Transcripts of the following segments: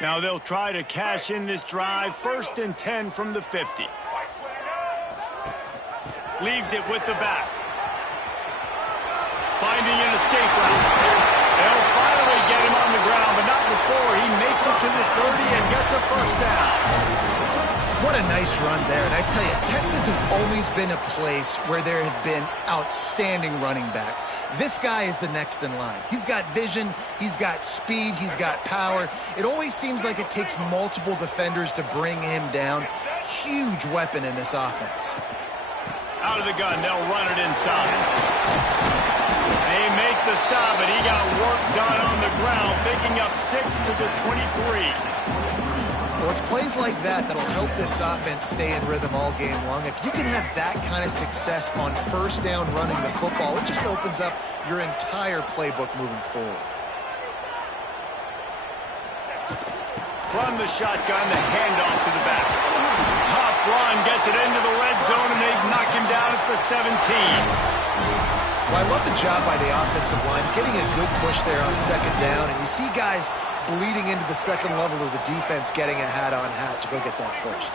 Now they'll try to cash in this drive. 1st and 10 from the 50. Leaves it with the back. Finding an escape route. They'll finally get him on the ground, but not before he makes it to the 30 and gets a first down. What a nice run there. And I tell you, Texas has always been a place where there have been outstanding running backs. This guy is the next in line. He's got vision, he's got speed, he's got power. It always seems like it takes multiple defenders to bring him down. Huge weapon in this offense. Out of the gun, they'll run it inside. They make the stop, and he got work done on the ground, picking up 6 to the 23. Well, it's plays like that that'll help this offense stay in rhythm all game long. If you can have that kind of success on 1st down running the football, it just opens up your entire playbook moving forward. From the shotgun, the handoff to the back. Tough run, gets it into the red zone, and they knock him down at the 17. Well, I love the job by the offensive line, getting a good push there on 2nd down, and you see guys bleeding into the 2nd level of the defense getting a hat-on-hat to go get that first.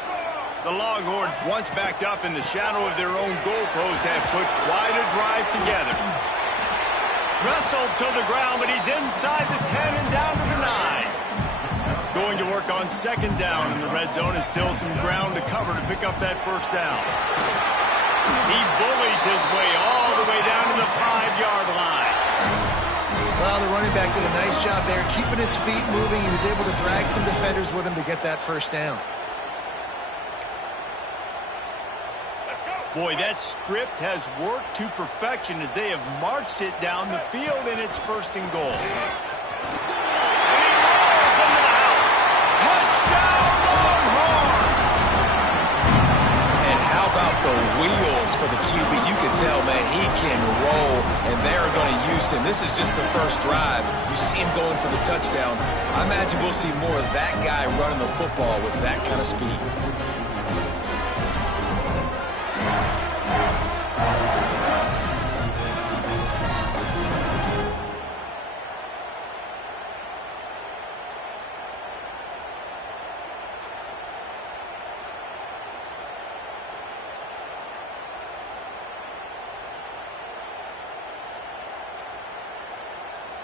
The Longhorns, once backed up in the shadow of their own goalpost, have put quite a drive together. Wrestled to the ground, but he's inside the 10 and down to the 9. Going to work on 2nd down in the red zone, and still some ground to cover to pick up that first down. He bullies his way all the way down to the 5-yard line. Well, the running back did a nice job there, keeping his feet moving. He was able to drag some defenders with him to get that first down. Boy, that script has worked to perfection as they have marched it down the field, and it's 1st and goal. And he rolls into the house. Touchdown, Longhorns! And how about the wheels for the QB? You can tell, man, he can roll, and they're going to use him. This is just the first drive. You see him going for the touchdown. I imagine we'll see more of that guy running the football with that kind of speed.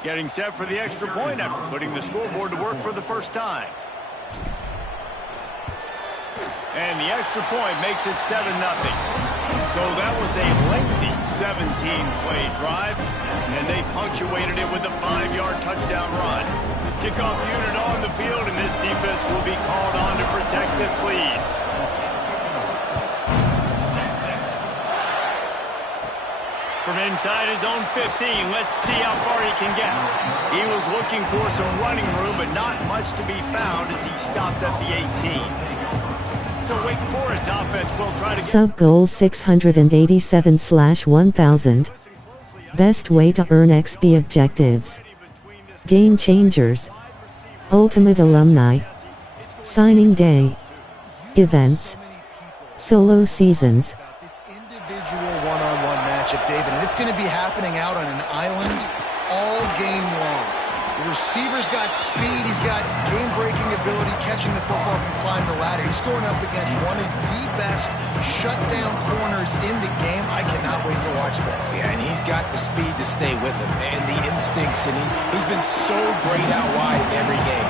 Getting set for the extra point after putting the scoreboard to work for the first time. And the extra point makes it 7-0. So that was a lengthy 17-play drive, and they punctuated it with a 5-yard touchdown run. Kickoff unit on the field, and this defense will be called on to protect this lead. From inside his own 15, let's see how far he can get. He was looking for some running room, but not much to be found as he stopped at the 18. So Wake Forest offense will try to get... Sub-goal 687/1000. Best way to earn XP objectives. Game changers. Ultimate alumni. Signing day. Events. Solo seasons. David, and it's going to be happening out on an island all game long. The receiver's got speed, he's got game-breaking ability, catching the football, can climb the ladder. He's going up against one of the best shutdown corners in the game. I cannot wait to watch this. Yeah, and he's got the speed to stay with him and the instincts, and he's been so great out wide in every game.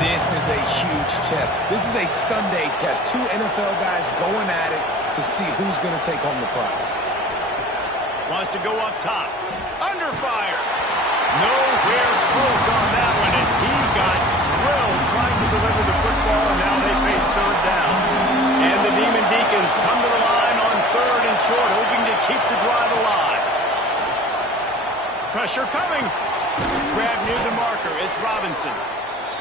This is a huge test. This is a Sunday test. 2 NFL guys going at it to see who's going to take home the prize. Wants to go up top. Under fire. Nowhere close on that one as he got drilled trying to deliver the football, and now they face 3rd down. And the Demon Deacons come to the line on 3rd and short, hoping to keep the drive alive. Pressure coming. Grab near the marker. It's Robinson.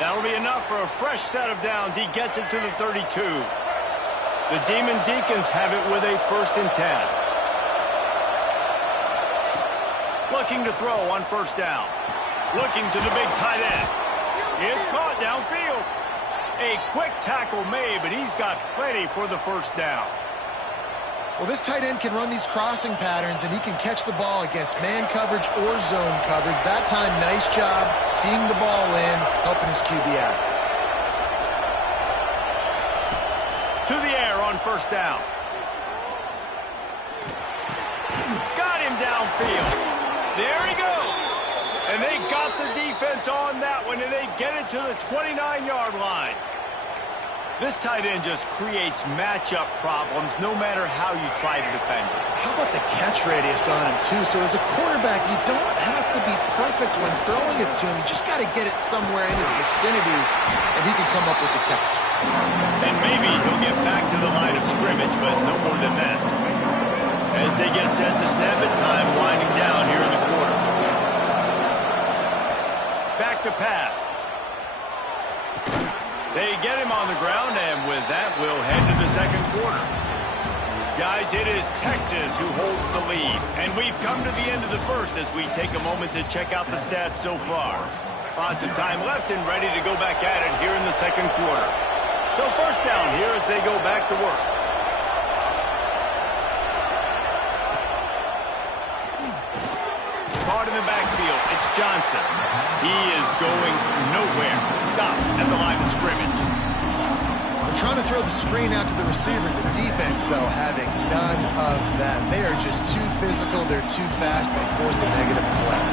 That'll be enough for a fresh set of downs. He gets it to the 32. The Demon Deacons have it with a 1st and 10. Looking to throw on 1st down. Looking to the big tight end. It's caught downfield. A quick tackle made, but he's got plenty for the 1st down. Well, this tight end can run these crossing patterns, and he can catch the ball against man coverage or zone coverage. That time, nice job seeing the ball in, helping his QB out. to the air on first down. Got him downfield. There he goes. And they got the defense on that one, and they get it to the 29-yard line. This tight end just creates matchup problems no matter how you try to defend it. How about the catch radius on him, too? So as a quarterback, you don't have to be perfect when throwing it to him. You just got to get it somewhere in his vicinity, and he can come up with the catch. And maybe he'll get back to the line of scrimmage, but no more than that. As they get set to snap it, time winding down here in the quarter. Back to pass. They get him on the ground, and with that, we'll head to the second quarter. Guys, it is Texas who holds the lead, and we've come to the end of the first as we take a moment to check out the stats so far. Lots of time left and ready to go back at it here in the second quarter. So first down here as they go back to work. Caught in the backfield, it's Johnson. He is going nowhere. Stop at the line of scrimmage. They're trying to throw the screen out to the receiver. The defense, though, having none of that. They are just too physical. They're too fast. They force a negative play.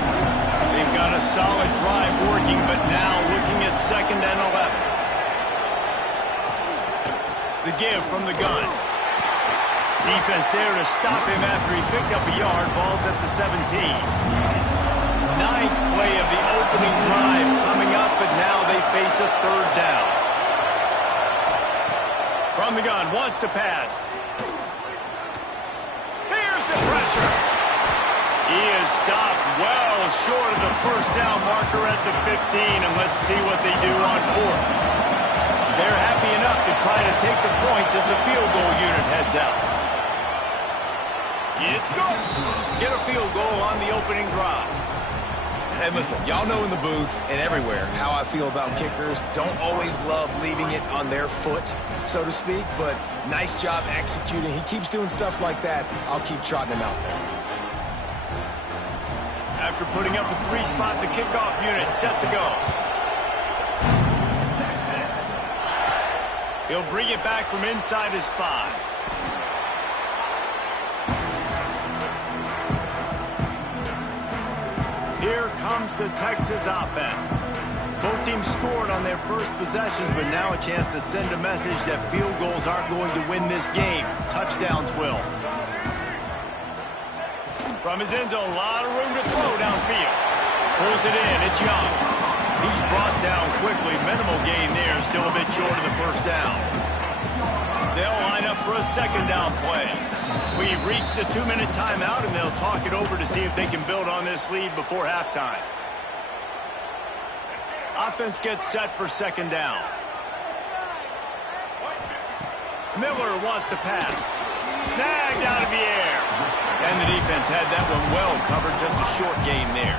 They've got a solid drive working, but now looking at 2nd and 11. The give from the gun. Defense there to stop him after he picked up a yard. Ball's at the 17. 9th play of the opening drive coming up, but now they face a 3rd down. From the gun, wants to pass. Here's the pressure. He is stopped well short of the first down marker at the 15, and let's see what they do on 4th. They're happy enough to try to take the points as the field goal unit heads out. It's good. Get a field goal on the opening drive. And listen, y'all know in the booth and everywhere how I feel about kickers. Don't always love leaving it on their foot, so to speak, but nice job executing. He keeps doing stuff like that. I'll keep trotting him out there. After putting up a 3-spot, the kickoff unit set to go. He'll bring it back from inside his 5. Here comes the Texas offense. Both teams scored on their first possessions, but now a chance to send a message that field goals aren't going to win this game. Touchdowns will. From his end zone, a lot of room to throw downfield. Pulls it in, it's Young. He's brought down quickly. Minimal gain there, still a bit short of the first down. They'll line up for a 2nd down play. We've reached the 2-minute timeout, and they'll talk it over to see if they can build on this lead before halftime. Offense gets set for 2nd down. Miller wants to pass. Snagged out of the air. And the defense had that one well covered, just a short gain there.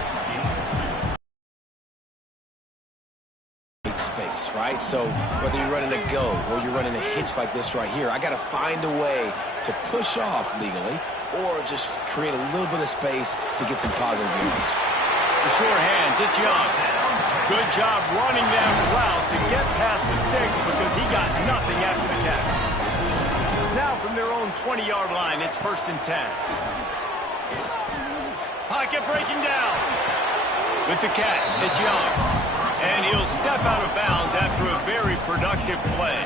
Space, right? So whether you're running a go or you're running a hitch like this right here, I got to find a way to push off legally or just create a little bit of space to get some positive yards. The short hands, it's Young. Good job running that route to get past the sticks because he got nothing after the catch. Now from their own 20-yard line, it's 1st and 10. Pocket breaking down. With the catch, it's Young. And he'll step out of bounds after a very productive play.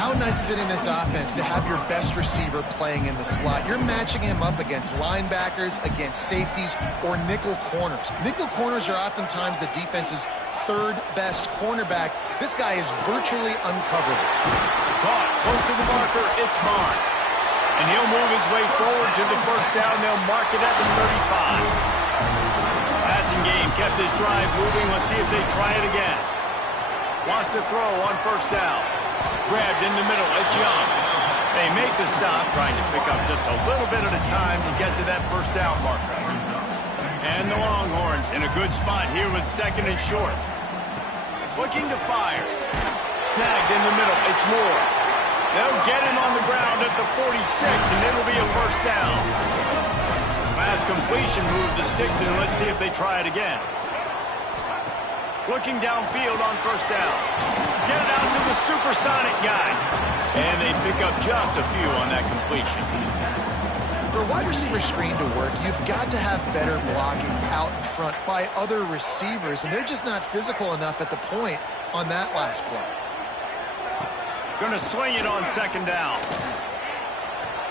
How nice is it in this offense to have your best receiver playing in the slot? You're matching him up against linebackers, against safeties, or nickel corners. Nickel corners are oftentimes the defense's 3rd best cornerback. This guy is virtually uncoverable. Caught close to the marker, it's Barnes. And he'll move his way forward to the first down. They'll mark it at the 35. Passing game kept his drive moving. Let's see if they try it again. Wants to throw on first down. Grabbed in the middle. It's Young. They make the stop, trying to pick up just a little bit at a time to get to that first down marker. And the Longhorns in a good spot here with 2nd and short. Looking to fire. Snagged in the middle. It's Moore. They'll get him on the ground at the 46, and it'll be a first down. Last completion moved the sticks, and let's see if they try it again. Looking downfield on first down. Get it out to the supersonic guy. And they pick up just a few on that completion. For a wide receiver screen to work, you've got to have better blocking out in front by other receivers, and they're just not physical enough at the point on that last play. Going to swing it on second down.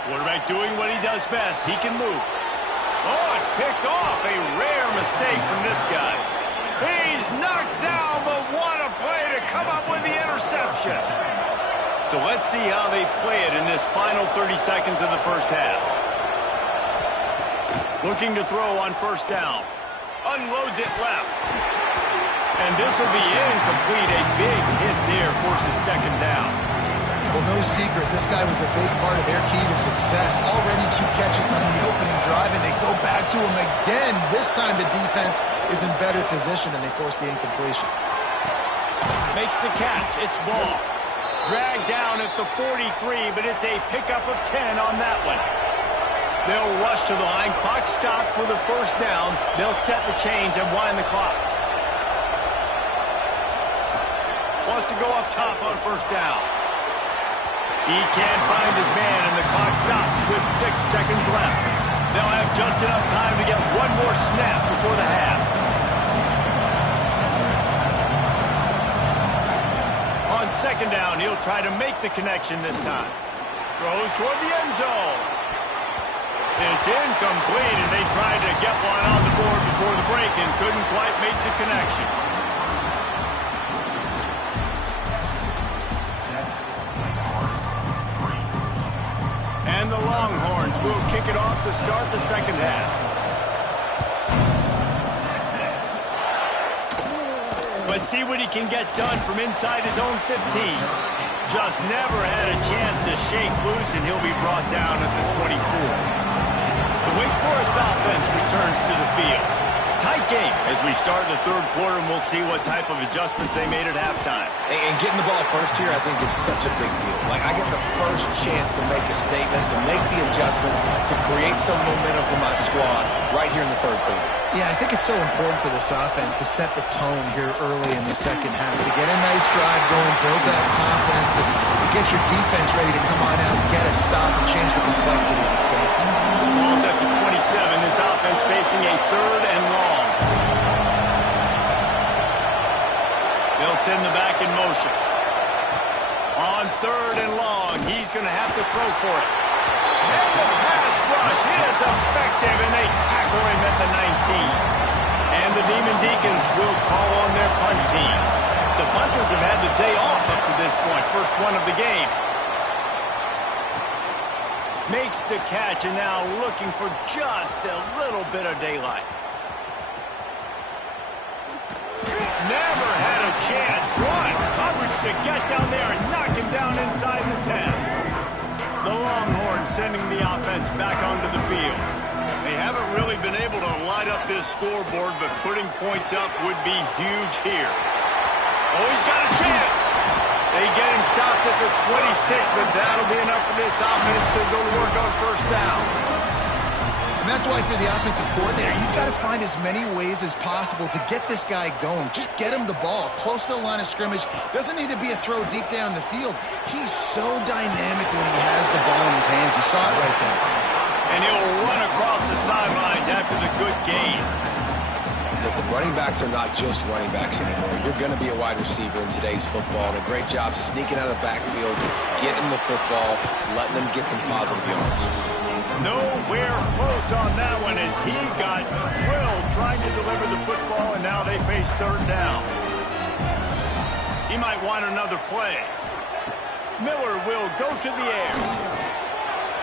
Quarterback doing what he does best. He can move. Oh, it's picked off. A rare mistake from this guy. He's knocked down, but what a play to come up with the interception. So let's see how they play it in this final 30 seconds of the first half. Looking to throw on first down. Unloads it left. And this will be incomplete. A big hit there forces second down. Well, no secret, this guy was a big part of their key to success. Already 2 catches on the opening drive, and they go back to him again. This time the defense is in better position, and they force the incompletion. Makes the catch. It's ball. Dragged down at the 43, but it's a pickup of 10 on that one. They'll rush to the line. Clock stopped for the first down. They'll set the chains and wind the clock. Wants to go up top on first down. He can't find his man, and the clock stops with 6 seconds left. They'll have just enough time to get one more snap before the half. On second down, he'll try to make the connection this time. Throws toward the end zone. It's incomplete, and they tried to get one on the board before the break and couldn't quite make the connection. And the Longhorns will kick it off to start the second half. Let's see what he can get done from inside his own 15. Just never had a chance to shake loose, and he'll be brought down at the 24. The Wake Forest offense returns to the field. Tight game as we start the third quarter, and we'll see what type of adjustments they made at halftime. And getting the ball first here, I think, is such a big deal. Like, I get the first chance to make a statement, to make the adjustments, to create some momentum for my squad right here in the third quarter. Yeah, I think it's so important for this offense to set the tone here early in the second half, to get a nice drive going, build that confidence, and get your defense ready to come on out, get a stop, and change the complexity of this game. Ball's at the 27. This offense facing a third and long. They'll send the back in motion. On third and long, he's going to have to throw for it. And the pass rush is effective, and they tackle him at the 19. And the Demon Deacons will call on their punt team. The punters have had the day off up to this point, first one of the game. Makes the catch, and now looking for just a little bit of daylight. Never had a chance. What coverage to get down there and knock him down inside the 10. The Longhorns sending the offense back onto the field. They haven't really been able to light up this scoreboard, but putting points up would be huge here. Oh, he's got a chance. They get him stopped at the 26, but that'll be enough for this offense to go to work on first down. And that's why, through the offensive coordinator, you've got to find as many ways as possible to get this guy going. Just get him the ball close to the line of scrimmage. Doesn't need to be a throw deep down the field. He's so dynamic when he has the ball in his hands. You saw it right there. And he'll run across the sidelines after the good gain. Listen, running backs are not just running backs anymore. You're going to be a wide receiver in today's football. And a great job sneaking out of the backfield, getting the football, letting them get some positive yards. Nowhere close on that one as he got drilled trying to deliver the football, and now they face third down. He might want another play. Miller will go to the air.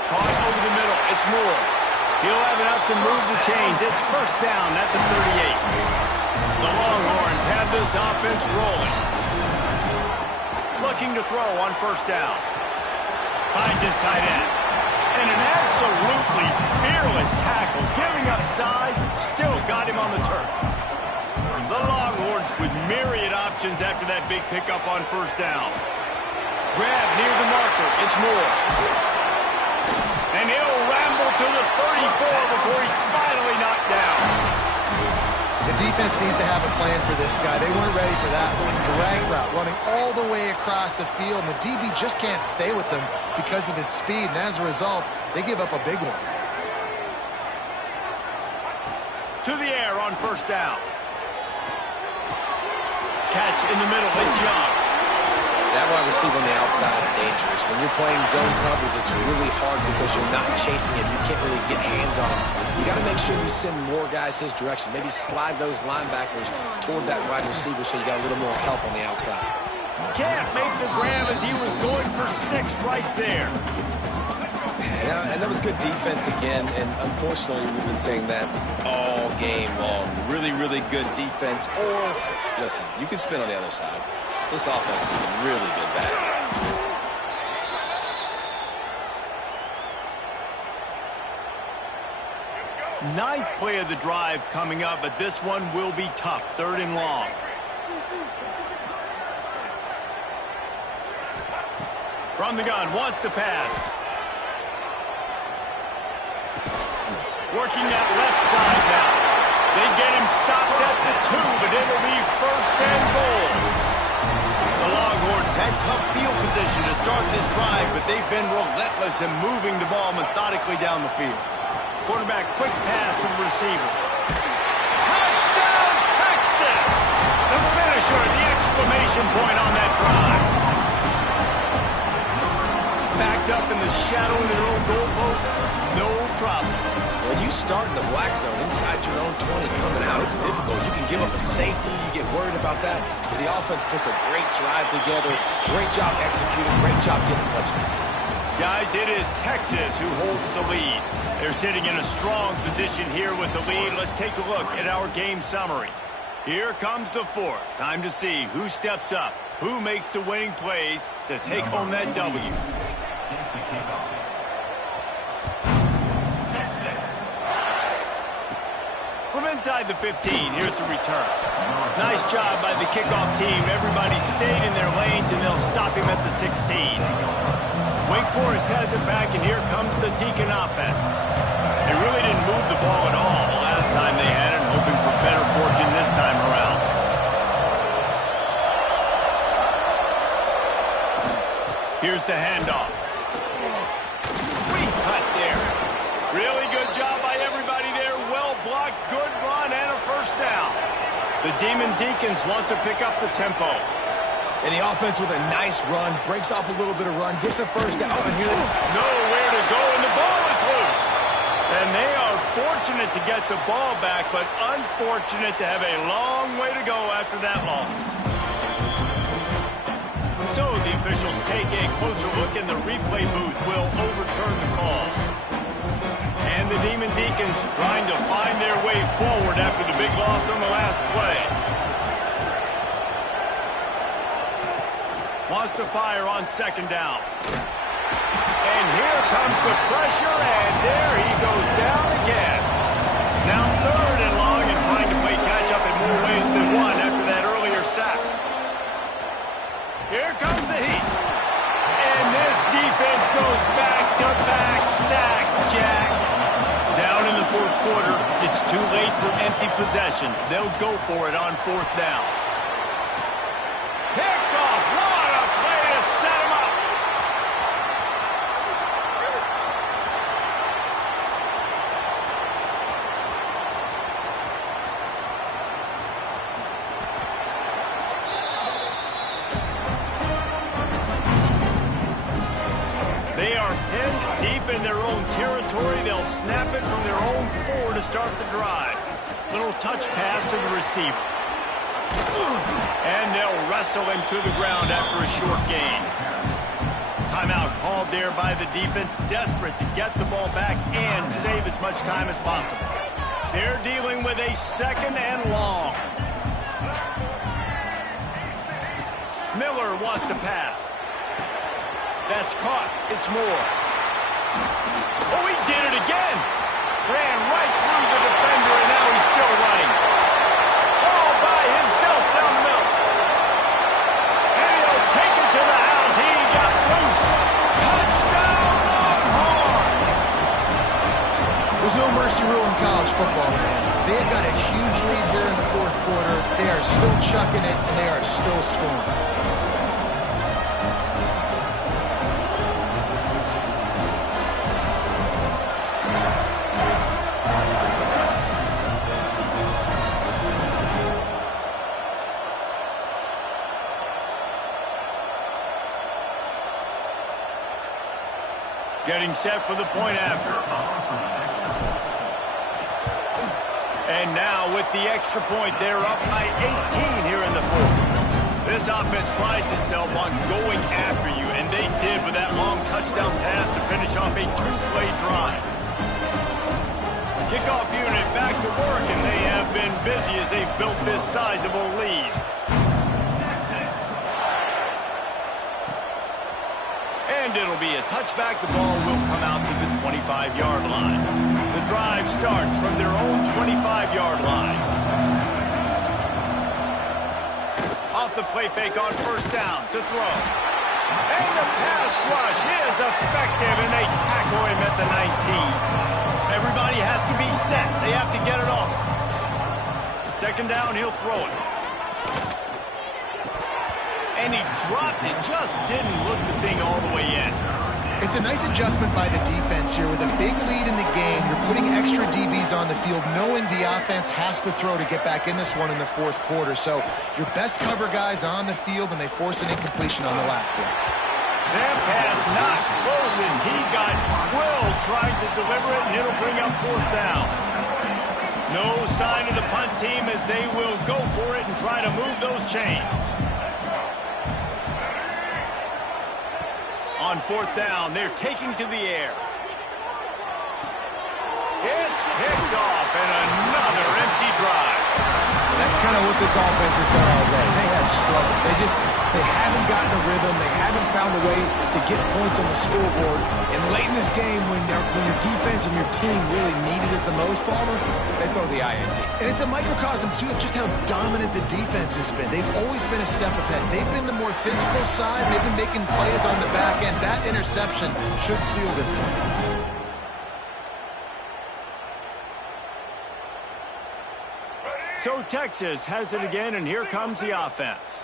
Caught over the middle. It's Moore. He'll have enough to move the chains. It's first down at the 38. The Longhorns have this offense rolling. Looking to throw on first down. Finds his tight end. And an absolutely fearless tackle. Giving up size, still got him on the turf. The Longhorns with myriad options after that big pickup on first down. Grab near the marker. It's Moore. And he'll ramble to the 34 before he's finally knocked down. And defense needs to have a plan for this guy. They weren't ready for that. Drag route, running all the way across the field. And the DB just can't stay with them because of his speed. And as a result, they give up a big one. To the air on first down. Catch in the middle. It's Young. That wide receiver on the outside is dangerous. When you're playing zone coverage, it's really hard because you're not chasing him. You can't really get hands on him. You got to make sure you send more guys his direction. Maybe slide those linebackers toward that wide receiver so you got a little more help on the outside. Can't make the grab as he was going for 6 right there. And that was good defense again, and unfortunately we've been saying that all game long. Really, really good defense. Or, listen, you can spin on the other side. This offense has really been bad. Ninth play of the drive coming up, but this one will be tough. 3rd and long. From the gun, wants to pass. Working that left side now. They get him stopped at the 2, but it'll be 1st and goal. The Longhorns had tough field position to start this drive, but they've been relentless in moving the ball methodically down the field. Quarterback, quick pass to the receiver. Touchdown, Texas! The finisher, the exclamation point on that drive. Backed up in the shadow of their own goalpost, no problem. When you start in the black zone inside your own 20 coming out, it's difficult. You can give up a safety. You get worried about that. But the offense puts a great drive together. Great job executing. Great job getting the touchdown. Guys, it is Texas who holds the lead. They're sitting in a strong position here with the lead. Let's take a look at our game summary. Here comes the 4th. Time to see who steps up, who makes the winning plays to take home that W. From inside the 15, here's the return. Nice job by the kickoff team. Everybody stayed in their lanes, and they'll stop him at the 16. Wake Forest has it back, and here comes the Deacon offense. They really didn't move the ball at all the last time they had it, hoping for better fortune this time around. Here's the handoff. Sweet cut there. Really good job by everybody there. Well blocked, good run, and a 1st down. The Demon Deacons want to pick up the tempo. And the offense with a nice run, breaks off a little bit of run, gets a 1st down. Oh, and here they go. Nowhere to go, and the ball is loose. And they are fortunate to get the ball back, but unfortunate to have a long way to go after that loss. So the officials take a closer look, and the replay booth will overturn the call. And the Demon Deacons trying to find their way forward after the big loss on the last play. Wants to fire on 2nd down. And here comes the pressure, and there he goes down again. Now 3rd and long, and trying to play catch-up in more ways than one after that earlier sack. Here comes the heat. And this defense goes back-to-back sack, Jack. Down in the 4th quarter, it's too late for empty possessions. They'll go for it on 4th down. Picked off. What a play to set him up. They are pinned deep in their own territory. They'll snap it from their own 4 to start the drive. Little touch pass to the receiver. And they'll wrestle him to the ground after a short gain. Timeout called there by the defense, desperate to get the ball back and save as much time as possible. They're dealing with a 2nd and long. Miller wants to pass. That's caught. It's Moore. Oh, he did it again. Ran right through the defender, and now he's still running. All by himself down the middle. And he'll take it to the house. He got loose. Touchdown, Longhorns! There's no mercy rule in college football, man. They have got a huge lead here in the fourth quarter. They are still chucking it, and they are still scoring. Getting set for the point after. And now with the extra point, they're up by 18 here in the fourth. This offense prides itself on going after you, and they did with that long touchdown pass to finish off a two-play drive. Kickoff unit back to work, and they have been busy as they've built this sizable lead. And it'll be a touchback. The ball will come out to the 25-yard line. The drive starts from their own 25-yard line. Off the play fake on first down to throw. And the pass rush is effective, and they tackle him at the 19. Everybody has to be set. They have to get it off. Second down, he'll throw it. And he dropped it, just didn't look the thing all the way in. It's a nice adjustment by the defense here. With a big lead in the game, you're putting extra DBs on the field, knowing the offense has to throw to get back in this one in the fourth quarter. So your best cover guys on the field, and they force an incompletion on the last one. That pass not close as he got drilled trying to deliver it, and it'll bring up fourth down. No sign of the punt team as they will go for it and try to move those chains. On fourth down, they're taking to the air. It's picked off, and another empty drive. That's kind of what this offense has done all day. They have struggled. They haven't gotten a rhythm. They haven't found a way to get points on the scoreboard. And late in this game, when your defense and your team really needed it the most, Palmer, they throw the INT. And it's a microcosm, too, of just how dominant the defense has been. They've always been a step ahead. They've been the more physical side. They've been making plays on the back end. That interception should seal this thing. So Texas has it again, and here comes the offense.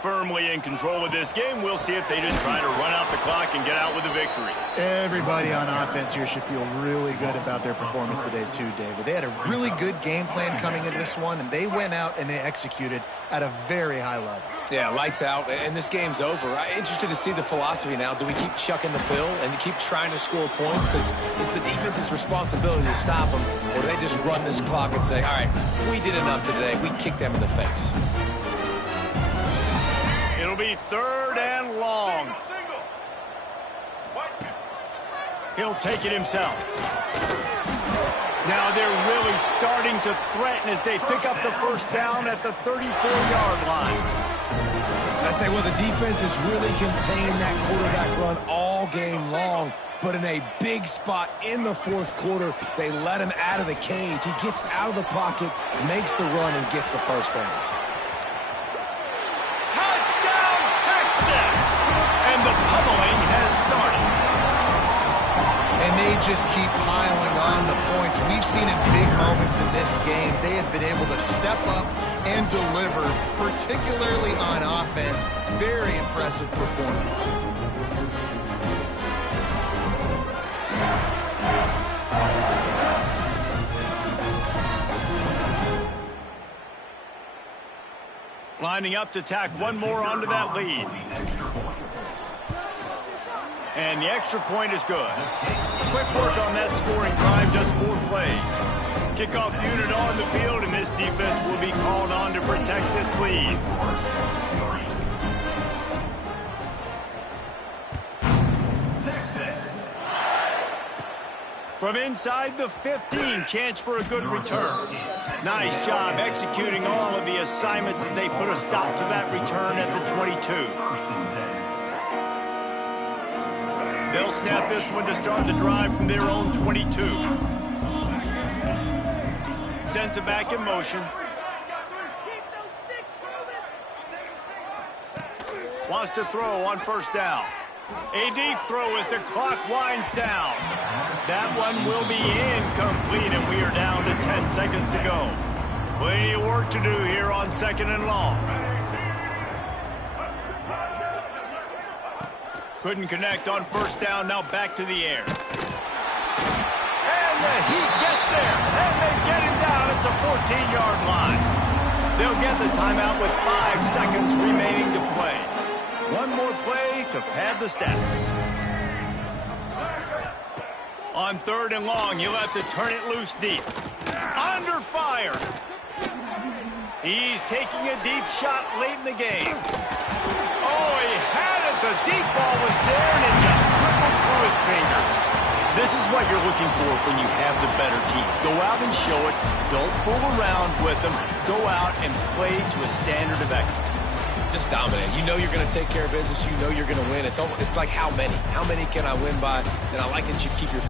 Firmly in control of this game. We'll see if they just try to run out the clock and get out with a victory. Everybody on offense here should feel really good about their performance today too, David. They had a really good game plan coming into this one, and they went out and they executed at a very high level. Yeah, lights out, and this game's over. I'm interested to see the philosophy now. Do we keep chucking the pill and keep trying to score points because it's the defense's responsibility to stop them, or do they just run this clock and say, all right, we did enough today. We kicked them in the face. It'll be third and long. He'll take it himself. Now they're really starting to threaten as they pick up the first down at the 34-yard line. I'd say, well, the defense is really containing that quarterback run all game long, but in a big spot in the fourth quarter, they let him out of the cage. He gets out of the pocket, makes the run, and gets the first down. Touchdown, Texas! And the pummeling has started. And they just keep piling on the points. We've seen in big moments in this game, they have been able to step up and deliver, particularly on offense. Very impressive performance. Lining up to tack one more onto that lead. And the extra point is good. Quick work on that scoring drive, just 4 plays. Kickoff unit on the field, and this defense will be called on to protect this lead. From inside the 15, chance for a good return. Nice job executing all of the assignments as they put a stop to that return at the 22. They'll snap this one to start the drive from their own 22. Sends it back in motion. Wants to throw on first down. A deep throw as the clock winds down. That one will be incomplete, and we are down to 10 seconds to go. Plenty of work to do here on 2nd and long. Couldn't connect on 1st down, now back to the air. And the Heat gets there, and they get him down at the 14-yard line. They'll get the timeout with 5 seconds remaining to play. One more play to pad the stats. On 3rd and long, you'll have to turn it loose deep. Under fire. He's taking a deep shot late in the game. Oh, he had it. The deep ball was there, and it just trickled through his fingers. This is what you're looking for when you have the better team. Go out and show it. Don't fool around with them. Go out and play to a standard of excellence. Just dominate. You know you're going to take care of business. You know you're going to win. It's like how many? How many can I win by? And I like that you keep your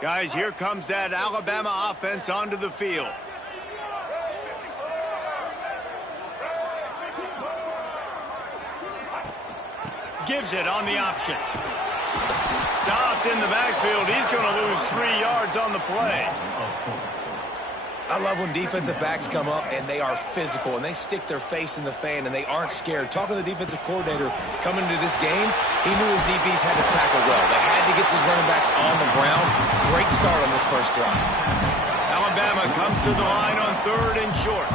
Guys, here comes that Alabama offense onto the field. Gives it on the option. Stopped in the backfield. He's going to lose 3 yards on the play. I love when defensive backs come up and they are physical and they stick their face in the fan and they aren't scared. Talking to the defensive coordinator coming into this game, he knew his DBs had to tackle well. They had to get these running backs on the ground. Great start on this first drive. Alabama comes to the line on 3rd and short.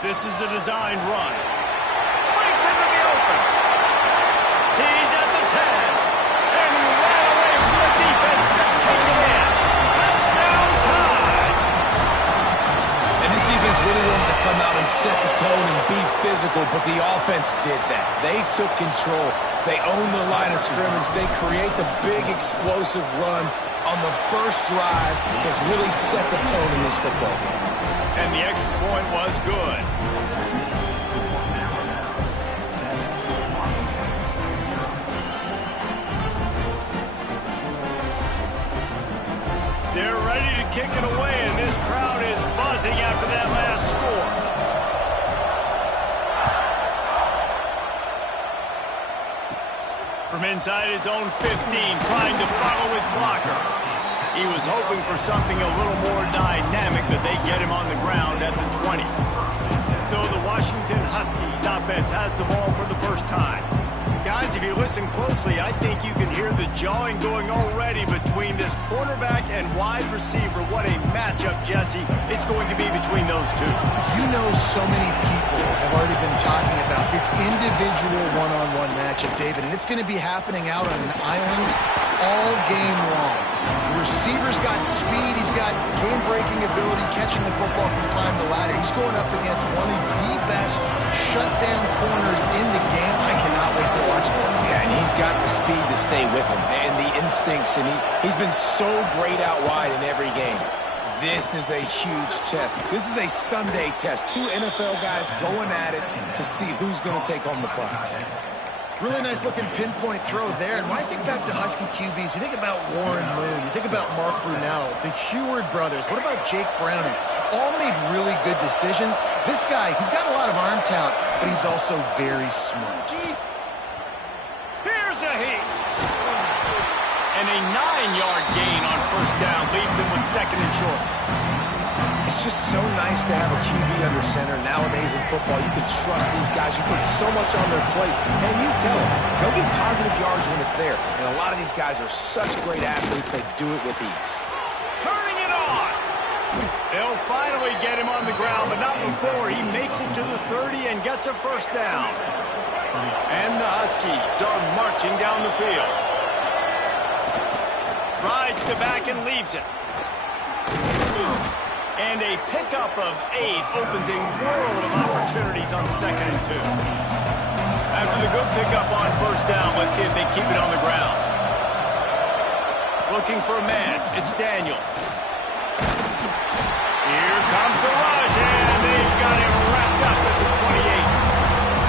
This is a designed run. Breaks into the open. He's at the 10. And he ran away from the defense to take it in. Touchdown time. And this defense really wanted to come out and set the tone and be physical, but the offense did that. They took control. They owned the line of scrimmage. They create the big explosive run on the first drive to really set the tone in this football game. And the extra point was good. They're ready to kick it away, and this crowd is buzzing after that last score. From inside his own 15, trying to follow his blockers. He was hoping for something a little more dynamic, but they get him on the ground at the 20. So the Washington Huskies offense has the ball for the first time. Guys, if you listen closely, I think you can hear the jawing going already between this quarterback and wide receiver. What a matchup, Jesse, it's going to be between those two. You know, so many people have already been talking about this individual one-on-one matchup, David, and it's going to be happening out on an island all game long. The receiver's got speed, he's got game-breaking ability, catching the football, can climb the ladder. He's going up against one of the best shutdown corners in the game. I cannot wait to watch this. Yeah, and he's got the speed to stay with him and the instincts, and he's been so great out wide in every game. This is a huge test. This is a Sunday test. Two NFL guys going at it to see who's going to take home the prize. Really nice looking pinpoint throw there. And when I think back to Husky QBs, you think about Warren Moon, you think about Mark Brunell, the Heward brothers. What about Jake Browning? All made really good decisions. This guy, he's got a lot of arm talent, but he's also very smart. Here's a hit. And a 9-yard gain on first down leaves him with 2nd and short. It's just so nice to have a QB under center. Nowadays in football, you can trust these guys. You put so much on their plate, and you tell them, they'll get positive yards when it's there. And a lot of these guys are such great athletes, they do it with ease. Turning it on. They'll finally get him on the ground, but not before he makes it to the 30 and gets a first down. And the Huskies are marching down the field. Rides to back and leaves it. And a pickup of 8 opens a world of opportunities on 2nd and 2. After the good pickup on first down, let's see if they keep it on the ground. Looking for a man, it's Daniels. Here comes the rush, and they've got him wrapped up at the 28.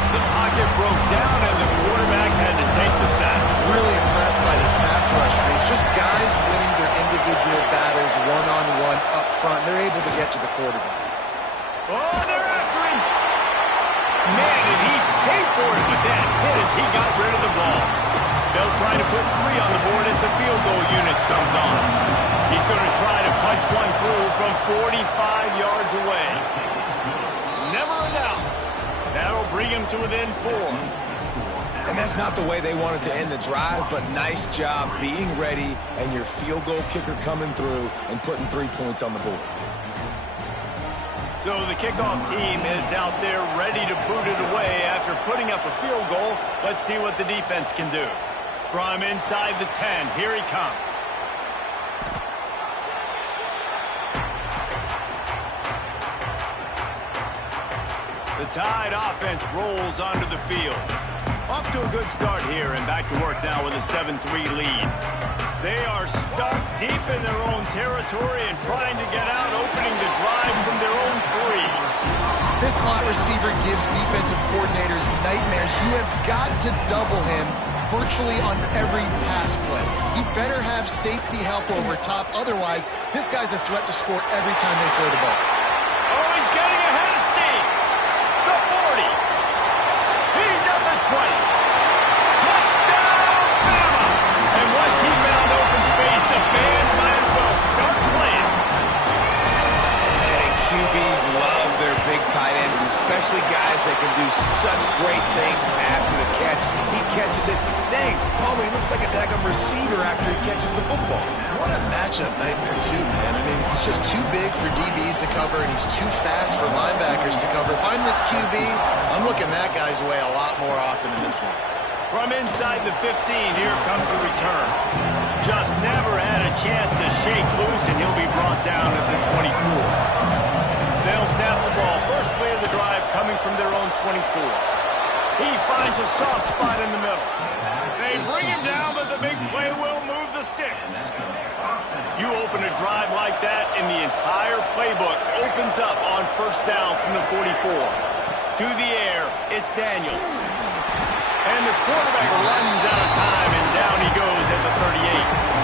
The pocket broke down, and the quarterback had to take the sack. Really impressed by this pass rush race. Just guys winning their individual battles one-on-one up front. They're able to get to the quarterback. Oh, they're after him. Man, did he pay for it with that hit as he got rid of the ball. They'll try to put 3 on the board as the field goal unit comes on. He's going to try to punch one through from 45 yards away. Never a doubt. That'll bring him to within 4. And that's not the way they wanted to end the drive, but nice job being ready and your field goal kicker coming through and putting 3 points on the board. So the kickoff team is out there ready to boot it away after putting up a field goal. Let's see what the defense can do. From inside the 10, here he comes. The Tide offense rolls onto the field. Off to a good start here and back to work now with a 7-3 lead. They are stuck deep in their own territory and trying to get out, opening the drive from their own 3. This slot receiver gives defensive coordinators nightmares. You have got to double him virtually on every pass play. He better have safety help over top. Otherwise, this guy's a threat to score every time they throw the ball. Oh, he's getting ahead of steam. The 40. He's at the 20. Touchdown, Bama! And once he found open space, the band might as well start playing. especially guys that can do such great things after the catch. He catches it. Dang, Palmer, he looks like a daggum receiver after he catches the football. What a matchup nightmare, too, man. I mean, he's just too big for DBs to cover, and he's too fast for linebackers to cover. If I'm this QB, I'm looking that guy's way a lot more often in this one. From inside the 15, here comes the return. Just never had a chance to shake loose, and he'll be brought down at the 24. They'll snap the ball. First play of the drive coming from their own 24. He finds a soft spot in the middle. They bring him down, but the big play will move the sticks. You open a drive like that, and the entire playbook opens up on first down from the 44. To the air, it's Daniels. And the quarterback runs out of time, and down he goes at the 38.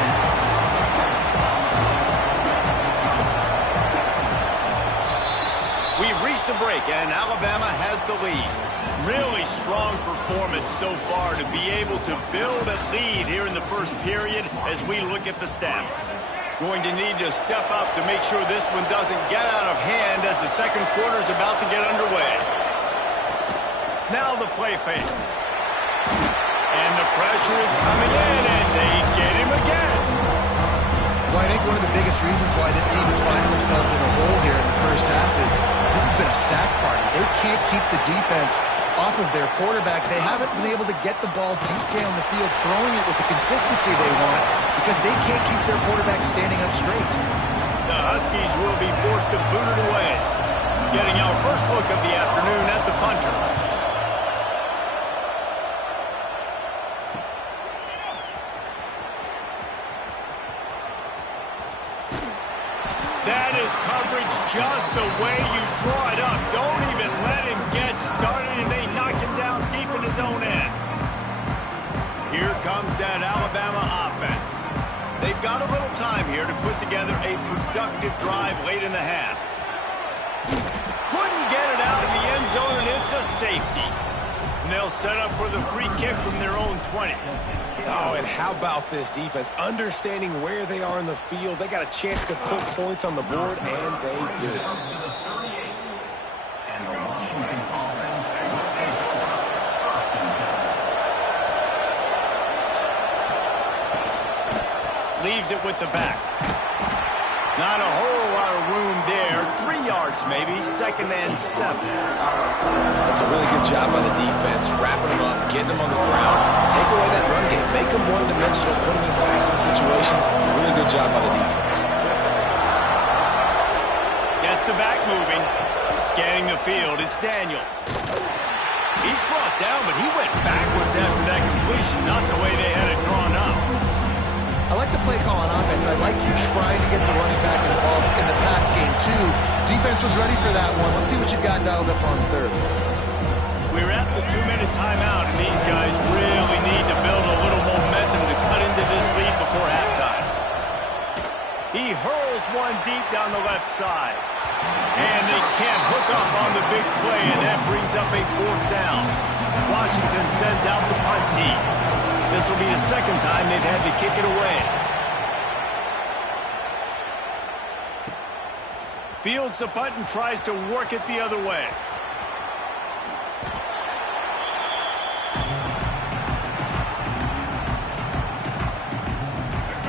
We've reached a break, and Alabama has the lead. Really strong performance so far to be able to build a lead here in the first period as we look at the stats. Going to need to step up to make sure this one doesn't get out of hand as the second quarter is about to get underway. Now the play fake. And the pressure is coming in, and they get him again. Well, I think one of the biggest reasons why this team is finding themselves in a hole here in the first half is this has been a sack party. They can't keep the defense off of their quarterback. They haven't been able to get the ball deep down the field, throwing it with the consistency they want because they can't keep their quarterback standing up straight. The Huskies will be forced to boot it away. Getting our first look of the afternoon at the punter. That is coverage just the way you draw it up. Don't even let him get started, and they knock him down deep in his own end. Here comes that Alabama offense. They've got a little time here to put together a productive drive late in the half. Couldn't get it out of the end zone, and it's a safety. And they'll set up for the free kick from their own 20. Oh, and how about this defense? Understanding where they are in the field. They got a chance to put points on the board, and they do. Leaves it with the back. Not a whole lot of room there. 3 yards maybe. 2nd and 7. That's a really good job by the defense. Wrapping them up, getting them on the ground. Take away that run game. Make them one-dimensional, put them in passing situations. Really good job by the defense. Gets the back moving. Scanning the field. It's Daniels. He's brought down, but he went backwards after that completion. Not the way they had it drawn up. I like the play call on offense. I like you trying to get the running back involved in the pass game, too. Defense was ready for that one. Let's see what you got dialed up on third. We're at the 2-minute timeout, and these guys really need to build a little momentum to cut into this lead before halftime. He hurls one deep down the left side. And they can't hook up on the big play, and that brings up a 4th down. Washington sends out the punt team. This will be the second time they've had to kick it away. Fields the punt and tries to work it the other way.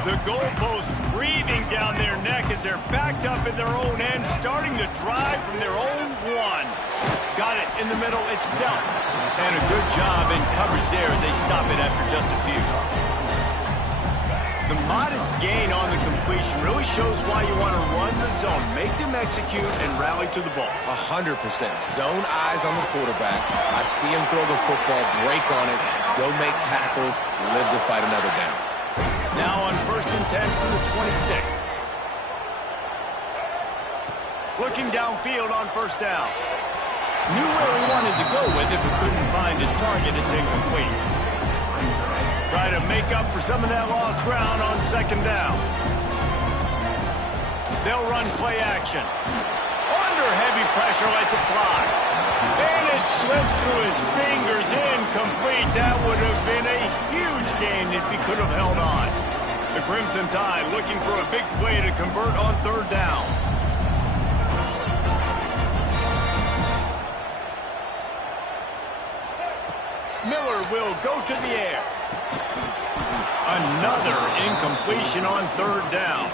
The goalpost breathing down their neck as they're backed up in their own end, starting the drive from their own 1. Got it in the middle. It's dealt. And a good job in coverage there as they stop it after just a few. The modest gain on the completion really shows why you want to run the zone. Make them execute and rally to the ball. 100%. Zone eyes on the quarterback. I see him throw the football, break on it, go make tackles, live to fight another down. Now on 1st and 10 from the 26. Looking downfield on 1st down. Knew where he wanted to go with it, but couldn't find his target. It's incomplete. Try to make up for some of that lost ground on 2nd down. They'll run play action. Under heavy pressure, lets it fly. And it slips through his fingers, incomplete. That would have been a huge gain if he could have held on. The Crimson Tide looking for a big play to convert on 3rd down. Miller will go to the air. Another incompletion on third down.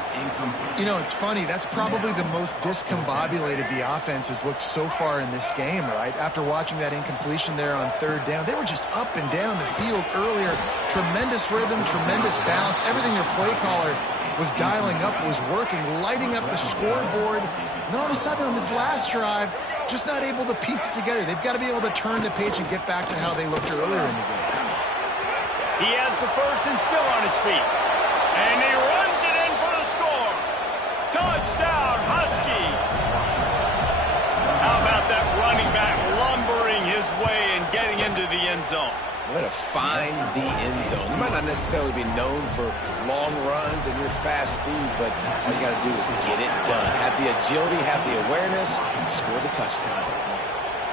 You know, it's funny. That's probably the most discombobulated the offense has looked so far in this game, right? After watching that incompletion there on third down, they were just up and down the field earlier. Tremendous rhythm, tremendous balance. Everything their play caller was dialing up was working, lighting up the scoreboard. And then all of a sudden on this last drive, just not able to piece it together. They've got to be able to turn the page and get back to how they looked earlier in the game. He has the first and still on his feet. And he runs it in for the score. Touchdown, Huskies. How about that running back lumbering his way and getting into the end zone? Way to find the end zone. You might not necessarily be known for long runs and your fast speed, but all you got to do is get it done. Have the agility, have the awareness, score the touchdown.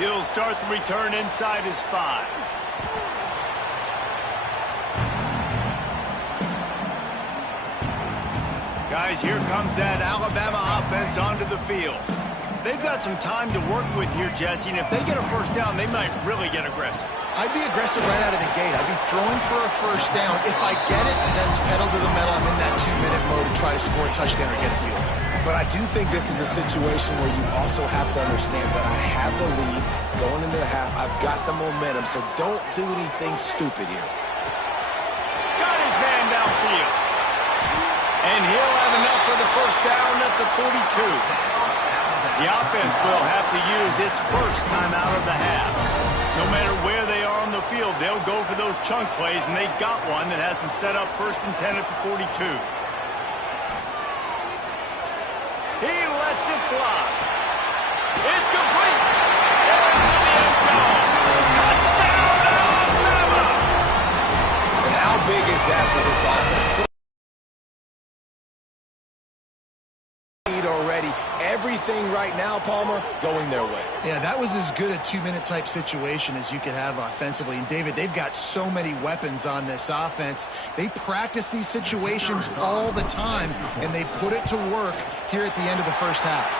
He'll start the return inside his 5. Guys, here comes that Alabama offense onto the field. They've got some time to work with here, Jesse, and if they get a first down, they might really get aggressive. I'd be aggressive right out of the gate. I'd be throwing for a first down. If I get it, then it's pedal to the metal. I'm in that 2-minute mode to try to score a touchdown or get a field. But I do think this is a situation where you also have to understand that I have the lead going into the half. I've got the momentum, so don't do anything stupid here. Got his man downfield. And he'll have enough for the first down at the 42. The offense will have to use its first time out of the half. No matter where they are on the field, they'll go for those chunk plays, and they got one that has them set up 1st and 10 at the 42. He lets it fly. It's complete. Into the end zone. Touchdown, Alabama! And how big is that for this offense? Already, everything right now, Palmer, going their way. Yeah, that was as good a 2-minute type situation as you could have offensively. And David, they've got so many weapons on this offense. They practice these situations all the time, and they put it to work here at the end of the first half.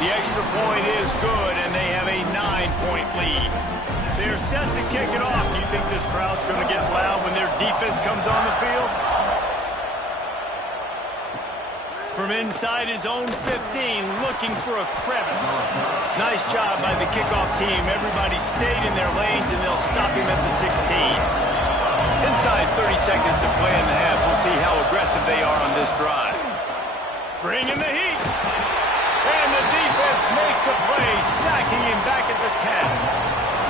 The extra point is good, and they have a 9-point lead. They're set to kick it off. Do you think this crowd's going to get loud when their defense comes on the field? From inside his own 15, looking for a crevice. Nice job by the kickoff team. Everybody stayed in their lanes, and they'll stop him at the 16. Inside 30 seconds to play in the half. We'll see how aggressive they are on this drive. Bringing the heat. And the defense makes a play, sacking him back at the 10.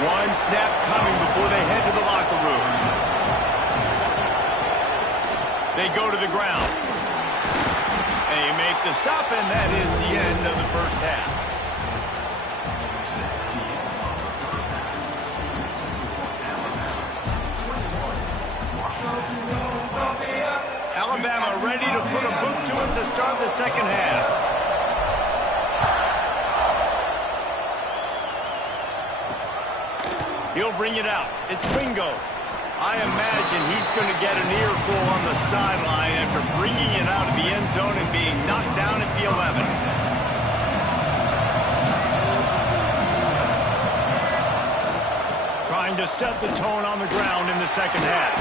One snap coming before they head to the locker room. They go to the ground. They make the stop, and that is the end of the first half. Alabama ready to put a boot to it to start the second half. He'll bring it out. It's bingo. I imagine he's going to get an earful on the sideline after bringing it out of the end zone and being knocked down at the 11. Trying to set the tone on the ground in the second half.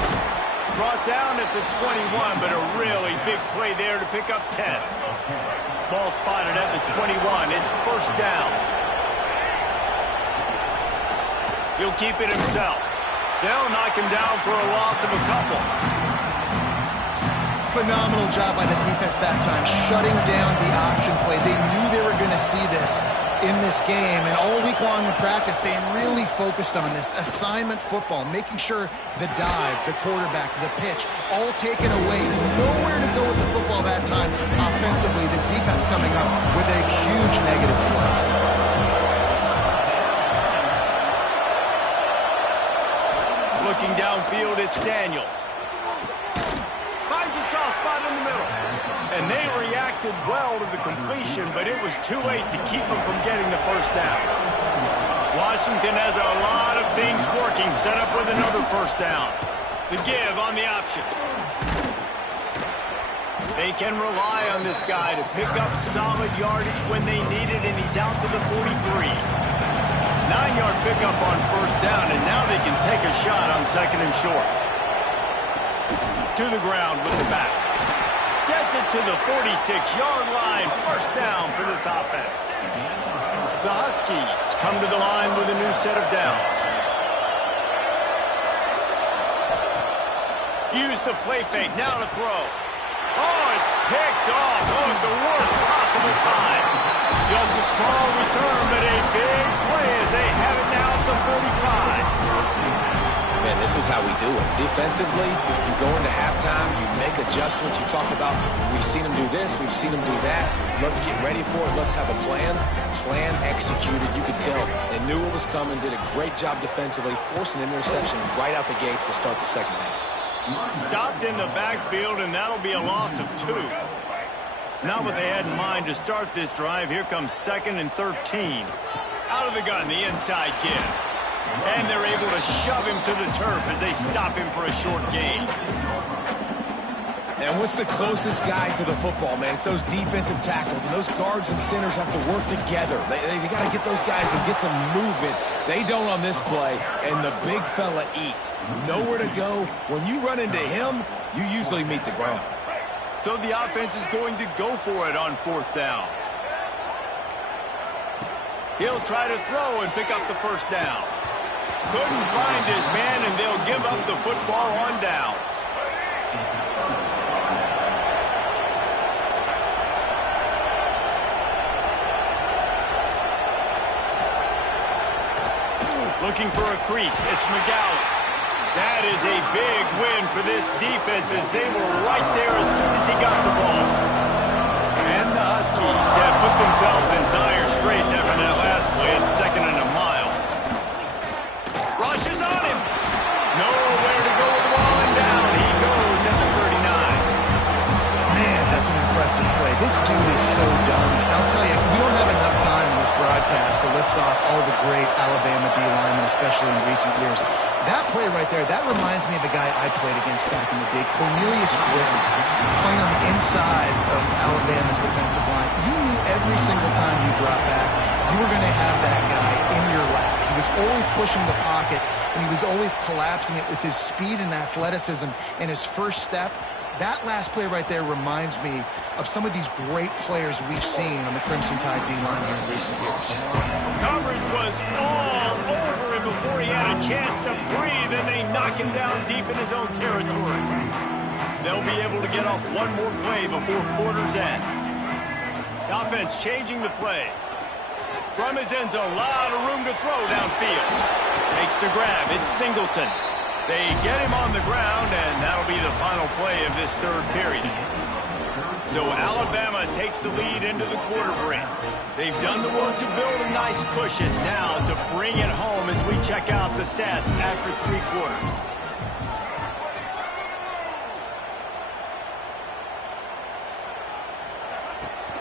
Brought down at the 21, but a really big play there to pick up 10. Ball spotted at the 21. It's first down. He'll keep it himself. They'll knock him down for a loss of a couple. Phenomenal job by the defense that time, shutting down the option play. They knew they were going to see this in this game, and all week long in practice, they really focused on this assignment football, making sure the dive, the quarterback, the pitch, all taken away. Nowhere to go with the football that time offensively. The defense coming up with a huge negative play. Looking downfield, it's Daniels. Finds a soft spot in the middle. And they reacted well to the completion, but it was too late to keep them from getting the first down. Washington has a lot of things working, set up with another first down. The give on the option. They can rely on this guy to pick up solid yardage when they need it, and he's out to the 43. 9-yard pickup on first down, and now they can take a shot on 2nd and short. To the ground with the back. Gets it to the 46-yard line. First down for this offense. The Huskies come to the line with a new set of downs. Use the play fake. Now to throw. Oh, it's picked off. Oh, at the worst possible time. Just a small return, but a big play as they have it now at the 45. Man, this is how we do it. Defensively, you go into halftime, you make adjustments. You talk about, we've seen them do this, we've seen them do that. Let's get ready for it. Let's have a plan. Plan executed. You could tell they knew what was coming, did a great job defensively, forcing an interception right out the gates to start the second half. Stopped in the backfield, and that'll be a loss of 2. Not what they had in mind to start this drive. Here comes 2nd and 13. Out of the gun, the inside give. And they're able to shove him to the turf as they stop him for a short gain. And what's the closest guy to the football, man? It's those defensive tackles, and those guards and centers have to work together. They got to get those guys and get some movement. They don't on this play, and the big fella eats. Nowhere to go. When you run into him, you usually meet the ground. So the offense is going to go for it on 4th down. He'll try to throw and pick up the first down. Couldn't find his man, and they'll give up the football on downs. Looking for a crease. It's McGowan. That is a big win for this defense as they were right there as soon as he got the ball. And the Huskies have put themselves in dire straits after that last play at 2nd and a mile. Rushes on him. Nowhere to go with the ball, and down he goes at the 39. Man, that's an impressive play. This dude is so dominant. I'll tell you, we don't have enough time in this broadcast to list off all the great Alabama D linemen, especially in recent years. That play right there, that reminds me of a guy I played against back in the day, Cornelius Griffin, playing on the inside of Alabama's defensive line. You knew every single time you dropped back, you were going to have that guy in your lap. He was always pushing the pocket, and he was always collapsing it with his speed and athleticism and his first step. That last play right there reminds me of some of these great players we've seen on the Crimson Tide D-line here in recent years. Coverage was all over him before he had a chance to breathe, and they knock him down deep in his own territory. They'll be able to get off one more play before quarter's end. The offense changing the play. From his end zone, a lot of room to throw downfield. Takes the grab. It's Singleton. They get him on the ground, and that'll be the final play of this 3rd period. So Alabama takes the lead into the quarter break. They've done the work to build a nice cushion. Now to bring it home as we check out the stats after 3 quarters.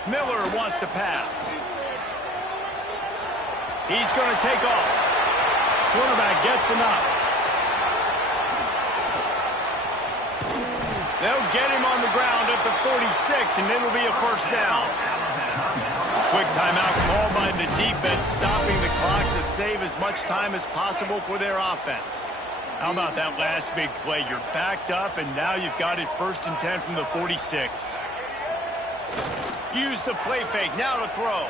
Miller wants to pass. He's going to take off. Quarterback gets enough. They'll get him on the ground at the 46, and it'll be a first down. Quick timeout called by the defense, stopping the clock to save as much time as possible for their offense. How about that last big play? You're backed up, and now you've got it 1st and 10 from the 46. Use the play fake, now to throw.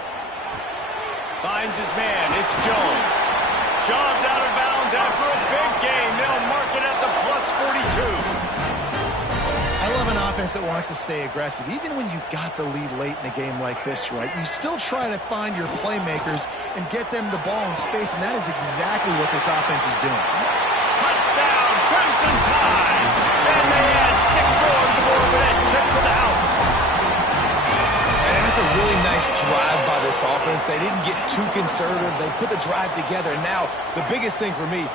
Finds his man, it's Jones. Shoved out of bounds after a big gain. They'll mark it at the plus 42. I love an offense that wants to stay aggressive. Even when you've got the lead late in a game like this, right, you still try to find your playmakers and get them the ball in space, and that is exactly what this offense is doing. Touchdown, Crimson Tide! And they add 6 more to the board with that trip to the house. And it's a really nice drive by this offense. They didn't get too conservative. They put the drive together. And now, the biggest thing for me,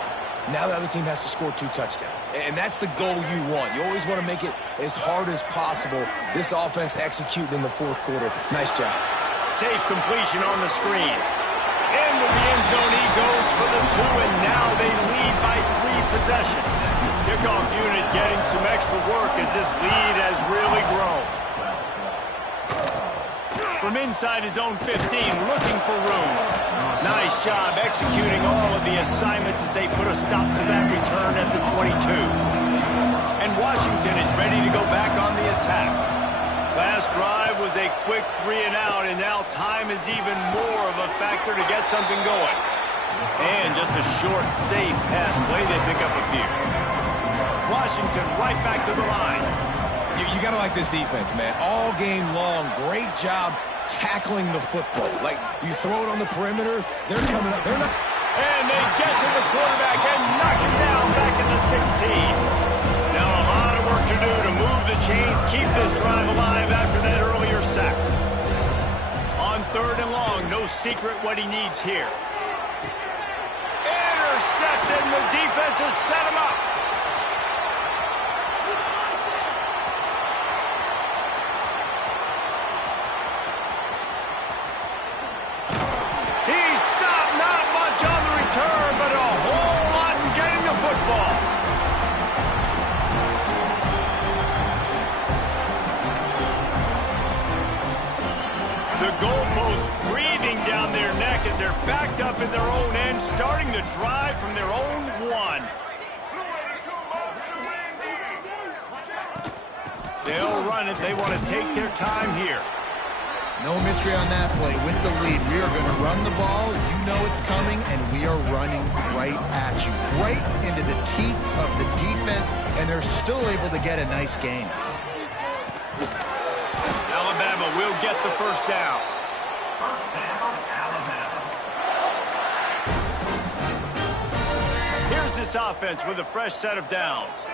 now the other team has to score 2 touchdowns. And that's the goal you want. You always want to make it as hard as possible. This offense executing in the 4th quarter. Nice job. Safe completion on the screen. Into the end zone he goes for the 2, and now they lead by 3 possessions. Kickoff unit getting some extra work as this lead has really grown. From inside his own 15, looking for room. Nice job executing all of the assignments as they put a stop to that return a quick 3 and out, and now time is even more of a factor to get something going. And just a short, safe pass play, they pick up a few. Washington right back to the line. You got to like this defense, man. All game long, great job tackling the football. Like, you throw it on the perimeter, they're coming up. They're not. And they get to the quarterback and knock him down back in the 16. Now a lot of work to do to move the chains, keep this drive alive after that earlier sack. On 3rd and long, no secret what he needs here. Intercepted, and the defense has set him up. He stopped, not much on the return, but a whole lot in getting the football. The goalpost breathing down their neck as they're backed up in their own end, starting the drive from their own 1. They'll run it. They want to take their time here. No mystery on that play. With the lead, we are going to run the ball. You know it's coming, and we are running right at you, right into the teeth of the defense, and they're still able to get a nice gain. Alabama will get the first down. Here's this offense with a fresh set of downs.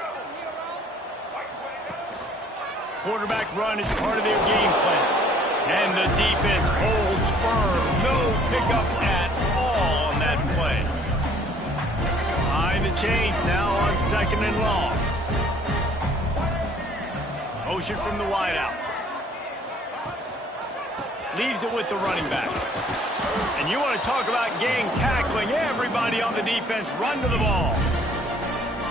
Quarterback run is part of their game plan. And the defense holds firm. No pickup at all on that play. Behind the chains now on 2nd and long. Motion from the wideout. Leaves it with the running back. And you want to talk about gang tackling. Everybody on the defense run to the ball.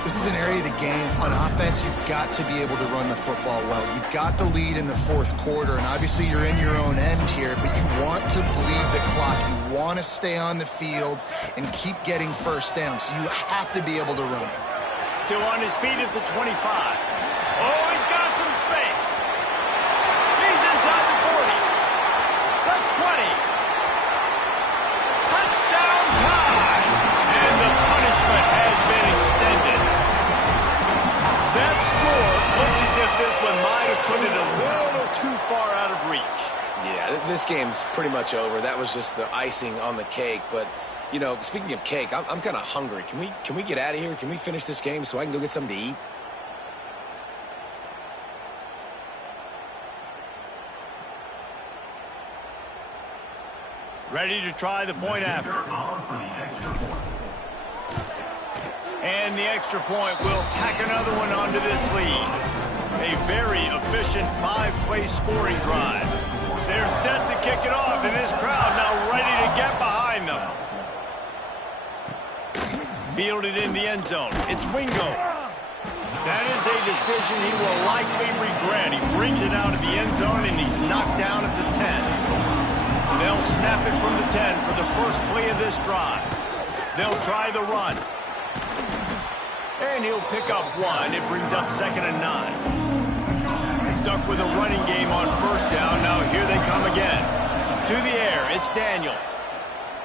This is an area of the game. On offense, you've got to be able to run the football well. You've got the lead in the 4th quarter, and obviously you're in your own end here, but you want to bleed the clock. You want to stay on the field and keep getting first down, so you have to be able to run it. Still on his feet at the 25. Oh, he's got some space. He's inside the 40. The 20. Touchdown time. And the punishment has been extended. That score looks as if this one might have put it a little too far out of reach. Yeah, this game's pretty much over. That was just the icing on the cake. But, you know, speaking of cake, I'm kind of hungry. Can we get out of here? Can we finish this game so I can go get something to eat? Ready to try the point after. And the extra point will tack another one onto this lead. A very efficient 5-play scoring drive. They're set to kick it off, and this crowd now ready to get behind them. Fielded in the end zone. It's Wingo. That is a decision he will likely regret. He brings it out of the end zone, and he's knocked down at the 10. They'll snap it from the 10 for the first play of this drive. They'll try the run. And he'll pick up 1. It brings up 2nd and 9. Stuck with a running game on 1st down. Now here they come again. To the air, it's Daniels.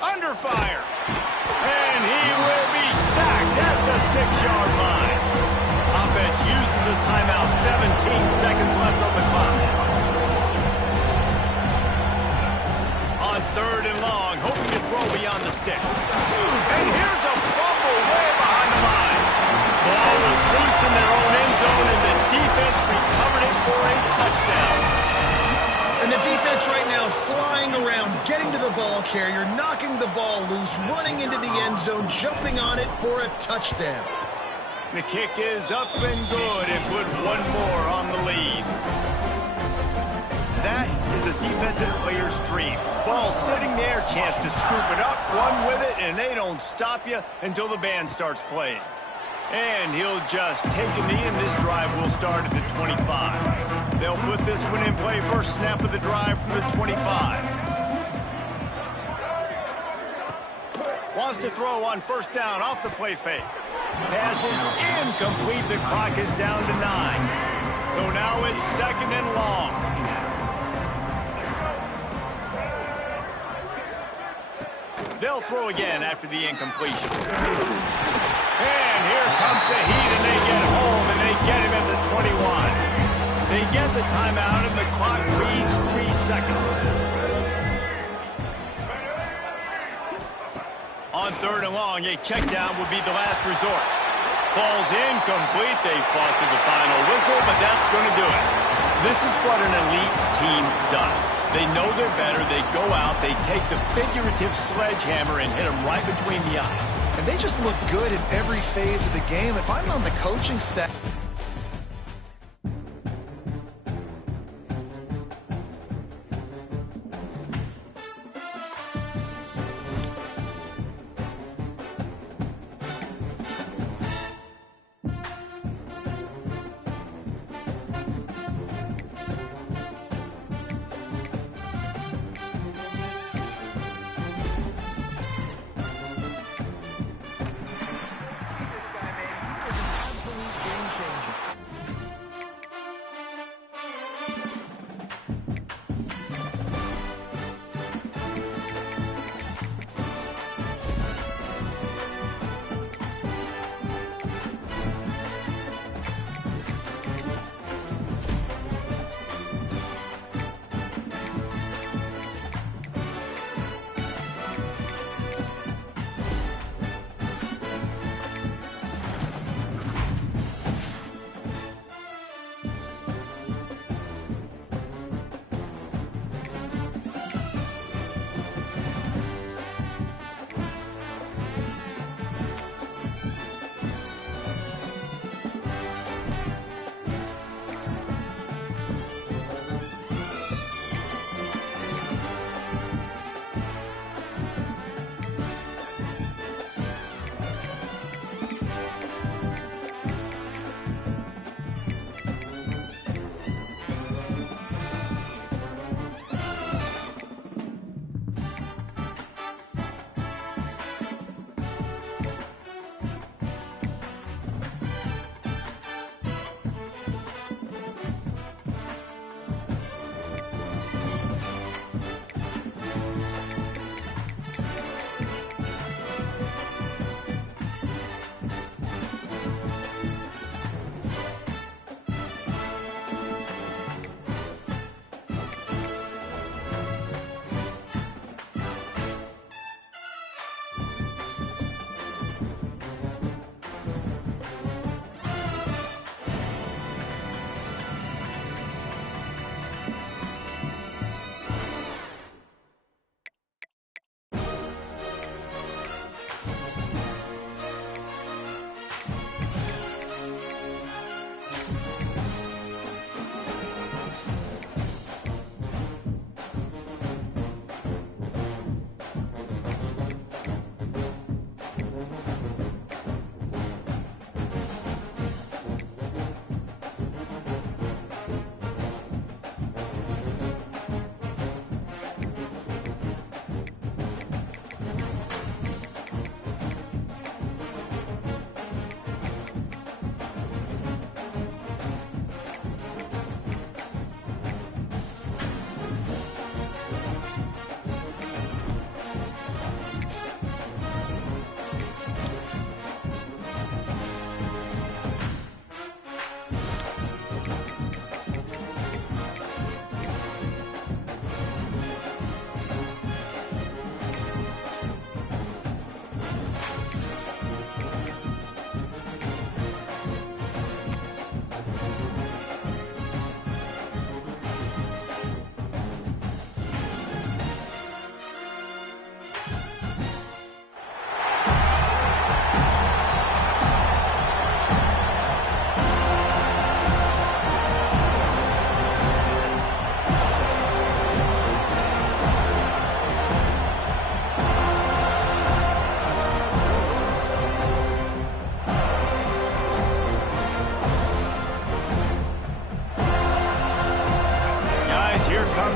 Under fire. And he will be sacked at the 6-yard line. Offense uses a timeout. 17 seconds left on the clock. On 3rd and long, hoping to throw beyond the sticks. And here's a fumble way behind the line. Ball was loose in their own end zone, and the defense recovered it for a touchdown. And the defense right now flying around, getting to the ball carrier, knocking the ball loose, running into the end zone, jumping on it for a touchdown. The kick is up and good, and put 1 more on the lead. That is a defensive player's dream. Ball sitting there, chance to scoop it up, run with it, and they don't stop you until the band starts playing. And he'll just take a knee, and this drive will start at the 25. They'll put this one in play. First snap of the drive from the 25. Wants to throw on 1st down off the play fake. Pass is incomplete. The clock is down to 9. So now it's 2nd and long. They'll throw again after the incompletion. And here comes the heat, and they get home, and they get him at the 21. They get the timeout, and the clock reads 3 seconds. On 3rd and long, a check down would be the last resort. Ball's incomplete. They fought to the final whistle, but that's going to do it. This is what an elite team does. They know they're better. They go out. They take the figurative sledgehammer and hit them right between the eyes. And they just look good in every phase of the game. If I'm on the coaching staff...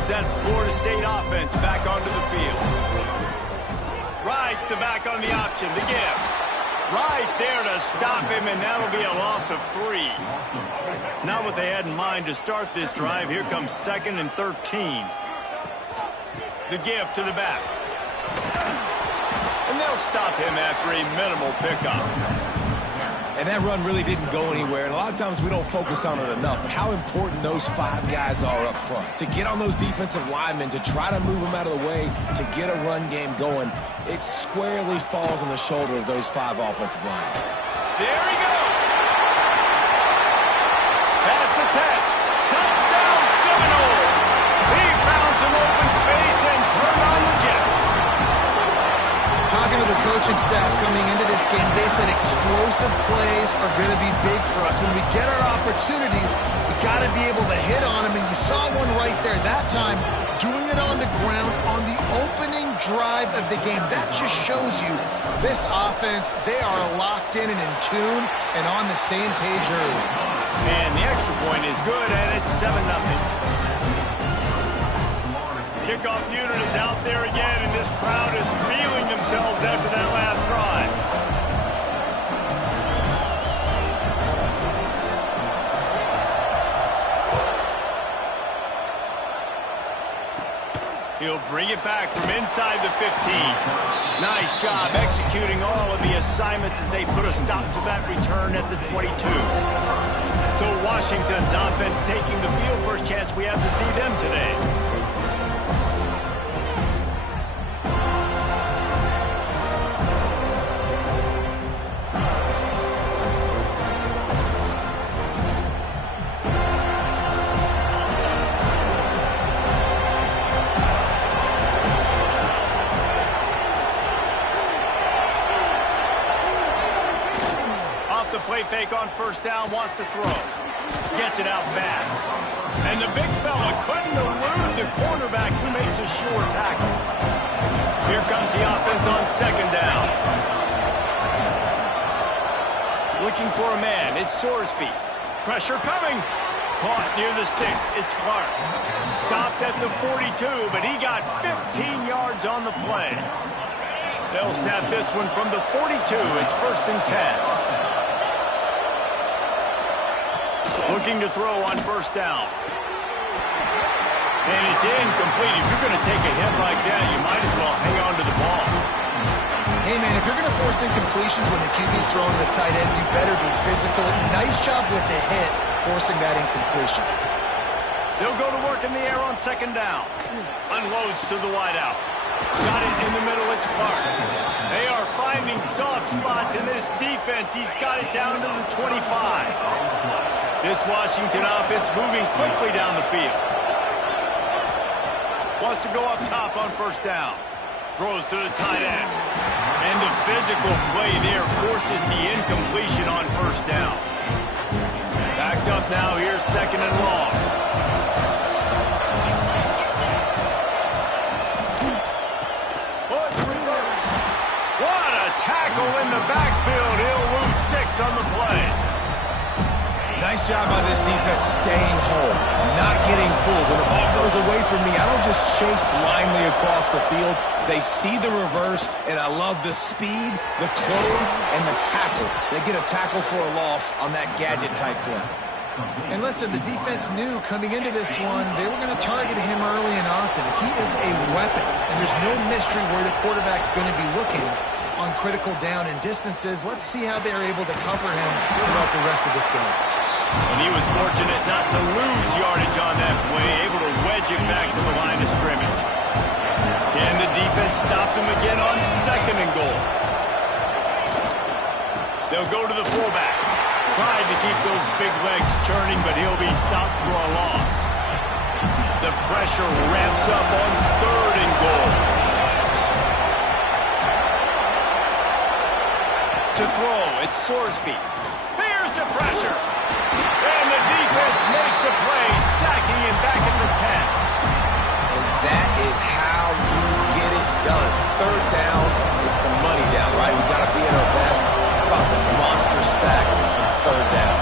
That Florida State offense back onto the field. Rides to back on the option, the gift. Right there to stop him, and that'll be a loss of 3. Not what they had in mind to start this drive. Here comes 2nd and 13. The gift to the back. stop him after a minimal pickup. And that run really didn't go anywhere. And a lot of times we don't focus on it enough. But how important those 5 guys are up front. To get on those defensive linemen, to try to move them out of the way, to get a run game going, it squarely falls on the shoulder of those 5 offensive linemen. There he goes. Past the 10. Touchdown Seminoles. He found some open space and turned on the Jets. Talking to the coaching staff coming into this game, they said explosive plays are going to be big for us. When we get our opportunities, we got to be able to hit on them. And you saw one right there that time, doing it on the ground on the opening drive of the game. That just shows you this offense, they are locked in and in tune and on the same page early. And the extra point is good, and it's 7-0. Kickoff unit is out there again, and this crowd is feeling themselves after that last drive. He'll bring it back from inside the 15. Nice job executing all of the assignments as they put a stop to that return at the 22. So Washington's offense taking the field. First chance we have to see them today. Play fake on first down, wants to throw. Gets it out fast. And the big fella couldn't elude the cornerback who makes a sure tackle. Here comes the offense on second down. Looking for a man, it's Sorsby. Pressure coming. Caught near the sticks, it's Clark. Stopped at the 42, but he got 15 yards on the play. They'll snap this one from the 42, it's 1st and 10. Looking to throw on first down. And it's incomplete. If you're going to take a hit like that, you might as well hang on to the ball. Hey, man, if you're going to force incompletions when the QB's throwing the tight end, you better be physical. Nice job with the hit, forcing that incompletion. They'll go to work in the air on second down. Unloads to the wideout. Got it in the middle, it's Clark. They are finding soft spots in this defense. He's got it down to the 25. This Washington offense moving quickly down the field. Wants to go up top on first down. Throws to the tight end. And the physical play there forces the incompletion on first down. Backed up now, here's second and long. Oh, it's reversed. What a tackle in the backfield. He'll lose 6 on the play. Nice job by this defense staying home, not getting fooled. When the ball goes away from me, I don't just chase blindly across the field. They see the reverse, and I love the speed, the close, and the tackle. They get a tackle for a loss on that gadget-type play. And listen, the defense knew coming into this one, they were going to target him early and often. He is a weapon, and there's no mystery where the quarterback's going to be looking on critical down and distances. Let's see how they're able to cover him throughout the rest of this game. And he was fortunate not to lose yardage on that play, able to wedge it back to the line of scrimmage. Can the defense stop them again on second and goal? They'll go to the fullback. Tried to keep those big legs churning, but he'll be stopped for a loss. The pressure ramps up on third and goal. To throw, it's Sorsby. Here's the pressure. And the defense makes a play, sacking him back at the 10. And that is how you get it done. Third down, it's the money down, right? We've got to be at our best. How about the monster sack on third down?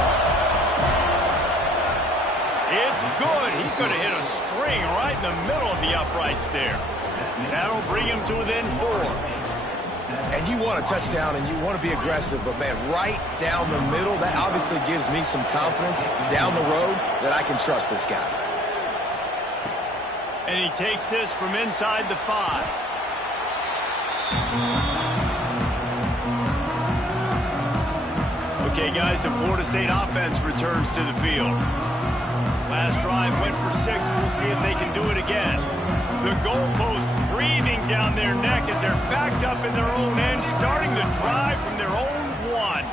It's good. He could have hit a string right in the middle of the uprights there. That'll bring him to within 4. And you want a touchdown and you want to be aggressive, but, man, right down the middle, that obviously gives me some confidence down the road that I can trust this guy. And he takes this from inside the 5. Okay, guys, the Florida State offense returns to the field. Last drive went for 6. We'll see if they can do it again. The goalpost breathing down their neck as they're backed up in their own end, starting the drive from their own 1.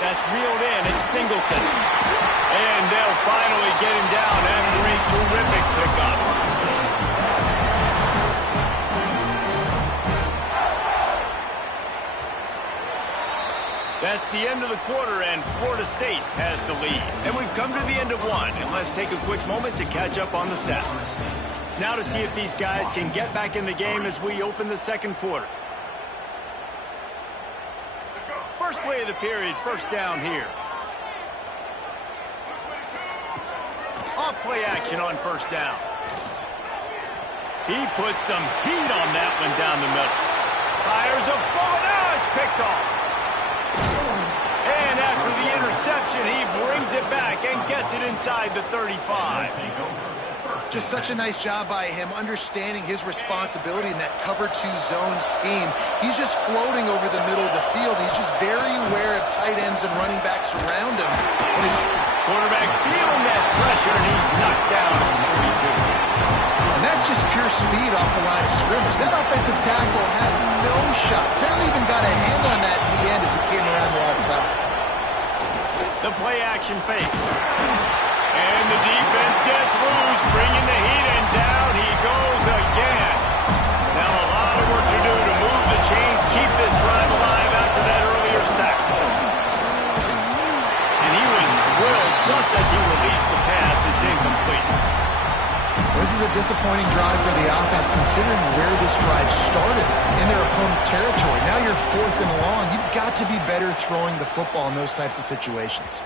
That's reeled in. It's Singleton. And they'll finally get him down after a terrific pickup. That's the end of the quarter, and Florida State has the lead. And we've come to the end of 1, and let's take a quick moment to catch up on the stats. Now to see if these guys can get back in the game as we open the second quarter. First play of the period, first down here. Off play action on first down. He puts some heat on that one down the middle. Fires a ball, now it's picked off. And after the interception, he brings it back and gets it inside the 35. Just such a nice job by him understanding his responsibility in that cover 2 zone scheme. He's just floating over the middle of the field. He's just very aware of tight ends and running backs around him. And his quarterback feeling that pressure, and he's knocked down at the 42. And that's just pure speed off the line of scrimmage. That offensive tackle had no shot. Barely even got a hand on that D-end as he came around the outside. The play action fake. And the defense gets loose, bringing the heat, and down he goes again. Now a lot of work to do to move the chains, keep this drive alive after that earlier sack. And he was drilled just as he released the pass. It's incomplete. This is a disappointing drive for the offense, considering where this drive started in their opponent territory. Now you're 4th and long. You've got to be better throwing the football in those types of situations.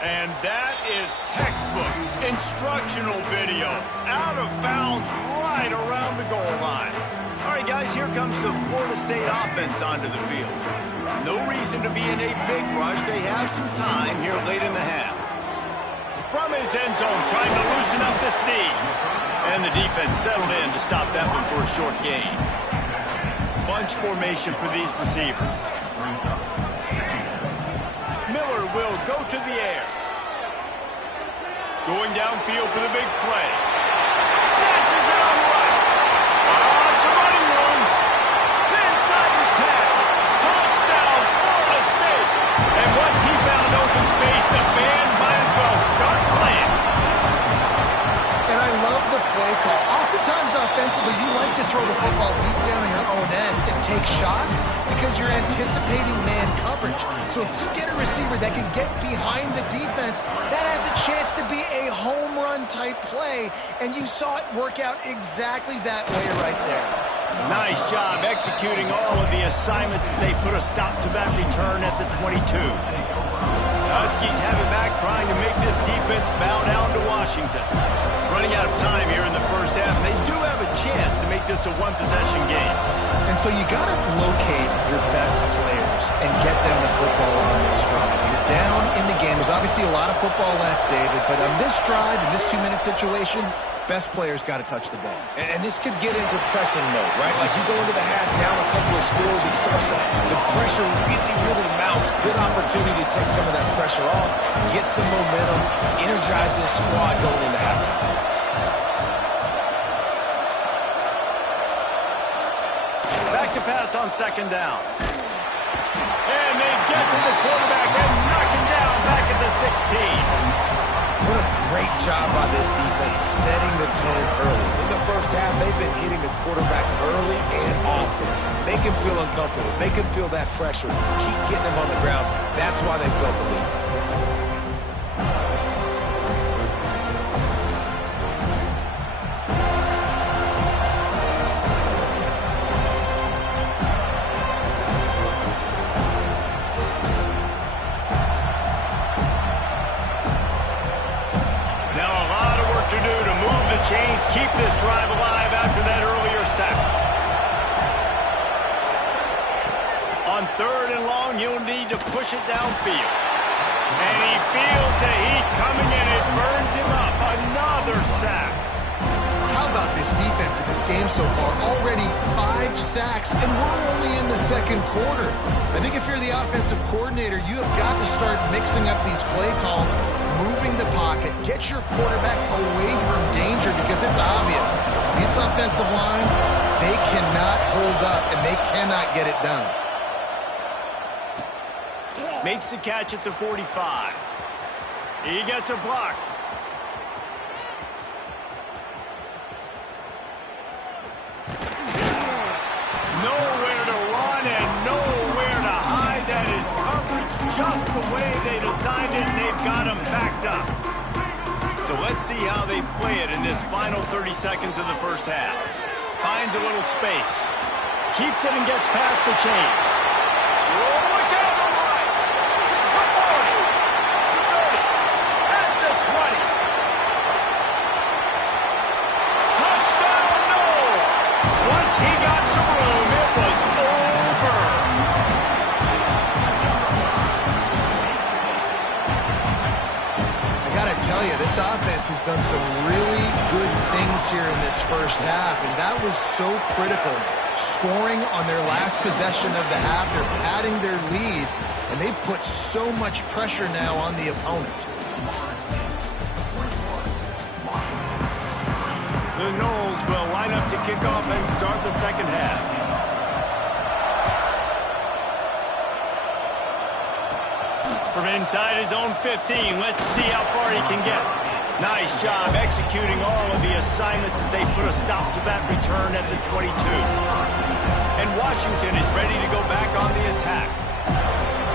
And that is textbook instructional video. Out of bounds right around the goal line. All right, guys, here comes the Florida State offense onto the field. No reason to be in a big rush. They have some time here late in the half. From his end zone, trying to loosen up this knee. And the defense settled in to stop that one for a short gain. Bunch formation for these receivers. Miller will go to the air. Going downfield for the big play. Snatches it on right. It's a running room. Inside the tag. Touchdown, Florida State. And once he found open space, the band might as well start playing. And I love the play call. Oftentimes offensively, you like to throw the football deep down in your own end and take shots because you're anticipating man coverage. So if you get a receiver that can get behind the defense, that has a chance to be a home run type play, and you saw it work out exactly that way right there. Nice job executing all of the assignments as they put a stop to that return at the 22. Huskies have it back, trying to make this defense bow down to Washington. Running out of time here in the first half, and they do have a chance to make this a one-possession game. And so you got to locate your best players and get them the football on this drive. You're down in the game. There's obviously a lot of football left, David, but on this drive, in this 2-minute situation, best players got to touch the ball. And this could get into pressing mode, right? Like you go into the half down a couple of scores, it starts to, the pressure really mounts. Good opportunity to take some of that pressure off, get some momentum, energize this squad going into halftime. Back to pass on second down. And they get to the quarterback and knock him down back at the 16. What a great job by this defense setting the tone early. In the first half, they've been hitting the quarterback early and often. Make him feel uncomfortable. Make him feel that pressure. Keep getting him on the ground. That's why they've built the lead. Chains keep this drive alive after that earlier sack. On third and long, he'll need to push it downfield. And he feels the heat coming in. It burns him up. Another sack. How about this best defense in this game so far. Already 5 sacks, and we're only in the second quarter. I think if you're the offensive coordinator, you have got to start mixing up these play calls, moving the pocket, get your quarterback away from danger, because it's obvious. This offensive line, they cannot hold up, and they cannot get it done. Makes the catch at the 45. He gets a block. Nowhere to run and nowhere to hide. That is coverage just the way they designed it, and they've got him backed up. So let's see how they play it in this final 30 seconds of the first half. Finds a little space. Keeps it and gets past the chains. Oh, look out on the right. The 40. The 30. At the 20. Touchdown, Knowles. Once he got some room, it was over. I got to tell you, this offense has done some really good things here in this first half, and that was so critical. Scoring on their last possession of the half, they're padding their lead, and they've put so much pressure now on the opponent. The Knowles will line up to kick off and start the second half. From inside his own 15, let's see how far he can get. Nice job executing all of the assignments as they put a stop to that return at the 22. And Washington is ready to go back on the attack.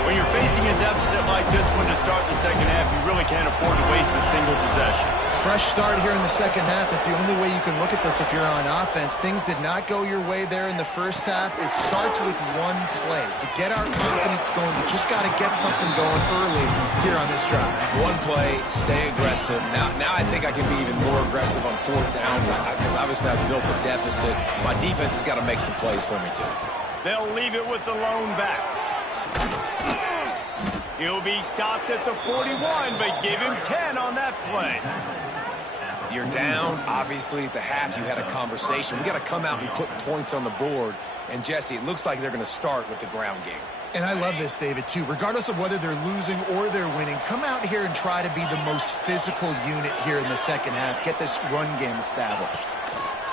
When you're facing a deficit like this one to start the second half, you really can't afford to waste a single possession. Fresh start here in the second half. That's the only way you can look at this if you're on offense. Things did not go your way there in the first half. It starts with one play. To get our confidence going, we just got to get something going early here on this drive. One play, stay aggressive. Now I think I can be even more aggressive on fourth downs because obviously I've built a deficit. My defense has got to make some plays for me too. They'll leave it with the lone back. He'll be stopped at the 41, but give him 10 on that play. You're down. Obviously, at the half, you had a conversation. We got to come out and put points on the board. And, Jesse, it looks like they're going to start with the ground game. And I love this, David, too. Regardless of whether they're losing or they're winning, come out here and try to be the most physical unit here in the second half. Get this run game established.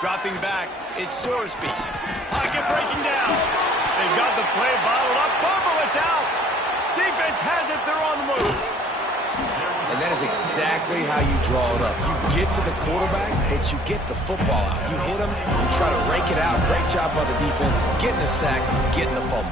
Dropping back, it's Sorsby. Pocket breaking down. They've got the play bottled up. Fumble, it's out. Defense has it. They're on the move. And that is exactly how you draw it up. You get to the quarterback, but you get the football out. You hit him, you try to rake it out. Great job by the defense, getting the sack, getting the fumble.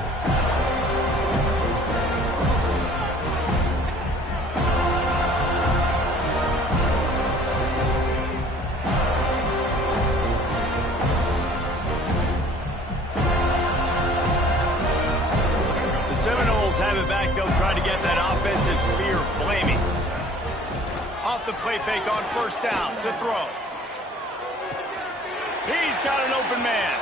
The Seminoles have it back. They'll try to get that offensive spear flaming. Off the play fake on first down to throw. He's got an open man.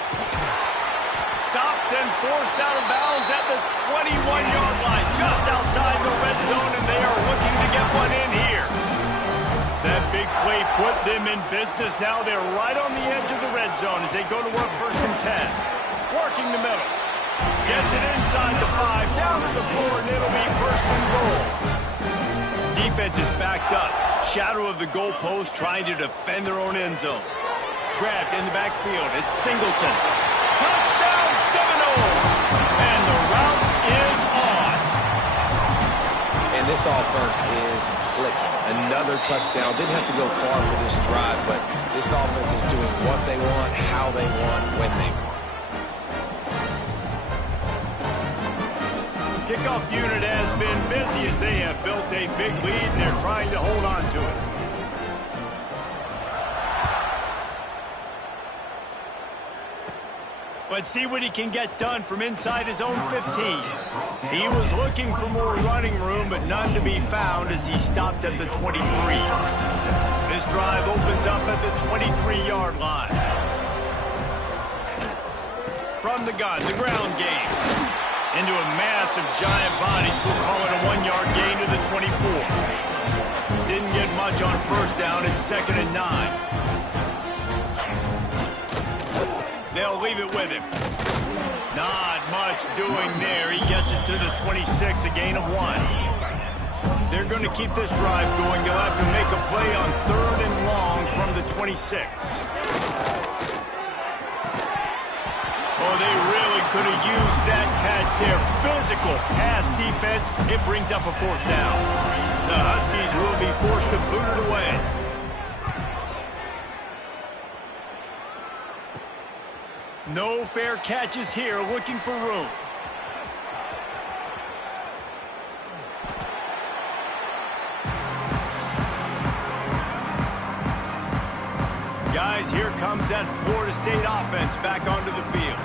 Stopped and forced out of bounds at the 21-yard line, just outside the red zone, and they are looking to get one in here. That big play put them in business. Now they're right on the edge of the red zone as they go to work first and 10. Working the middle. Gets it inside the 5, down to the 4, and it'll be first and goal. Defense is backed up. Shadow of the goalpost trying to defend their own end zone. Grabbed in the backfield. It's Singleton. Touchdown, Seminoles! And the route is on. And this offense is clicking. Another touchdown. Didn't have to go far for this drive, but this offense is doing what they want, how they want, when they want. Kickoff unit has been busy as they have built a big lead and they're trying to hold on to it. Let's see what he can get done from inside his own 15. He was looking for more running room, but none to be found as he stopped at the 23. This drive opens up at the 23-yard line. From the gun, the ground game. Into a mass of giant bodies. We'll call it a 1-yard gain to the 24. Didn't get much on first down. It's 2nd and 9. They'll leave it with him. Not much doing there. He gets it to the 26, a gain of 1. They're going to keep this drive going. They'll have to make a play on 3rd and long from the 26. Oh, they really could have used that catch there. Physical pass defense. It brings up a 4th down. The Huskies will be forced to boot it away. No fair catches here, looking for room. Guys, here comes that Florida State offense back onto the field.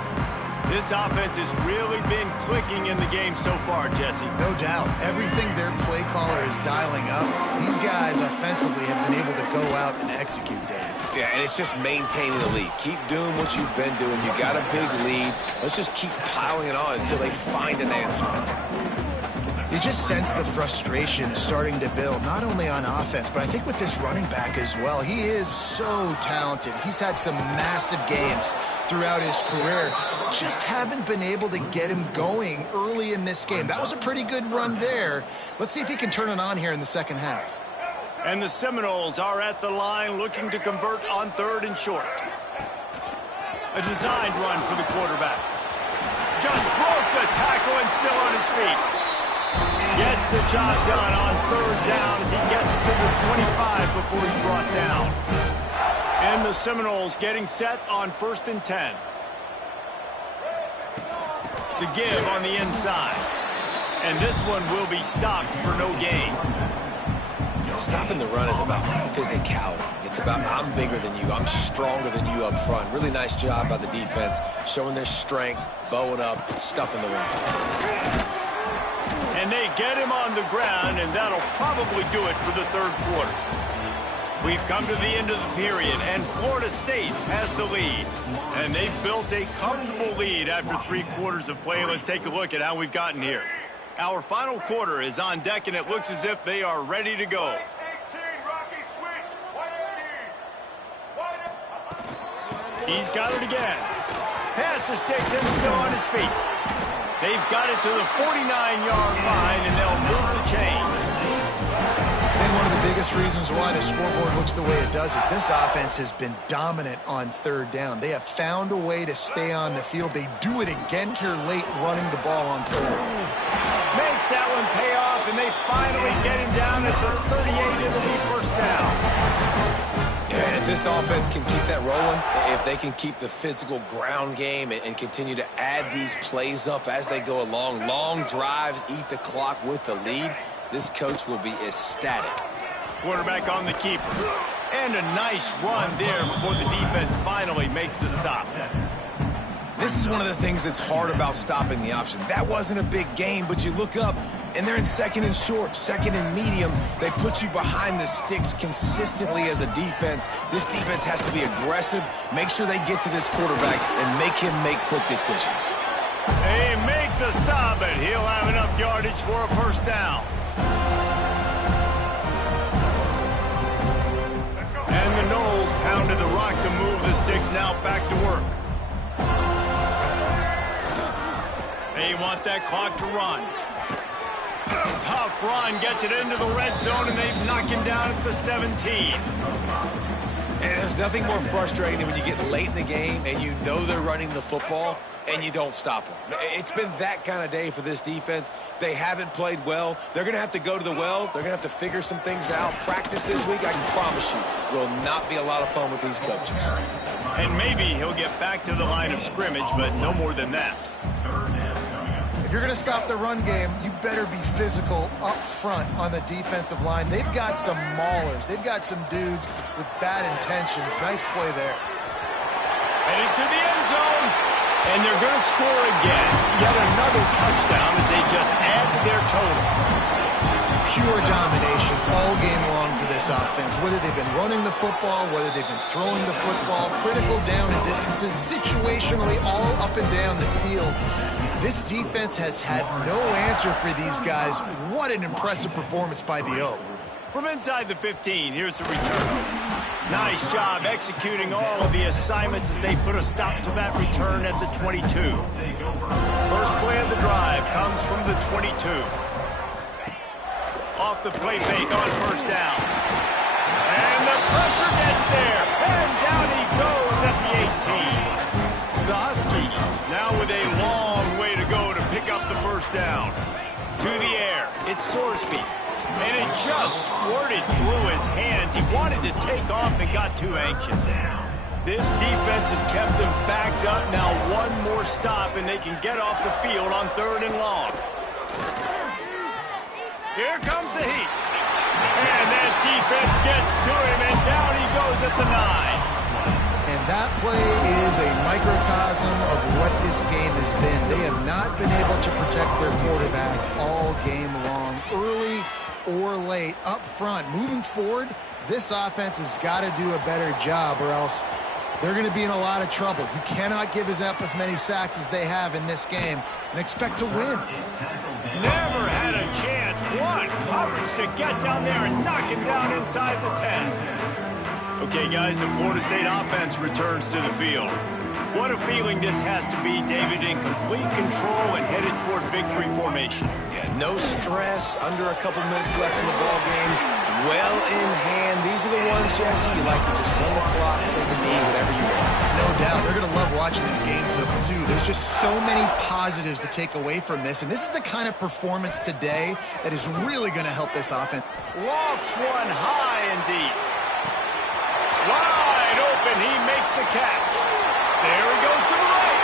This offense has really been clicking in the game so far, Jesse. No doubt. Everything their play caller is dialing up, these guys offensively have been able to go out and execute, Dan. Yeah, and it's just maintaining the lead. Keep doing what you've been doing. You got a big lead. Let's just keep piling it on until they find an answer. You just sense the frustration starting to build, not only on offense, but I think with this running back as well. He is so talented. He's had some massive games throughout his career. Just haven't been able to get him going early in this game. That was a pretty good run there. Let's see if he can turn it on here in the second half. And the Seminoles are at the line looking to convert on 3rd and short. A designed run for the quarterback. Just broke the tackle and still on his feet. Gets the job done on 3rd down as he gets it to the 25 before he's brought down. And the Seminoles getting set on 1st and 10. The give on the inside. And this one will be stopped for no gain. Stopping the run is about physicality. It's about I'm bigger than you. I'm stronger than you up front. Really nice job by the defense, showing their strength, bowing up, stuffing the run. And they get him on the ground, and that'll probably do it for the 3rd quarter. We've come to the end of the period, and Florida State has the lead. And they've built a comfortable lead after 3 quarters of play. Let's take a look at how we've gotten here. Our final quarter is on deck, and it looks as if they are ready to go. He's got it again. Pass to Sticks and still on his feet. They've got it to the 49-yard line, and they'll move the chain. I think one of the biggest reasons why the scoreboard looks the way it does is this offense has been dominant on 3rd down. They have found a way to stay on the field. They do it again here late, running the ball on 3rd. Makes that one pay off, and they finally get him down at the 38. It'll be 1st down. And if this offense can keep that rolling, if they can keep the physical ground game and continue to add these plays up as they go along, long drives, eat the clock with the lead, this coach will be ecstatic. Quarterback on the keeper. And a nice run there before the defense finally makes the stop. This is one of the things that's hard about stopping the option. That wasn't a big gain, but you look up, and they're in 2nd and short, 2nd and medium. They put you behind the sticks consistently as a defense. This defense has to be aggressive, make sure they get to this quarterback, and make him make quick decisions. They make the stop, and he'll have enough yardage for a 1st down. And the Noles pounded the rock to move the Sticks now back to work. They want that clock to run. Tough run, gets it into the red zone, and they've knocked him down at the 17. And there's nothing more frustrating than when you get late in the game and you know they're running the football and you don't stop them. It's been that kind of day for this defense. They haven't played well. They're going to have to go to the well. They're going to have to figure some things out. Practice this week, I can promise you, will not be a lot of fun with these coaches. And maybe he'll get back to the line of scrimmage, but no more than that. If you're going to stop the run game, you better be physical up front on the defensive line. They've got some maulers. They've got some dudes with bad intentions. Nice play there. Heading to the end zone. And they're going to score again. Yet another touchdown as they just add to their total. Pure domination all game long for this offense. Whether they've been running the football, whether they've been throwing the football, critical down and distances, situationally all up and down the field. This defense has had no answer for these guys. What an impressive performance by the O. From inside the 15, here's the return. Nice job executing all of the assignments as they put a stop to that return at the 22. First play of the drive comes from the 22. Off the play fake on first down. And the pressure gets there. And down he goes at the 18. The Huskies now with a long way to go to pick up the first down. To the air, it's Sorsby. And it just squirted through his hands. He wanted to take off and got too anxious. This defense has kept them backed up. Now one more stop and they can get off the field on 3rd and long. Here comes the heat. And that defense gets to him, and down he goes at the 9. And that play is a microcosm of what this game has been. They have not been able to protect their quarterback all game long, early or late, up front. Moving forward, this offense has got to do a better job, or else they're going to be in a lot of trouble. You cannot give up as many sacks as they have in this game and expect to win. Never had a chance. One coverage to get down there and knock him down inside the 10. Okay, guys, the Florida State offense returns to the field. What a feeling this has to be, David, in complete control and headed toward victory formation. Yeah, no stress, under a couple minutes left in the ball game, well in hand. These are the ones, Jesse, you like to just run the clock, take a knee, whatever you want. No doubt. They're going to love watching this game film, too. There's just so many positives to take away from this, and this is the kind of performance today that is really going to help this offense. Lofts one high and deep. Wide open, he makes the catch. There he goes to the right.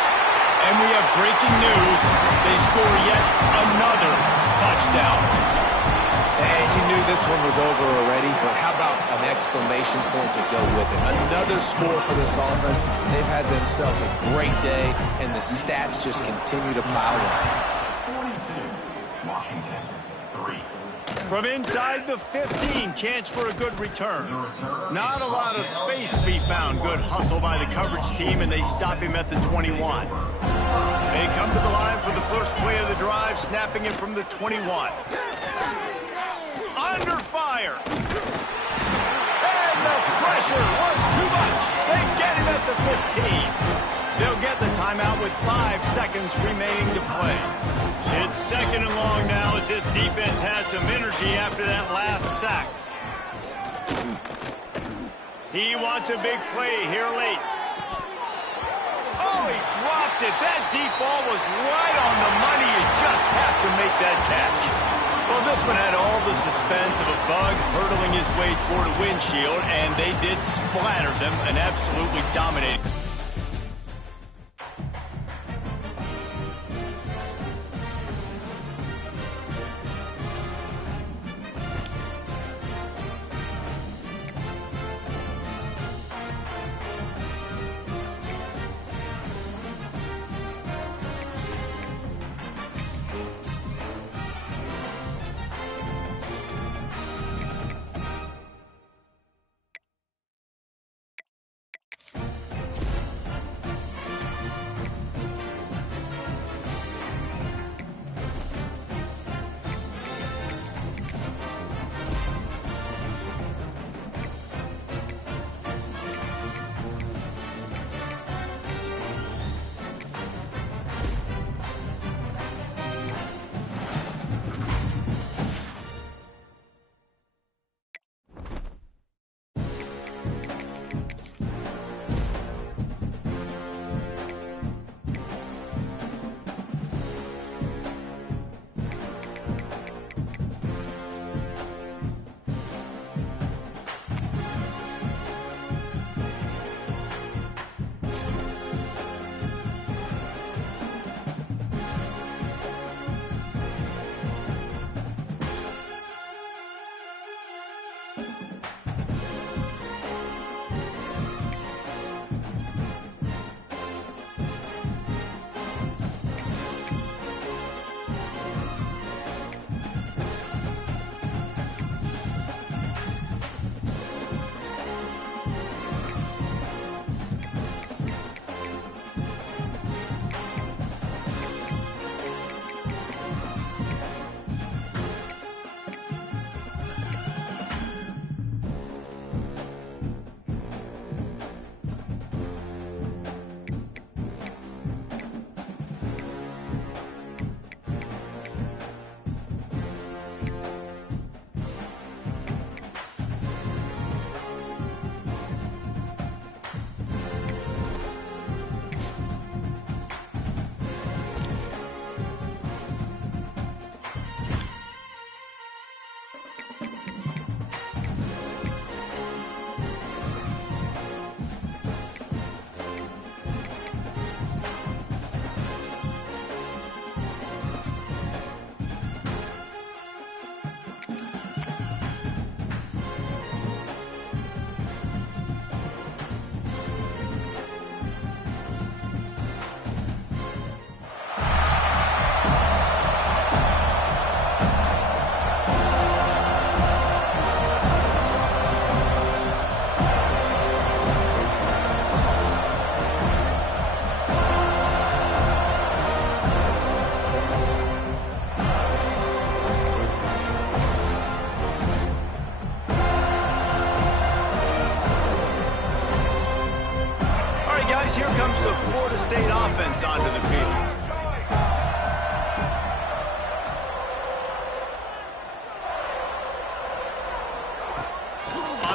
And we have breaking news. They score yet another touchdown. And you knew this one was over already, but how about an exclamation point to go with it? Another score for this offense. They've had themselves a great day, and the stats just continue to pile up. 42, Washington, 3. From inside the 15, chance for a good return. Not a lot of space to be found. Good hustle by the coverage team, and they stop him at the 21. They come to the line for the first play of the drive, snapping it from the 21. Under fire. And the pressure was too much. They get him at the 15. They'll get the timeout with 5 seconds remaining to play. It's 2nd and long now as this defense has some energy after that last sack. He wants a big play here late. Oh, he dropped it. That deep ball was right on the money. You just have to make that catch. Well, this one had all the suspense of a bug hurtling his way toward a windshield, and they did splatter them and absolutely dominate.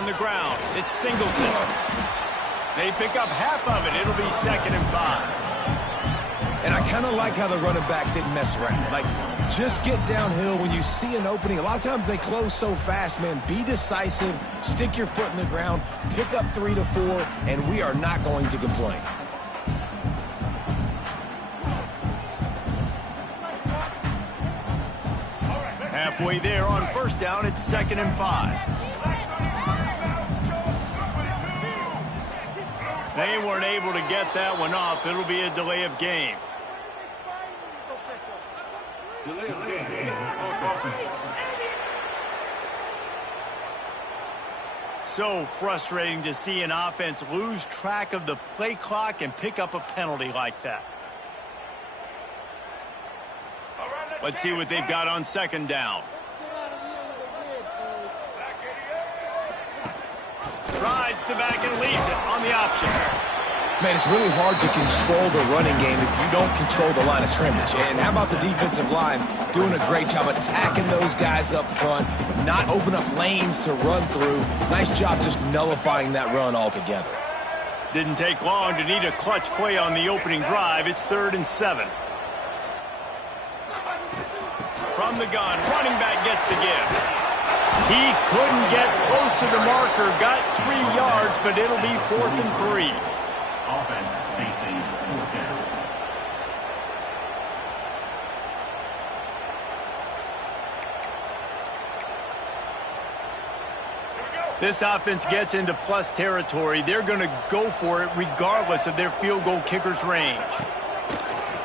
On the ground, it's Singleton. They pick up half of it. It'll be 2nd and 5. And I kind of like how the running back didn't mess around. Like, just get downhill when you see an opening. A lot of times they close so fast, man. Be decisive, stick your foot in the ground, pick up 3 to 4, and we are not going to complain. Halfway there on 1st down, it's 2nd and 5. They weren't able to get that one off. It'll be a delay of game. So frustrating to see an offense lose track of the play clock and pick up a penalty like that. Let's see what they've got on 2nd down. Rides the back and leaves it on the option. Man, it's really hard to control the running game if you don't control the line of scrimmage. And how about the defensive line doing a great job attacking those guys up front, not open up lanes to run through. Nice job just nullifying that run altogether. Didn't take long to need a clutch play on the opening drive. It's 3rd and 7. From the gun, running back gets to give. He couldn't get close to the marker, got 3 yards, but it'll be 4th and 3. Offense facing 4th down. This offense gets into plus territory. They're going to go for it regardless of their field goal kicker's range.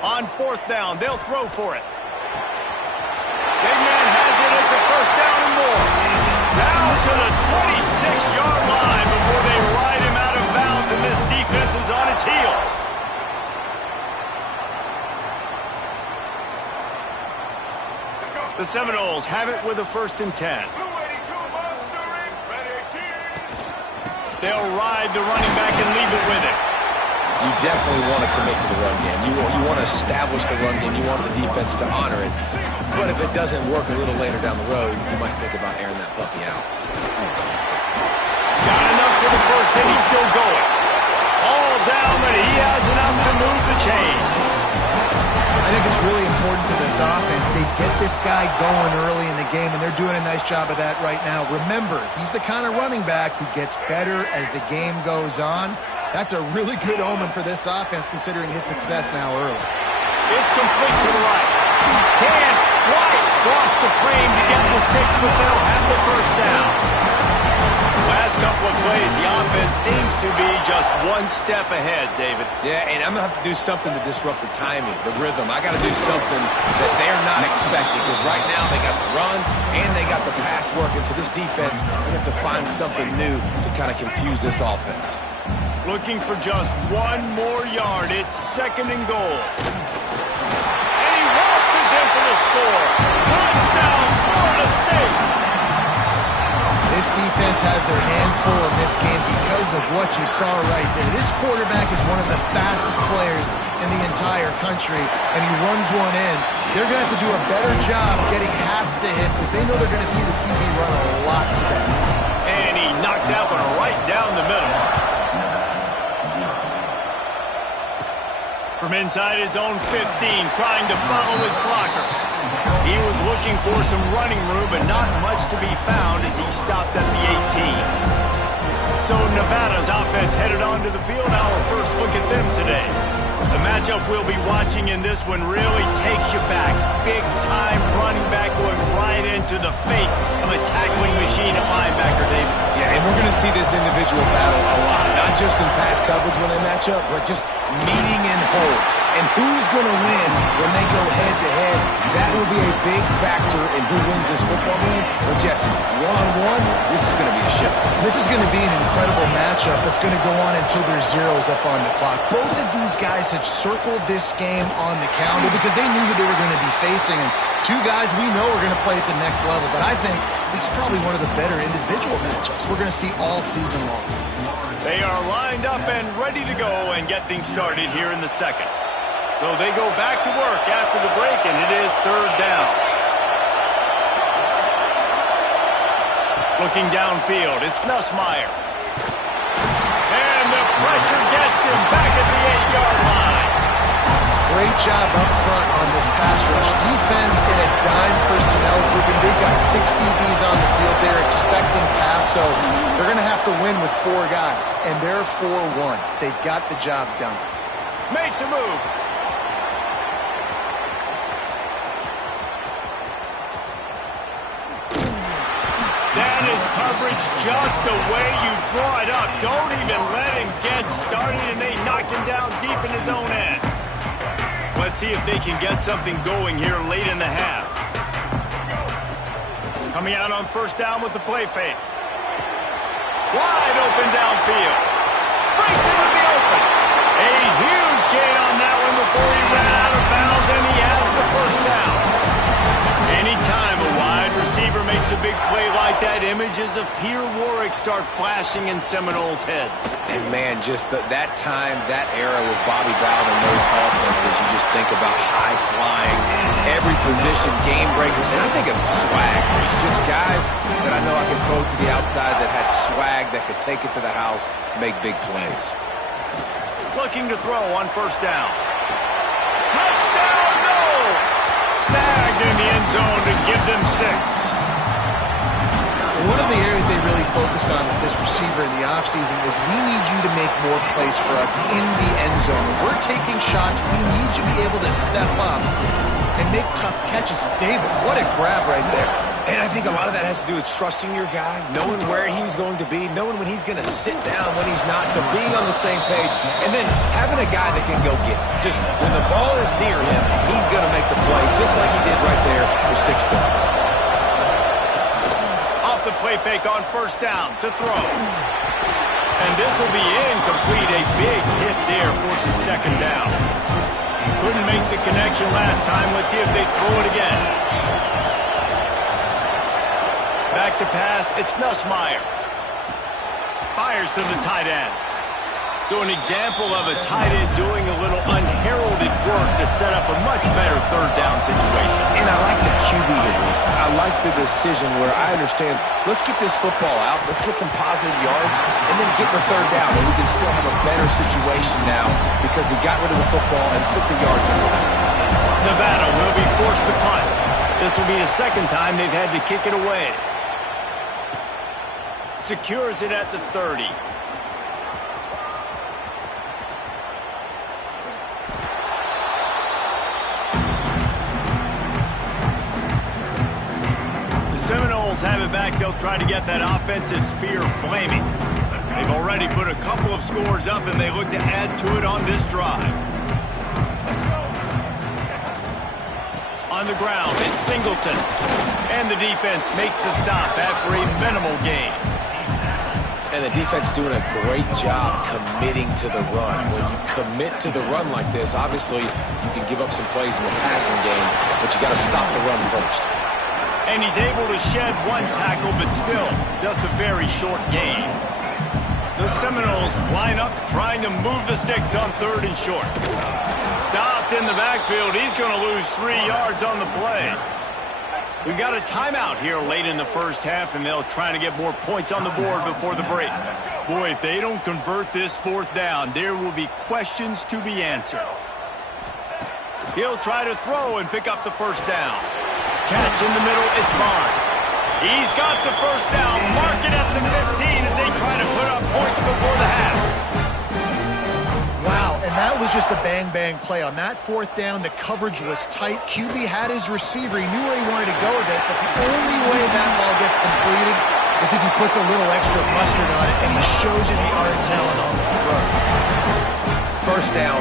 On 4th down, they'll throw for it. Big man has it. It's a 1st down and more. Down to the 26-yard line before they ride him out of bounds, and this defense is on its heels. The Seminoles have it with a 1st and 10. They'll ride the running back and leave it with it. You definitely want to commit to the run game. You want to establish the run game. You want the defense to honor it. But if it doesn't work a little later down the road, you might think about airing that puppy out. Got enough for the 1st, and he's still going. All down, but he has enough to move the chains. I think it's really important for this offense. They get this guy going early in the game, and they're doing a nice job of that right now. Remember, he's the kind of running back who gets better as the game goes on. That's a really good omen for this offense, considering his success now early. It's complete to the right. Can White cross the frame to get the 6, but they'll have the 1st down. Last couple of plays, the offense seems to be just one step ahead, David. Yeah, and I'm going to have to do something to disrupt the timing, the rhythm. I got to do something that they're not expecting, because right now they got the run and they got the pass working. So this defense, we have to find something new to kind of confuse this offense. Looking for just 1 more yard. It's 2nd and goal. And he waltzes in for the score. Touchdown, Florida State. This defense has their hands full in this game because of what you saw right there. This quarterback is one of the fastest players in the entire country, and he runs one in. They're going to have to do a better job getting hats to him because they know they're going to see the QB run a lot today. And he knocked that one right down the middle. From inside his own 15, trying to follow his blockers. He was looking for some running room, but not much to be found as he stopped at the 18. So Nevada's offense headed onto the field. Our first look at them today. The matchup we'll be watching in this one really takes you back. Big-time running back going right into the face of a tackling machine at linebacker, David. Yeah, and we're going to see this individual battle a lot. Not just in pass coverage when they match up, but just meeting in holes. And who's going to win when they go head-to-head? That will be a big factor in who wins this football game. But, Jesse, one-on-one, this is going to be a show. This is going to be an incredible matchup that's going to go on until there's zeros up on the clock. Both of these guys have circled this game on the calendar because they knew who they were going to be facing. And 2 guys we know are going to play at the next level. But I think this is probably one of the better individual matchups we're going to see all season long. They are lined up and ready to go and get things started here in the 2nd. So they go back to work after the break, and it is 3rd down. Looking downfield, it's Nussmeier. And the pressure gets him back at the 8-yard line. Great job up front on this pass rush. Defense in a dime personnel grouping. They've got 6 DBs on the field. They're expecting pass, so they're going to have to win with 4 guys. And they're 4-1. They got the job done. Makes a move. That is coverage just the way you draw it up. Don't even let him get started, and they knock him down deep in his own end. Let's see if they can get something going here late in the half. Coming out on first down with the play fake. Wide open downfield. Breaks into the open. A huge gain on that one before he ran out of bounds, and he has the first down. Anytime a wide receiver makes a big play like that, images of Peter Warrick start flashing in Seminoles' heads. And man, just that time, that era with Bobby Bowden and those offenses, you just think about high-flying, every position, game breakers, and I think of swag. It's just guys that I know I could throw to the outside that had swag, that could take it to the house, make big plays. Looking to throw on first down. Touchdown, no! Snagged in the end zone to give them 6. One of the areas they really focused on with this receiver in the offseason was we need you to make more plays for us in the end zone. We're taking shots. We need you to be able to step up and make tough catches. David, what a grab right there. And I think a lot of that has to do with trusting your guy, knowing where he's going to be, knowing when he's going to sit down, when he's not, so being on the same page, and then having a guy that can go get it. Just when the ball is near him, he's going to make the play, just like he did right there for 6 points. Off the play fake on first down to throw. And this will be incomplete. A big hit there forces second down. Couldn't make the connection last time. Let's see if they throw it again. Back to pass, it's Nussmeier. Fires to the tight end. So an example of a tight end doing a little unheralded work to set up a much better third down situation. And I like the QB here, Reese. I like the decision where I understand, let's get this football out, let's get some positive yards, and then get the third down, and we can still have a better situation now because we got rid of the football and took the yards in with it. Nevada will be forced to punt. This will be the second time they've had to kick it away. Secures it at the 30. The Seminoles have it back. They'll try to get that offensive spear flaming. They've already put a couple of scores up, and they look to add to it on this drive. On the ground, it's Singleton. And the defense makes the stop after a minimal gain. And the defense doing a great job committing to the run. When you commit to the run like this, obviously you can give up some plays in the passing game, but you got to stop the run first. And he's able to shed one tackle, but still just a very short gain. The Seminoles line up trying to move the sticks on third and short. Stopped in the backfield. He's going to lose 3 yards on the play. We got a timeout here late in the first half, and they'll try to get more points on the board before the break. Boy, if they don't convert this fourth down, there will be questions to be answered. He'll try to throw and pick up the first down. Catch in the middle, it's Barnes. He's got the first down. Mark it at the 15 as they try to put up points before the half. Wow, and that was just a bang-bang play. On that fourth down, the coverage was tight. QB had his receiver. He knew where he wanted to go with it, but the only way that ball gets completed is if he puts a little extra mustard on it, and he shows you the art and talent on the run. First down,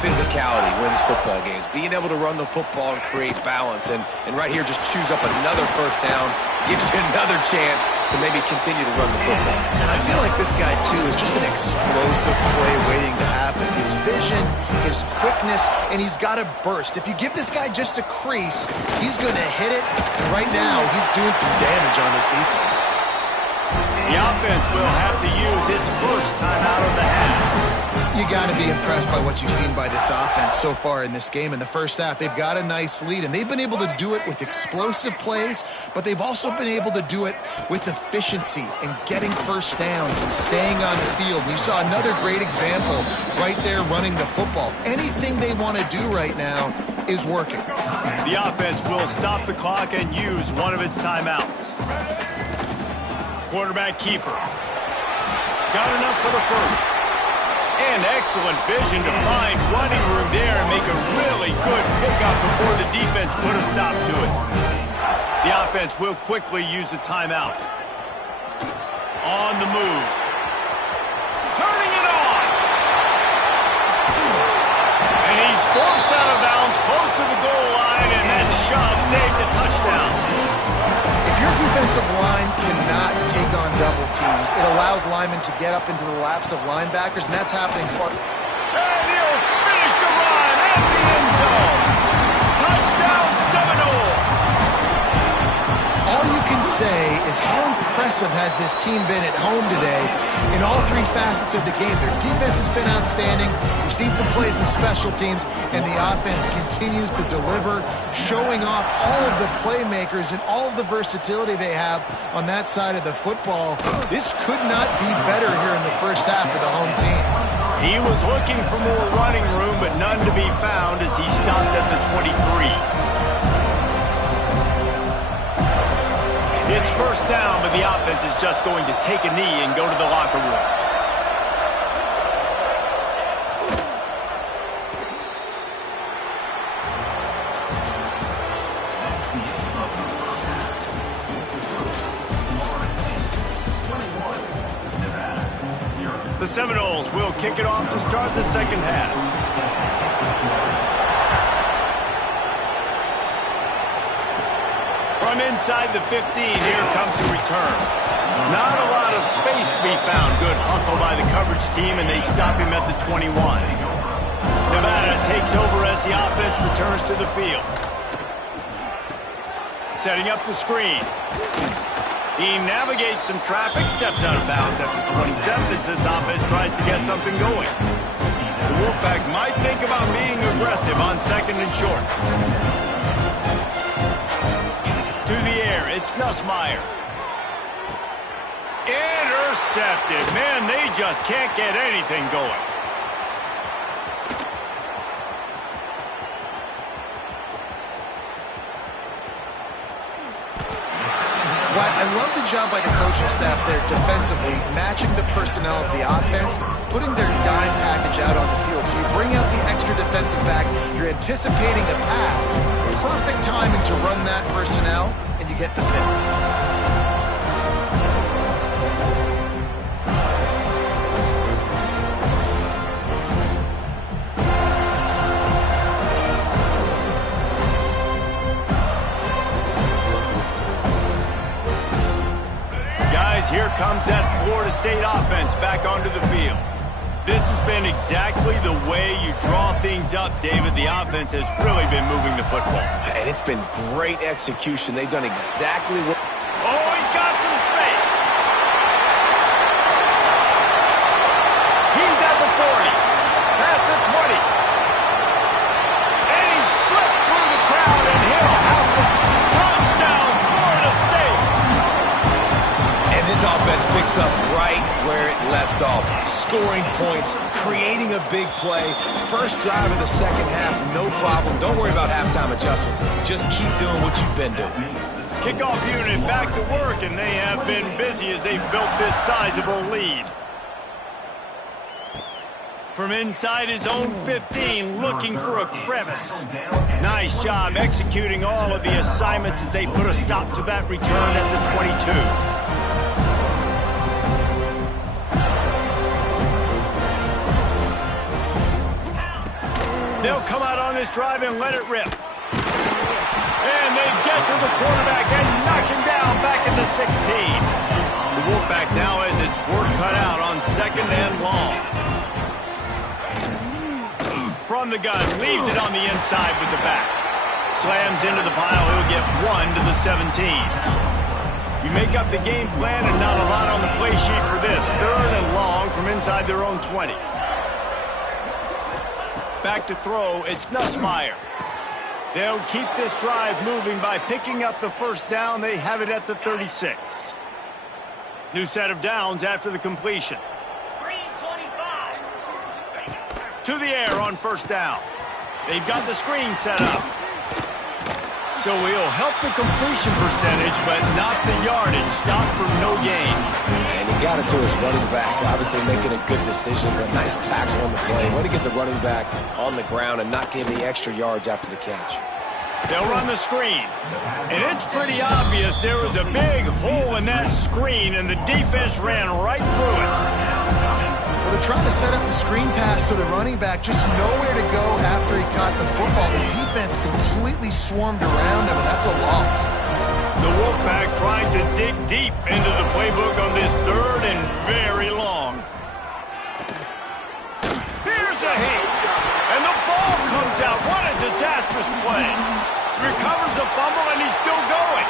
physicality wins football games. Being able to run the football and create balance. And right here, just choose up another first down, gives you another chance to maybe continue to run the football. And I feel like this guy, too, is just an explosive play waiting to happen. His vision, his quickness, and he's got a burst. If you give this guy just a crease, he's going to hit it. And right now, he's doing some damage on this defense. The offense will have to use its first timeout of the half. You got to be impressed by what you've seen by this offense so far in this game. In the first half, they've got a nice lead, and they've been able to do it with explosive plays, but they've also been able to do it with efficiency and getting first downs and staying on the field. And you saw another great example right there running the football. Anything they want to do right now is working. The offense will stop the clock and use one of its timeouts. Quarterback keeper. Got enough for the first. And excellent vision to find running room there and make a really good pickup before the defense put a stop to it. The offense will quickly use a timeout. On the move. Turning it on. And he's forced out of bounds close to the goal line, and that shove saved a touchdown. If your defensive line cannot take on double teams, it allows linemen to get up into the laps of linebackers, and that's happening for... And he'll finish the run at the end zone. Touchdown Seminoles. All you can say is how impressive has this team been at home today in all three facets of the game. Their defense has been outstanding. We've seen some plays in special teams, and the offense continues to deliver, showing off all of the playmakers and all of the versatility they have on that side of the football. This could not be better here in the first half for the home team. He was looking for more running room, but none to be found as he stopped at the 23. It's first down, but the offense is just going to take a knee and go to the locker room. The Seminoles will kick it off to start the second half. From inside the 15, here comes the return. Not a lot of space to be found. Good hustle by the coverage team, and they stop him at the 21. Nevada takes over as the offense returns to the field. Setting up the screen. He navigates some traffic, steps out of bounds at the 27 as this offense tries to get something going. The Wolfpack might think about being aggressive on second and short. To the air, it's Nussmeier. Intercepted. Man, they just can't get anything going. Well, I love the job by the coaching staff there defensively, matching the personnel of the offense, putting their dime package out on the field. So you bring out the extra defensive back, you're anticipating a pass, perfect timing to run that personnel, and you get the pick. Here comes that Florida State offense back onto the field. This has been exactly the way you draw things up, David. The offense has really been moving the football. And it's been great execution. They've done exactly what... Oh, he's got some space. He's at the 40. Past the 20. And he slipped through the crowd, and he'll house it. Touchdown, Florida State. This offense picks up right where it left off. Scoring points, creating a big play. First drive of the second half, no problem. Don't worry about halftime adjustments. Just keep doing what you've been doing. Kickoff unit back to work, and they have been busy as they've built this sizable lead. From inside his own 15, looking for a crevice. Nice job executing all of the assignments as they put a stop to that return at the 22. They'll come out on this drive and let it rip. And they get to the quarterback and knock him down back at the 16. The Wolfpack now has its work cut out on second and long. From the gun, leaves it on the inside with the back. Slams into the pile, he'll get 1 to the 17. You make up the game plan and not a lot on the play sheet for this. Third and long from inside their own 20. Back to throw, it's Nussmeier. They'll keep this drive moving by picking up the first down. They have it at the 36. New set of downs after the completion. To the air on first down. They've got the screen set up. So he'll help the completion percentage, but not the yardage. Stop for no gain. And he got it to his running back, obviously making a good decision, but nice tackle on the play. Way to get the running back on the ground and not give the extra yards after the catch. They'll run the screen. And it's pretty obvious there was a big hole in that screen, and the defense ran right through it. Well, they're trying to set up the screen pass to the running back, just nowhere to go after he caught the football. The defense completely swarmed around him, and that's a loss. The Wolfpack trying to dig deep into the playbook on this third and very long. Here's a hit, and the ball comes out. What a disastrous play. Recovers the fumble, and he's still going.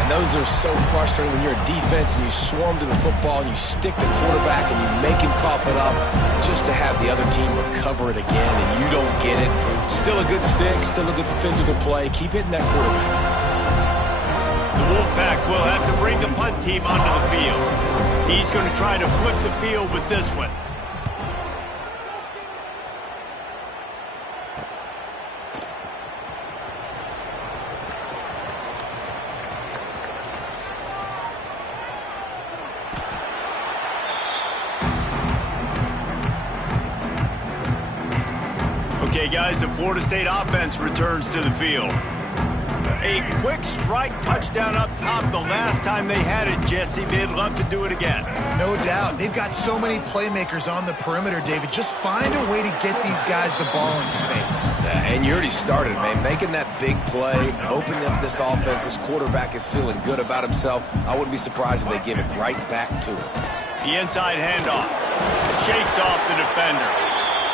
And those are so frustrating when you're a defense and you swarm to the football and you stick the quarterback and you make him cough it up just to have the other team recover it again and you don't get it. Still a good stick, still a good physical play. Keep hitting that quarterback. The Wolfpack will have to bring the punt team onto the field. He's going to try to flip the field with this one. Okay, guys, the Florida State offense returns to the field. A quick strike touchdown up top the last time they had it, Jesse. They'd love to do it again. No doubt. They've got so many playmakers on the perimeter, David. Just find a way to get these guys the ball in space. Yeah, and you already started, man. Making that big play, opening up this offense. This quarterback is feeling good about himself. I wouldn't be surprised if they give it right back to him. The inside handoff. Shakes off the defender.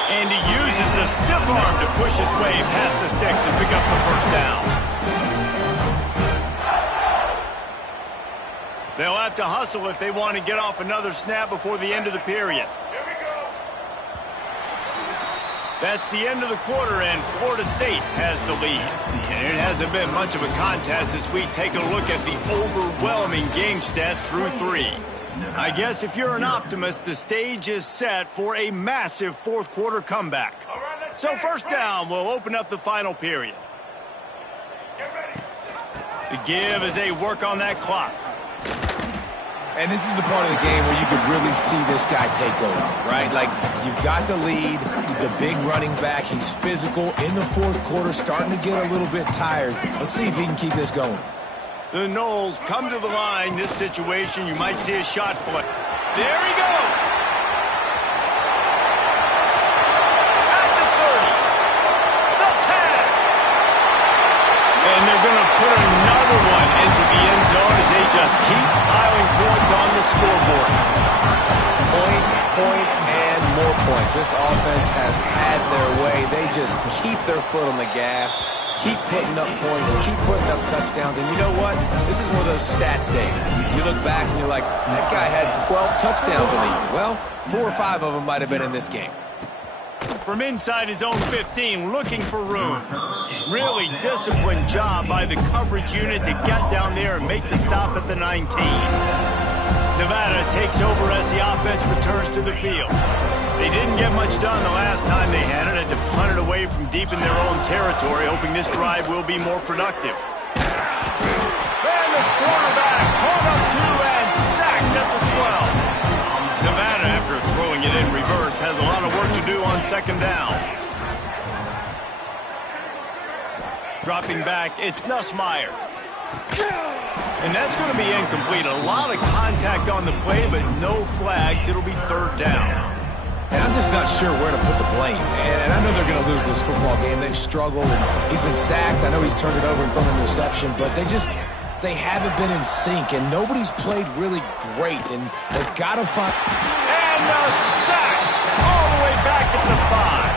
And he uses the stiff arm to push his way past the sticks and pick up the first down. They'll have to hustle if they want to get off another snap before the end of the period. Here we go. That's the end of the quarter, and Florida State has the lead. And it hasn't been much of a contest as we take a look at the overwhelming game stats through 3. I guess if you're an optimist, the stage is set for a massive fourth quarter comeback. So first down will open up the final period. The give as they work on that clock. And this is the part of the game where you could really see this guy take over, right? Like, you've got the lead, the big running back. He's physical in the fourth quarter, starting to get a little bit tired. Let's see if he can keep this going. The Noles come to the line. This situation, you might see a shot play. There he goes. At the 30. The 10. And they're going to put another one into the end zone as they just keep piling points on the scoreboard. Points, points, and more points. This offense has had their way. They just keep their foot on the gas. Keep putting up points, keep putting up touchdowns, and you know what? This is one of those stats days. You look back and you're like, that guy had 12 touchdowns in the year. Well, 4 or 5 of them might have been in this game. From inside his own 15, looking for room. Really disciplined job by the coverage unit to get down there and make the stop at the 19. Nevada takes over as the offense returns to the field. They didn't get much done the last time they had it. Had to punt it away from deep in their own territory, hoping this drive will be more productive. And the quarterback pulled up 2 and sacked at the 12. Nevada, after throwing it in reverse, has a lot of work to do on second down. Dropping back, it's Nussmeier. And that's going to be incomplete. A lot of contact on the play, but no flags. It'll be third down. And I'm just not sure where to put the blame. And I know they're going to lose this football game. They've struggled, and he's been sacked. I know he's turned it over and thrown an interception, but they haven't been in sync, and nobody's played really great, and they've got to find... And a sack all the way back at the 5.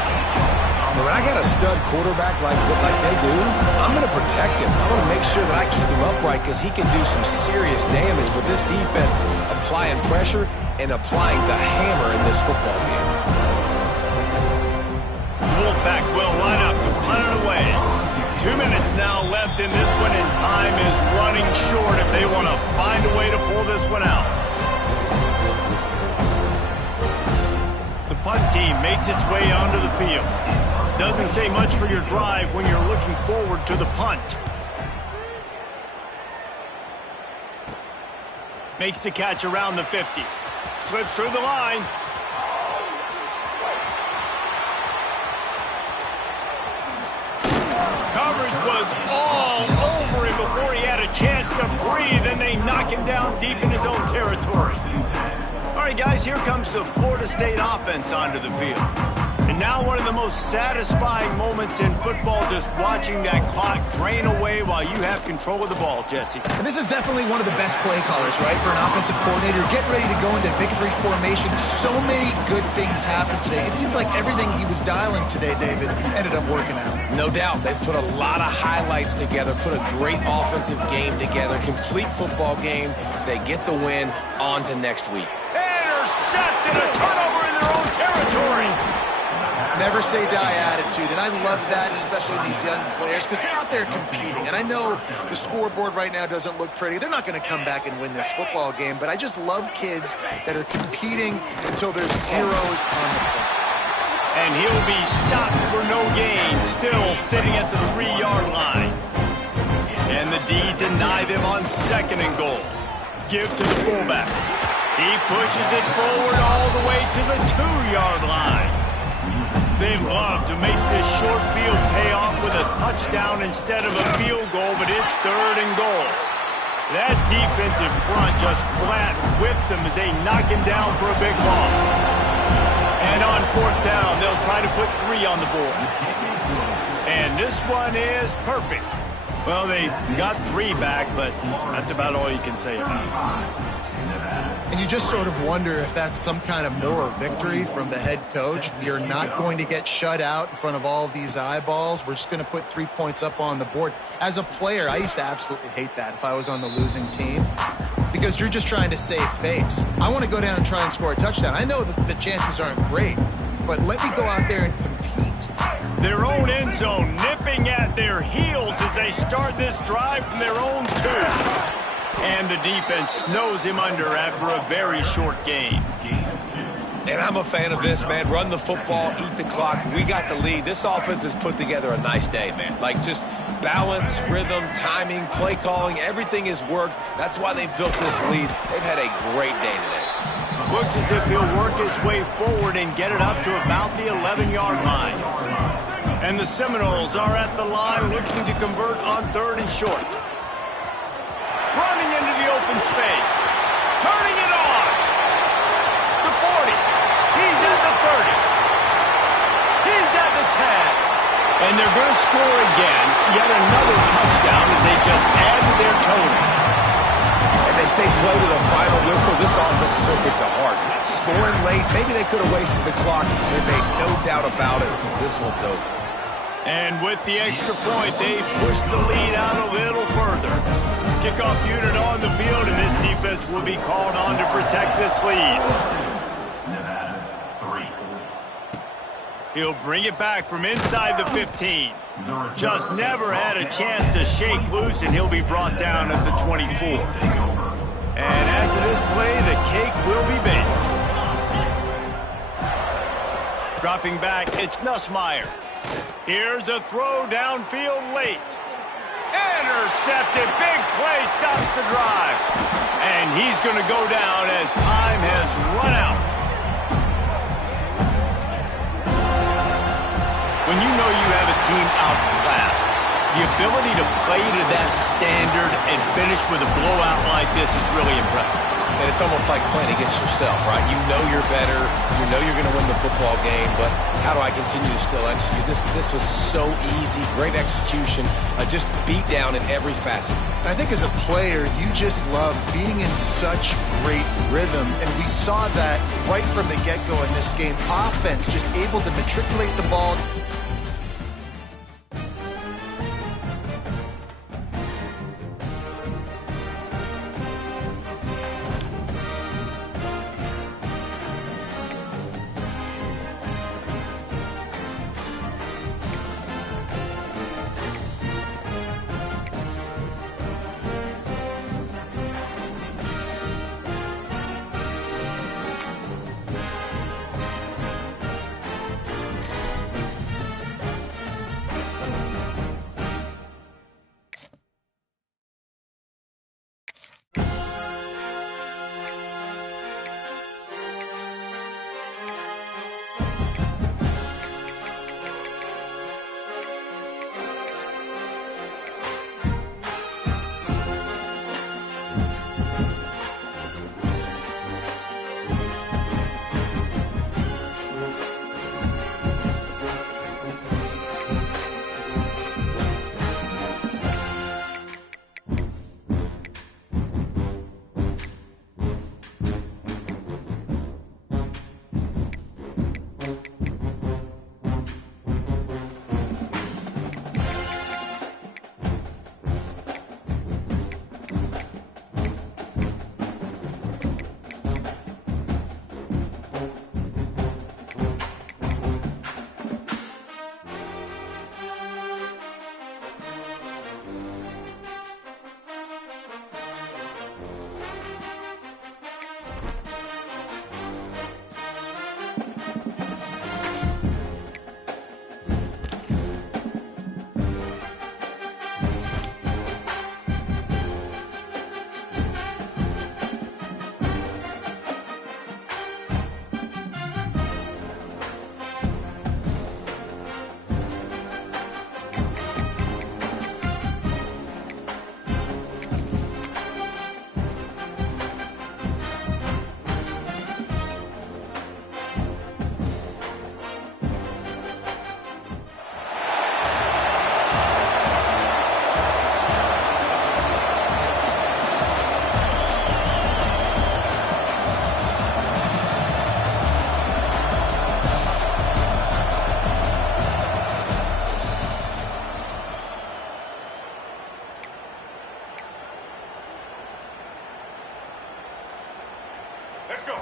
When I got a stud quarterback like they do, I'm going to protect him. I'm going to make sure that I keep him upright because he can do some serious damage with this defense applying pressure and applying the hammer in this football game. Wolfpack will line up to punt it away. 2 minutes now left in this one, and time is running short if they want to find a way to pull this one out. The punt team makes its way onto the field. Doesn't say much for your drive when you're looking forward to the punt. Makes the catch around the 50. Slips through the line. Coverage was all over him before he had a chance to breathe, and they knock him down deep in his own territory. All right, guys, here comes the Florida State offense onto the field. And now one of the most satisfying moments in football, just watching that clock drain away while you have control of the ball, Jesse. And this is definitely one of the best play callers, right, for an offensive coordinator. Getting ready to go into victory formation. So many good things happened today. It seemed like everything he was dialing today, David, ended up working out. No doubt. They put a lot of highlights together, put a great offensive game together, complete football game. They get the win. On to next week. Intercepted, a turnover in their own territory. Never say die attitude, and I love that, especially these young players, because they're out there competing. And I know the scoreboard right now doesn't look pretty. They're not going to come back and win this football game, but I just love kids that are competing until there's zeros on the plate. And he'll be stopped for no gain, still sitting at the 3-yard line. And the D deny them on 2nd and goal. Give to the fullback. He pushes it forward all the way to the 2-yard line. They'd love to make this short field pay off with a touchdown instead of a field goal, but it's 3rd and goal. That defensive front just flat whipped them as they knock him down for a big loss. And on 4th down, they'll try to put 3 on the board. And this one is perfect. Well, they got 3 back, but that's about all you can say about it. And you just sort of wonder if that's some kind of moral victory from the head coach. You're not going to get shut out in front of all of these eyeballs. We're just going to put 3 points up on the board. As a player, I used to absolutely hate that if I was on the losing team, because you're just trying to save face. I want to go down and try and score a touchdown. I know that the chances aren't great, but let me go out there and compete. Their own end zone nipping at their heels as they start this drive from their own 2. And the defense snows him under after a very short game. And I'm a fan of this, man. Run the football, eat the clock. We got the lead. This offense has put together a nice day, man. Like, just balance, rhythm, timing, play calling, everything has worked. That's why they've built this lead. They've had a great day today. Looks as if he'll work his way forward and get it up to about the 11-yard line. And the Seminoles are at the line looking to convert on 3rd and short. Running into the open space. Turning it on. The 40. He's at the 30. He's at the 10. And they're going to score again. Yet another touchdown as they just add to their total. And they say play to the final whistle. This offense took it to heart. Scoring late. Maybe they could have wasted the clock. They made no doubt about it. This one's over. And with the extra point, they push the lead out a little further. Kickoff unit on the field, and this defense will be called on to protect this lead. He'll bring it back from inside the 15. Just never had a chance to shake loose, and he'll be brought down at the 24. And after this play, the cake will be baked. Dropping back, it's Nussmeier. Here's a throw downfield late. Intercepted. Big play stops the drive. And he's going to go down as time has run out. When you know you have a team outclassed, the ability to play to that standard and finish with a blowout like this is really impressive. And it's almost like playing against yourself, right? You know you're better. You know you're going to win the football game, but how do I continue to still execute? This was so easy. Great execution. Just beat down in every facet. I think as a player, you just love being in such great rhythm, and we saw that right from the get-go in this game. Offense just able to matriculate the ball.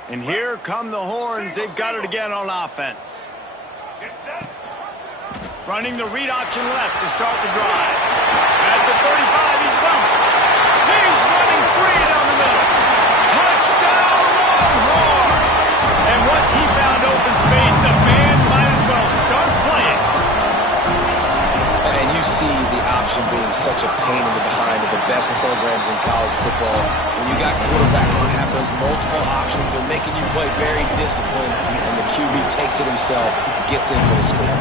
And here come the horns. They've got it again on offense. Running the read option left to start the drive. At the 35, he's loose. He's running free down the middle. Touchdown, Longhorn! And once he found open space, the man might as well start playing. And you see the option being such a pain in the behind of the best programs in college football. When you got quarterbacks that have those multiple options, they're making you play very disciplined, and the QB takes it himself, gets in for the score.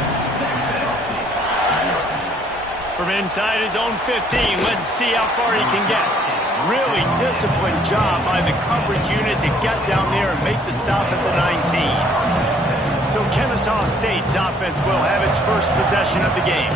From inside his own 15, let's see how far he can get. Really disciplined job by the coverage unit to get down there and make the stop at the 19. So Kennesaw State's offense will have its first possession of the game.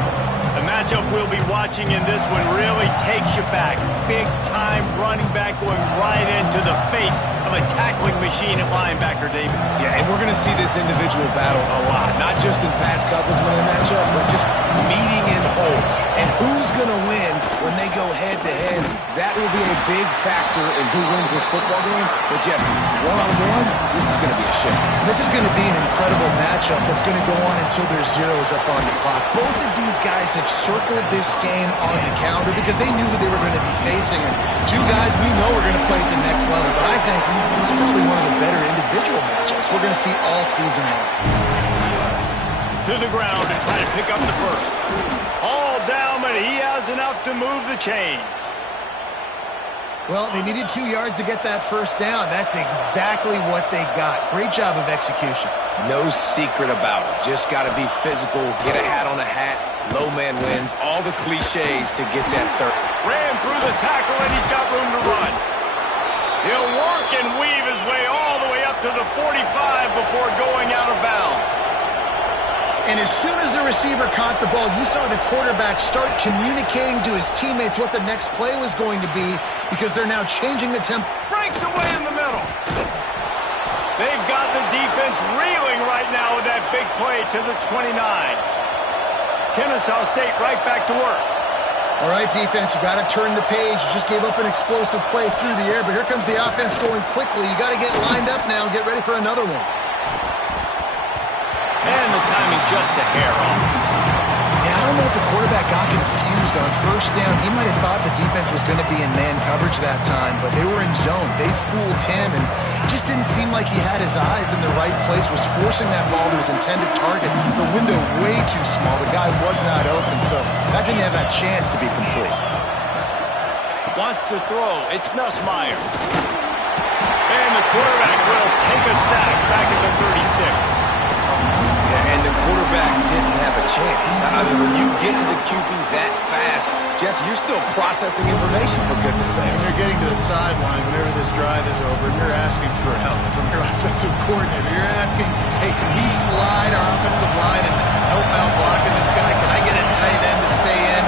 The matchup we'll be watching in this one really takes you back. Big-time running back going right into the face of a tackling machine at linebacker, David. Yeah, and we're going to see this individual battle a lot, not just in pass coverage when they match up, but just meeting in holes. And who's going to win when they go head-to-head? That will be a big factor in who wins this football game. But, Jesse, one-on-one, this is going to be a show. This is going to be an incredible matchup that's going to go on until there's zeros up on the clock. Both of these guys have circled this game on the calendar because they knew who they were going to be facing. And two guys we know are going to play at the next level. But I think this is probably one of the better individual matchups we're going to see all season long. To the ground to try to pick up the first. All down, but he has enough to move the chains. Well, they needed 2 yards to get that first down. That's exactly what they got. Great job of execution. No secret about it. Just got to be physical, get a hat on a hat, low man wins, all the cliches to get that third. Ran through the tackle, and he's got room to run. He'll work and weave his way all the way up to the 45 before going out of bounds. And as soon as the receiver caught the ball, you saw the quarterback start communicating to his teammates what the next play was going to be because they're now changing the tempo. Breaks away in the middle. They've got the defense reeling right now with that big play to the 29. Kennesaw State right back to work. All right, defense, you got to turn the page. You just gave up an explosive play through the air, but here comes the offense going quickly. You got to get lined up now and get ready for another one. And the timing just a hair off. Yeah, I don't know if the quarterback got confused on first down. He might have thought the defense was going to be in man coverage that time, but they were in zone. They fooled him, and just didn't seem like he had his eyes in the right place, was forcing that ball to his intended target. The window way too small. The guy was not open, so that didn't have that chance to be complete. Wants to throw. It's Nussmeier. And the quarterback will take a sack back at the 36. And the quarterback didn't have a chance. I mean, when you get to the QB that fast, Jesse, you're still processing information, for goodness sakes. And you're getting to the sideline whenever this drive is over, and you're asking for help from your offensive coordinator. You're asking, hey, can we slide our offensive line and help out blocking this guy? Can I get a tight end to stay in?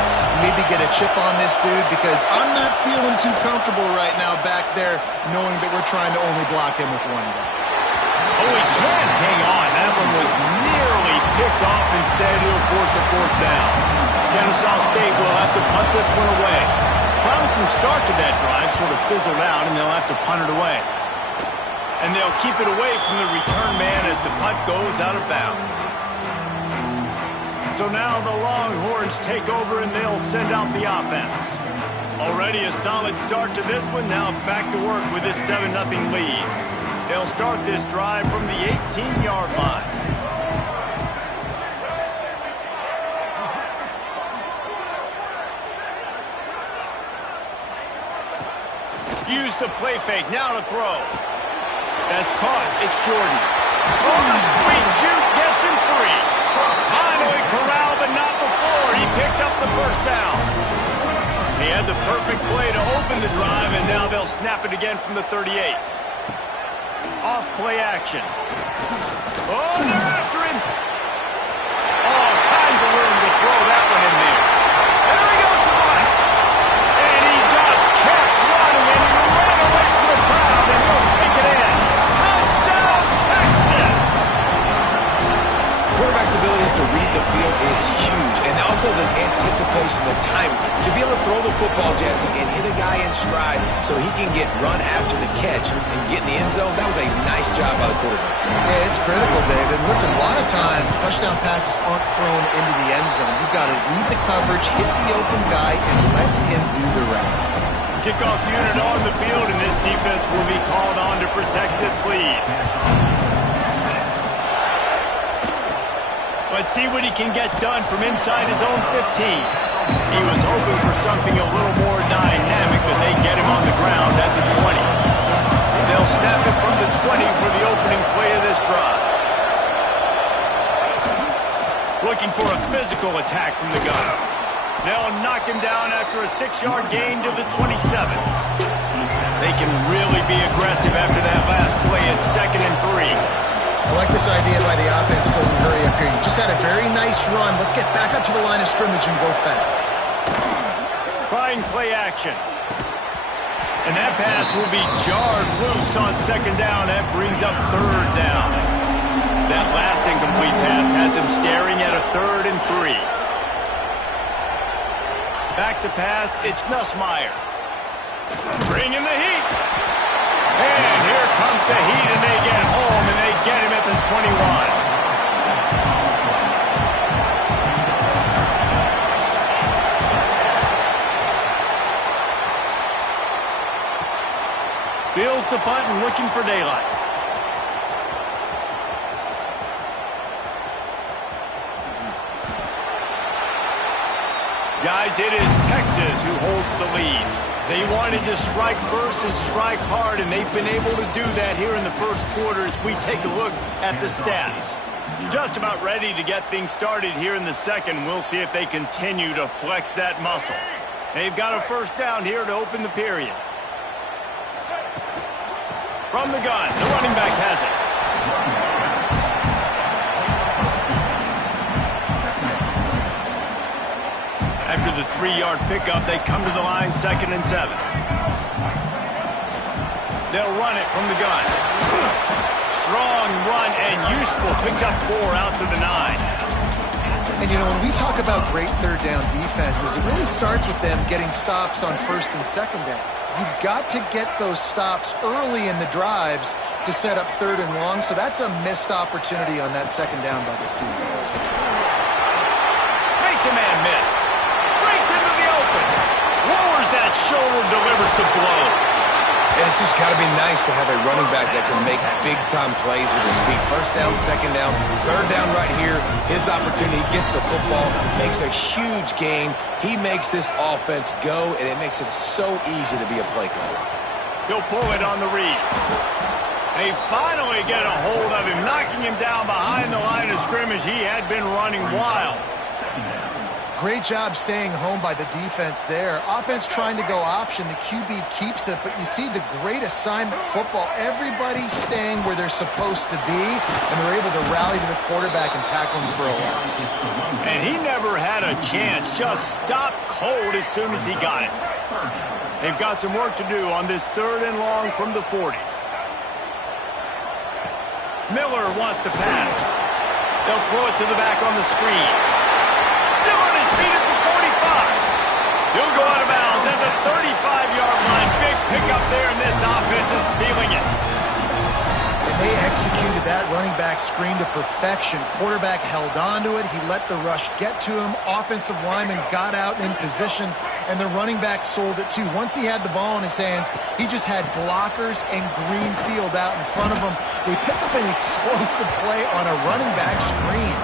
Maybe get a chip on this dude, because I'm not feeling too comfortable right now back there knowing that we're trying to only block him with one guy. Oh, he can't hang on. That one was nearly picked off. Instead, he'll force a fourth down. Kennesaw State will have to punt this one away. Promising start to that drive, sort of fizzled out, and they'll have to punt it away. And they'll keep it away from the return man as the punt goes out of bounds. So now the Longhorns take over, and they'll send out the offense. Already a solid start to this one. Now back to work with this 7-0 lead. They'll start this drive from the 18-yard line. Use the play fake, now to throw. That's caught, it's Jordan. Oh, the sweet juke gets him free. Finally corralled, but not before. He picks up the first down. He had the perfect play to open the drive, and now they'll snap it again from the 38. Off play action. Oh, they're after him. All kinds of room to throw that one in there. There he goes to the left. And he just kept running, and he ran away from the crowd, and he'll take it in. Touchdown, Texas! Quarterback's abilities to read the field is huge, and also the anticipation separation, the timing. To be able to throw the football, Jesse, and hit a guy in stride so he can get run after the catch and get in the end zone, that was a nice job by the quarterback. Yeah, it's critical, David. Listen, a lot of times touchdown passes aren't thrown into the end zone. You've got to read the coverage, hit the open guy, and let him do the rest. Kickoff unit on the field, and this defense will be called on to protect this lead. Let's see what he can get done from inside his own 15. He was hoping for something a little more dynamic, but they get him on the ground at the 20. They'll snap it from the 20 for the opening play of this drive. Looking for a physical attack from the gun. They'll knock him down after a 6-yard gain to the 27. They can really be aggressive after that last play at 2nd and 3. I like this idea by the offense going hurry up here. You just had a very nice run. Let's get back up to the line of scrimmage and go fast. Trying play action. And that pass will be jarred loose on 2nd down. That brings up 3rd down. That last incomplete pass has him staring at a 3rd and 3. Back to pass, it's Nussmeier. Bringing the heat. And here comes the heat, and they get home, and they get him at the 21. Fields the punt and looking for daylight. Guys, it is Texas who holds the lead. They wanted to strike first and strike hard, and they've been able to do that here in the first quarter as we take a look at the stats. Just about ready to get things started here in the second. We'll see if they continue to flex that muscle. They've got a first down here to open the period. From the gun, the running back has it. After the 3-yard pickup, they come to the line 2nd and 7. They'll run it from the gun. Strong run and useful. Picks up 4 out to the 9. And, you know, when we talk about great 3rd down defenses, it really starts with them getting stops on 1st and 2nd down. You've got to get those stops early in the drives to set up 3rd and long, so that's a missed opportunity on that 2nd down by this defense. Makes a man miss. Breaks into the open. Lowers that shoulder, delivers the blow. And it's just got to be nice to have a running back that can make big-time plays with his feet. 1st down, 2nd down, 3rd down right here. His opportunity, gets the football, makes a huge gain. He makes this offense go, and it makes it so easy to be a play caller. He'll pull it on the read. They finally get a hold of him, knocking him down behind the line of scrimmage. He had been running wild. Great job staying home by the defense there. Offense trying to go option. The QB keeps it, but you see the great assignment football. Everybody's staying where they're supposed to be, and they're able to rally to the quarterback and tackle him for a loss. And he never had a chance. Just stopped cold as soon as he got it. They've got some work to do on this 3rd and long from the 40. Miller wants to pass. They'll throw it to the back on the screen. Still on his feet at the 45. He'll go out of bounds at the 35-yard line. Big pickup there, and this offense is feeling it. And they executed that running back screen to perfection. Quarterback held on to it. He let the rush get to him. Offensive lineman got out in position, and the running back sold it too. Once he had the ball in his hands, he just had blockers and green field out in front of him. They pick up an explosive play on a running back screen.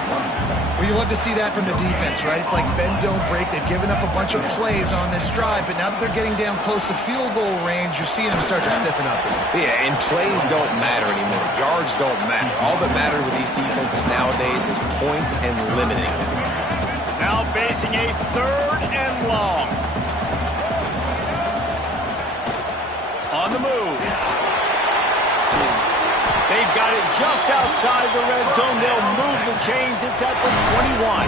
Well, you love to see that from the defense, right? It's like bend, don't break. They've given up a bunch of plays on this drive, but now that they're getting down close to field goal range, you're seeing them start to stiffen up. Yeah, and plays don't matter anymore. Yards don't matter. All that matters with these defenses nowadays is points and limiting them. Now facing a 3rd and long. On the move. They've got it just outside the red zone. They'll move the chains. It's at the 21.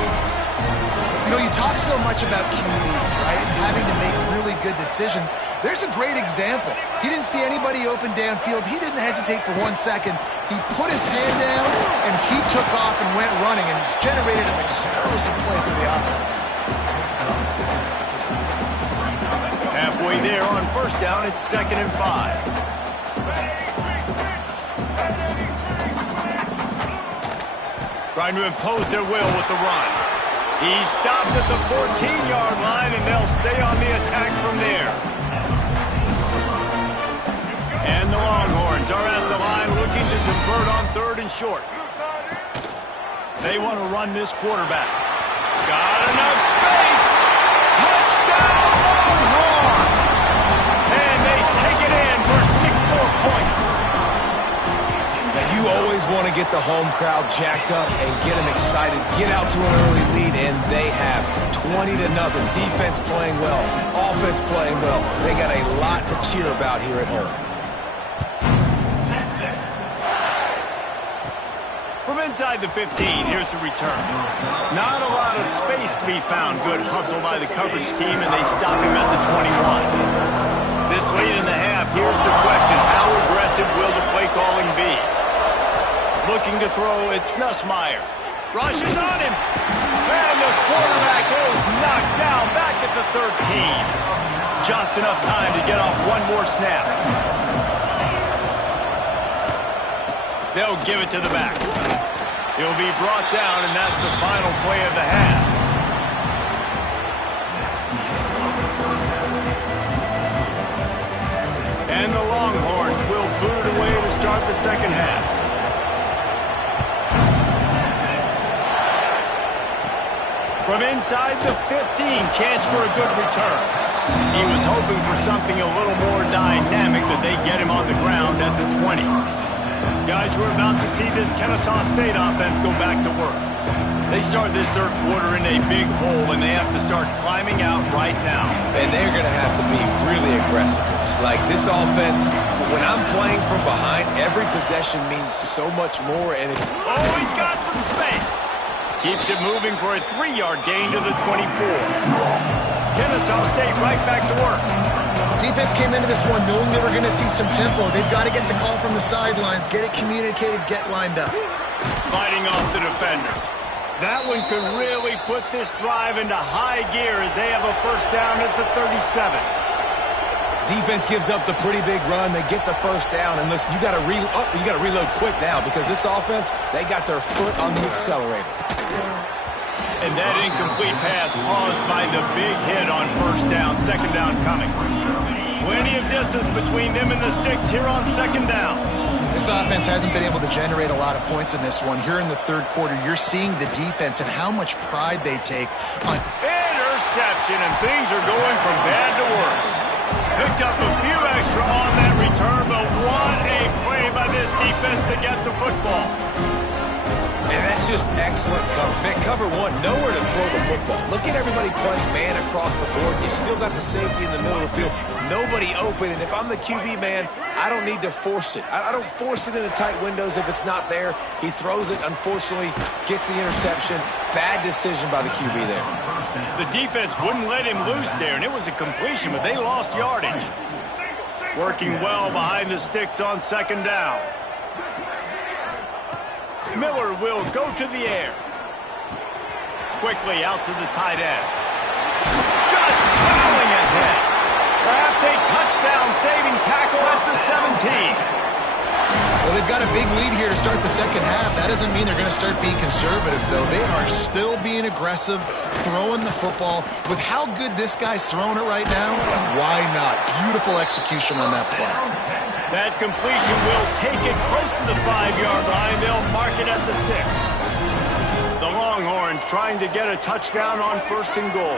You know, you talk so much about QBs, right? And having to make really good decisions. There's a great example. He didn't see anybody open downfield. He didn't hesitate for 1 second. He put his hand down, and he took off and went running and generated an explosive play for the offense. Halfway there on first down, it's 2nd and 5. Trying to impose their will with the run. He stops at the 14-yard line, and they'll stay on the attack from there. And the Longhorns are at the line looking to convert on 3rd and short. They want to run this quarterback. Got enough space. Touchdown, Longhorns! And they take it in for 6 more points. Now, you always want to get the home crowd jacked up and get them excited. Get out to an early lead, and they have 20-0. Defense playing well. Offense playing well. They got a lot to cheer about here at home. From inside the 15, here's the return. Not a lot of space to be found. Good hustle by the coverage team, and they stop him at the 21. This late in the half, here's the question. How aggressive will the play calling be? Looking to throw, it's Nussmeier. Rushes on him. And the quarterback is knocked down back at the 13. Just enough time to get off one more snap. They'll give it to the back. He'll be brought down, and that's the final play of the half. And the Longhorns will boot it away to start the second half. From inside the 15, chance for a good return. He was hoping for something a little more dynamic, but they get him on the ground at the 20. Guys, we're about to see this Kennesaw State offense go back to work. They start this third quarter in a big hole, and they have to start climbing out right now. And they're going to have to be really aggressive. It's like this offense, when I'm playing from behind, every possession means so much more. And oh, he's got some space. Keeps it moving for a 3-yard gain to the 24. Kennesaw State right back to work. Defense came into this one knowing they were going to see some tempo. They've got to get the call from the sidelines, get it communicated, get lined up. Fighting off the defender. That one could really put this drive into high gear as they have a first down at the 37. Defense gives up the pretty big run. They get the first down, and listen, you got to reload quick now because this offense, they got their foot on the accelerator. And that incomplete pass caused by the big hit on first down, second down coming. Plenty of distance between them and the sticks here on second down. This offense hasn't been able to generate a lot of points in this one. Here in the third quarter, you're seeing the defense and how much pride they take on interception, and things are going from bad to worse. Picked up a few extra on that return, but what a play by this defense to get the football. And that's just excellent cover. Man, cover one, nowhere to throw the football. Look at everybody playing man across the board. You still got the safety in the middle of the field. Nobody open, and if I'm the QB man, I don't need to force it. I don't force it into tight windows if it's not there. He throws it, unfortunately, gets the interception. Bad decision by the QB there. The defense wouldn't let him loose there, and it was a completion, but they lost yardage. Working well behind the sticks on second down. Miller will go to the air. Quickly out to the tight end. Just plowing ahead. Perhaps a touchdown-saving tackle at the 17. Well, they've got a big lead here to start the second half. That doesn't mean they're going to start being conservative, though. They are still being aggressive, throwing the football. With how good this guy's throwing it right now, why not? Beautiful execution on that play. That completion will take it close to the 5-yard line. They'll mark it at the 6. The Longhorns trying to get a touchdown on first and goal.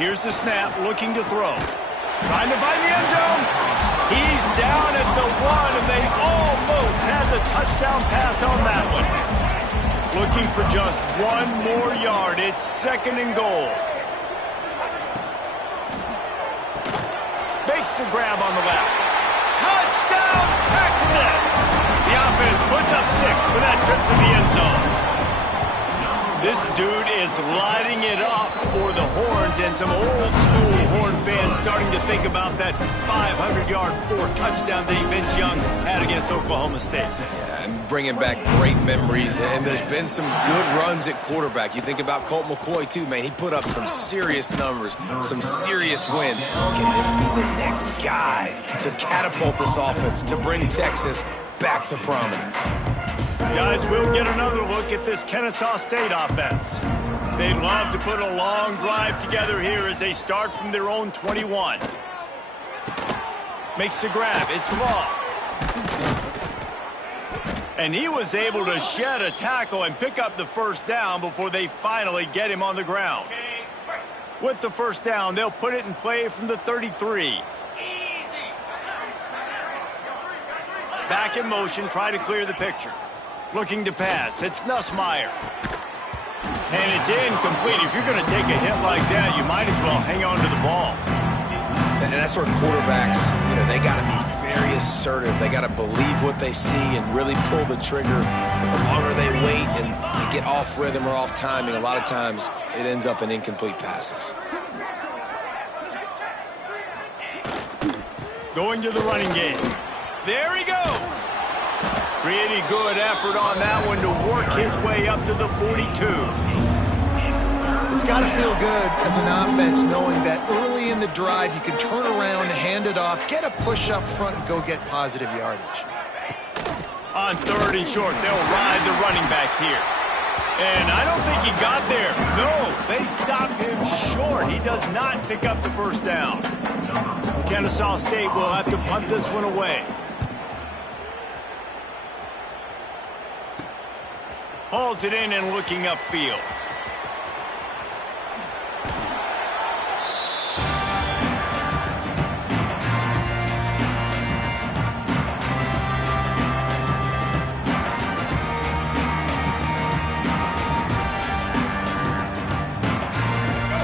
Here's the snap, looking to throw. Trying to find the end zone. He's down at the 1, and they almost had the touchdown pass on that one. Looking for just one more yard. It's second and goal. Makes the grab on the left. Touchdown, Texas! The offense puts up 6 for that trip to the end zone. This dude is lighting it up for the Horns, and some old-school Horn fans starting to think about that 500-yard, 4-touchdown day Vince Young had against Oklahoma State. Yeah, and bringing back great memories, and there's been some good runs at quarterback. You think about Colt McCoy, too, man. He put up some serious numbers, some serious wins. Can this be the next guy to catapult this offense, to bring Texas back to prominence? Guys, we'll get another look at this Kennesaw State offense. They'd love to put a long drive together here as they start from their own 21. Makes the grab. It's long. And he was able to shed a tackle and pick up the first down before they finally get him on the ground. With the first down, they'll put it in play from the 33. Back in motion, try to clear the picture. Looking to pass. It's Nussmeier. And it's incomplete. If you're going to take a hit like that, you might as well hang on to the ball. And that's where quarterbacks, they got to be very assertive. They got to believe what they see and really pull the trigger. But the longer they wait and they get off rhythm or off timing, a lot of times it ends up in incomplete passes. Going to the running game. There he goes. Pretty good effort on that one to work his way up to the 42. It's got to feel good as an offense knowing that early in the drive you can turn around, hand it off, get a push up front, and go get positive yardage. On 3rd and short, they'll ride the running back here. And I don't think he got there. No, they stopped him short. He does not pick up the first down. Kennesaw State will have to punt this one away. Hauls it in and looking upfield.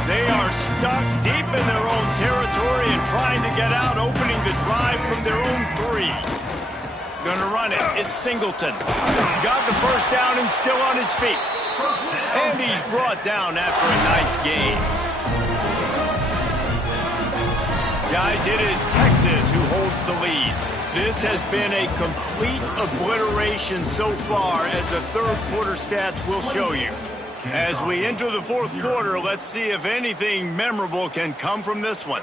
They are stuck deep in their own territory and trying to get out, opening the drive from their own 3. Gonna run it. It's Singleton. Got the first down and still on his feet. And he's brought down after a nice gain. Guys, it is Texas who holds the lead. This has been a complete obliteration so far, as the third quarter stats will show you. As we enter the fourth quarter, let's see if anything memorable can come from this one.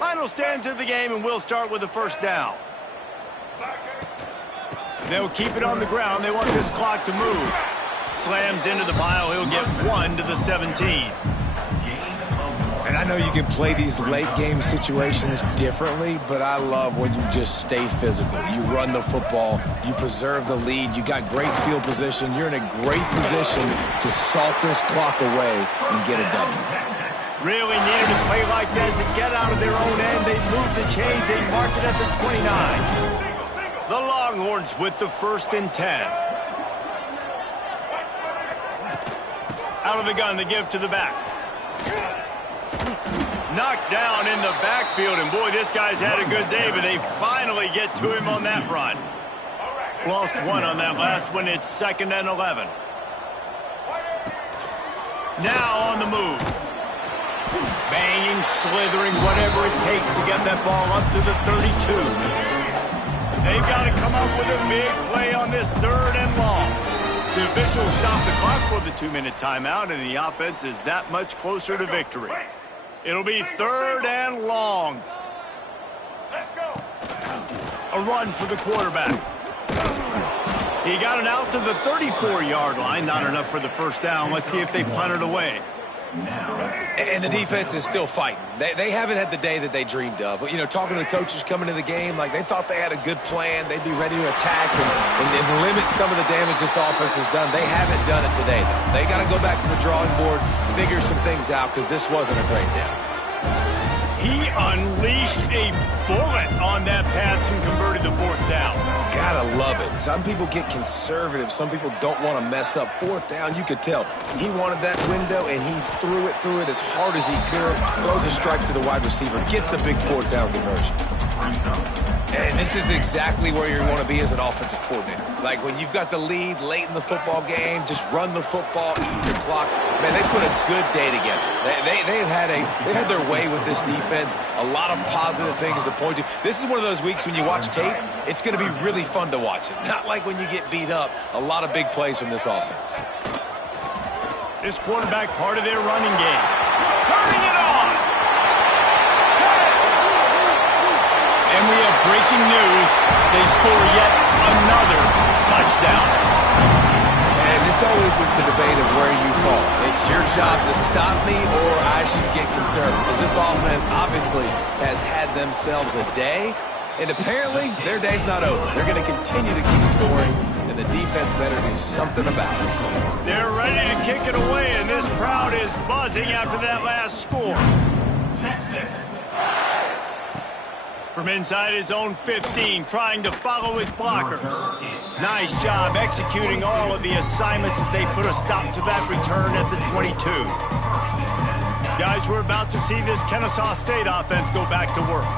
Final stands of the game, and we'll start with the first down. They'll keep it on the ground. They want this clock to move. Slams into the pile. He'll get 1 to the 17. And I know you can play these late game situations differently, but I love when you just stay physical. You run the football. You preserve the lead. You got great field position. You're in a great position to salt this clock away and get a W. Really needed a play like that to get out of their own end. They moved the chains. They mark it at the 29. The Longhorns with the 1st and 10. Out of the gun, they give to the back. Knocked down in the backfield, and boy, this guy's had a good day, but they finally get to him on that run. Lost 1 on that last one. It's 2nd and 11. Now on the move. Banging, slithering, whatever it takes to get that ball up to the 32. They've got to come up with a big play on this 3rd and long. The officials stop the clock for the 2-minute timeout, and the offense is that much closer to victory. It'll be 3rd and long. Let's go. A run for the quarterback. He got it out to the 34-yard line. Not enough for the first down. Let's see if they punt it away. And the defense is still fighting. They haven't had the day that they dreamed of. But, talking to the coaches coming to the game, like they thought they had a good plan. They'd be ready to attack and limit some of the damage this offense has done. They haven't done it today, though. They got to go back to the drawing board, figure some things out, because this wasn't a great day. He unleashed a bullet on that pass and converted the 4th down. Gotta love it. Some people get conservative. Some people don't want to mess up. 4th down, you could tell. He wanted that window, and he threw it as hard as he could. Throws a strike to the wide receiver. Gets the big 4th down conversion. And This is exactly where you want to be as an offensive coordinator. Like when you've got the lead late in the football game, just run the football, eat your clock. Man, they put a good day together. They've had their way with this defense. A lot of positive things to point to. This is one of those weeks when you watch tape, it's going to be really fun to watch it. Not like when you get beat up. A lot of big plays from this offense. This quarterback part of their running game. Turning it on! And we have breaking news. They score yet another touchdown. And this always is the debate of where you fall. It's your job to stop me or I should get conservative. Because this offense obviously has had themselves a day. And apparently their day's not over. They're going to continue to keep scoring. And the defense better do something about it. They're ready to kick it away. And this crowd is buzzing after that last score. Texas. From inside his own 15, trying to follow his blockers. Nice job executing all of the assignments as they put a stop to that return at the 22. Guys, we're about to see this Kennesaw State offense go back to work.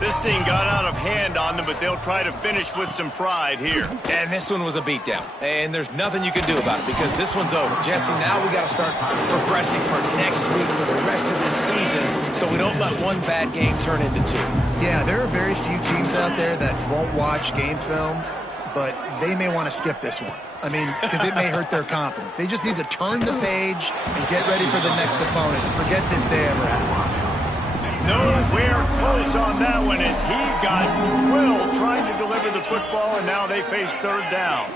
This thing got out of hand on them, but they'll try to finish with some pride here. And this one was a beatdown. And there's nothing you can do about it because this one's over. Jesse, now we got to start progressing for next week for the rest of this season so we don't let one bad game turn into two. Yeah, there are very few teams out there that won't watch game film, but they may want to skip this one. I mean, because it may hurt their confidence. They just need to turn the page and get ready for the next opponent and forget this day ever happened. Nowhere close on that one as he got drilled trying to deliver the football, and now they face third down.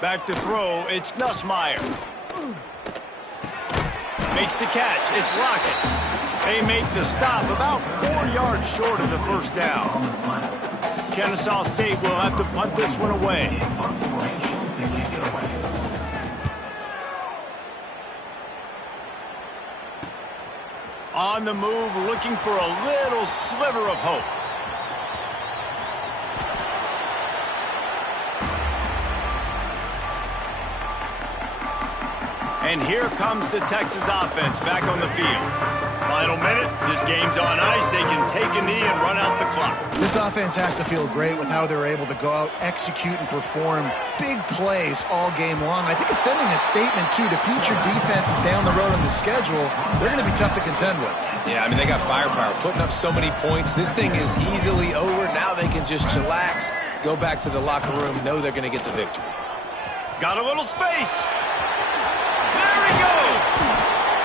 Back to throw, it's Nussmeier. Makes the catch, it's Lockett. They make the stop about 4 yards short of the first down. Kennesaw State will have to punt this one away. On the move, looking for a little sliver of hope. And here comes the Texas offense back on the field. Final minute, this game's on ice. They can take a knee and run out the clock. This offense has to feel great with how they're able to go out, execute, and perform big plays all game long. I think it's sending a statement, too, to future defenses down the road on the schedule. They're going to be tough to contend with. Yeah, I mean, they got firepower, putting up so many points. This thing is easily over. Now they can just chillax, go back to the locker room, know they're going to get the victory. Got a little space. There he goes.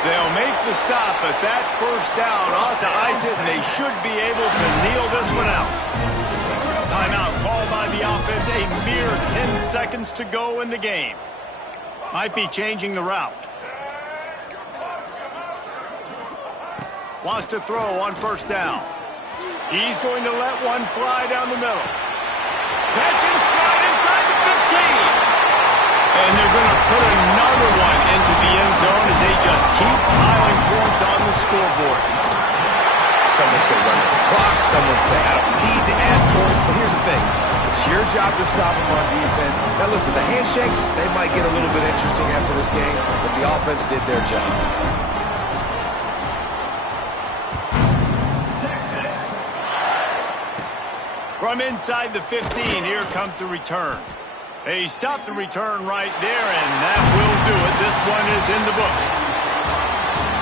They'll make the stop, but that first down ought to ice it, and they should be able to kneel this one out. Timeout called by the offense. A mere 10 seconds to go in the game. Might be changing the route. Wants to throw on first down. He's going to let one fly down the middle. Catch and stride inside the 15. And they're going to put another one into the end zone as they just keep piling points on the scoreboard. Some would say run the clock. Some would say I don't need to add points. But here's the thing. It's your job to stop them on defense. Now listen, the handshakes, they might get a little bit interesting after this game, but the offense did their job. From inside the 15, here comes the return. They stopped the return right there, and that will do it. This one is in the books.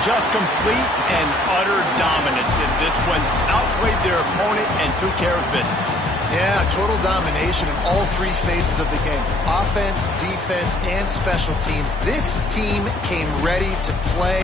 Just complete and utter dominance in this one. Outplayed their opponent and took care of business. Yeah, total domination in all three phases of the game. Offense, defense, and special teams. This team came ready to play.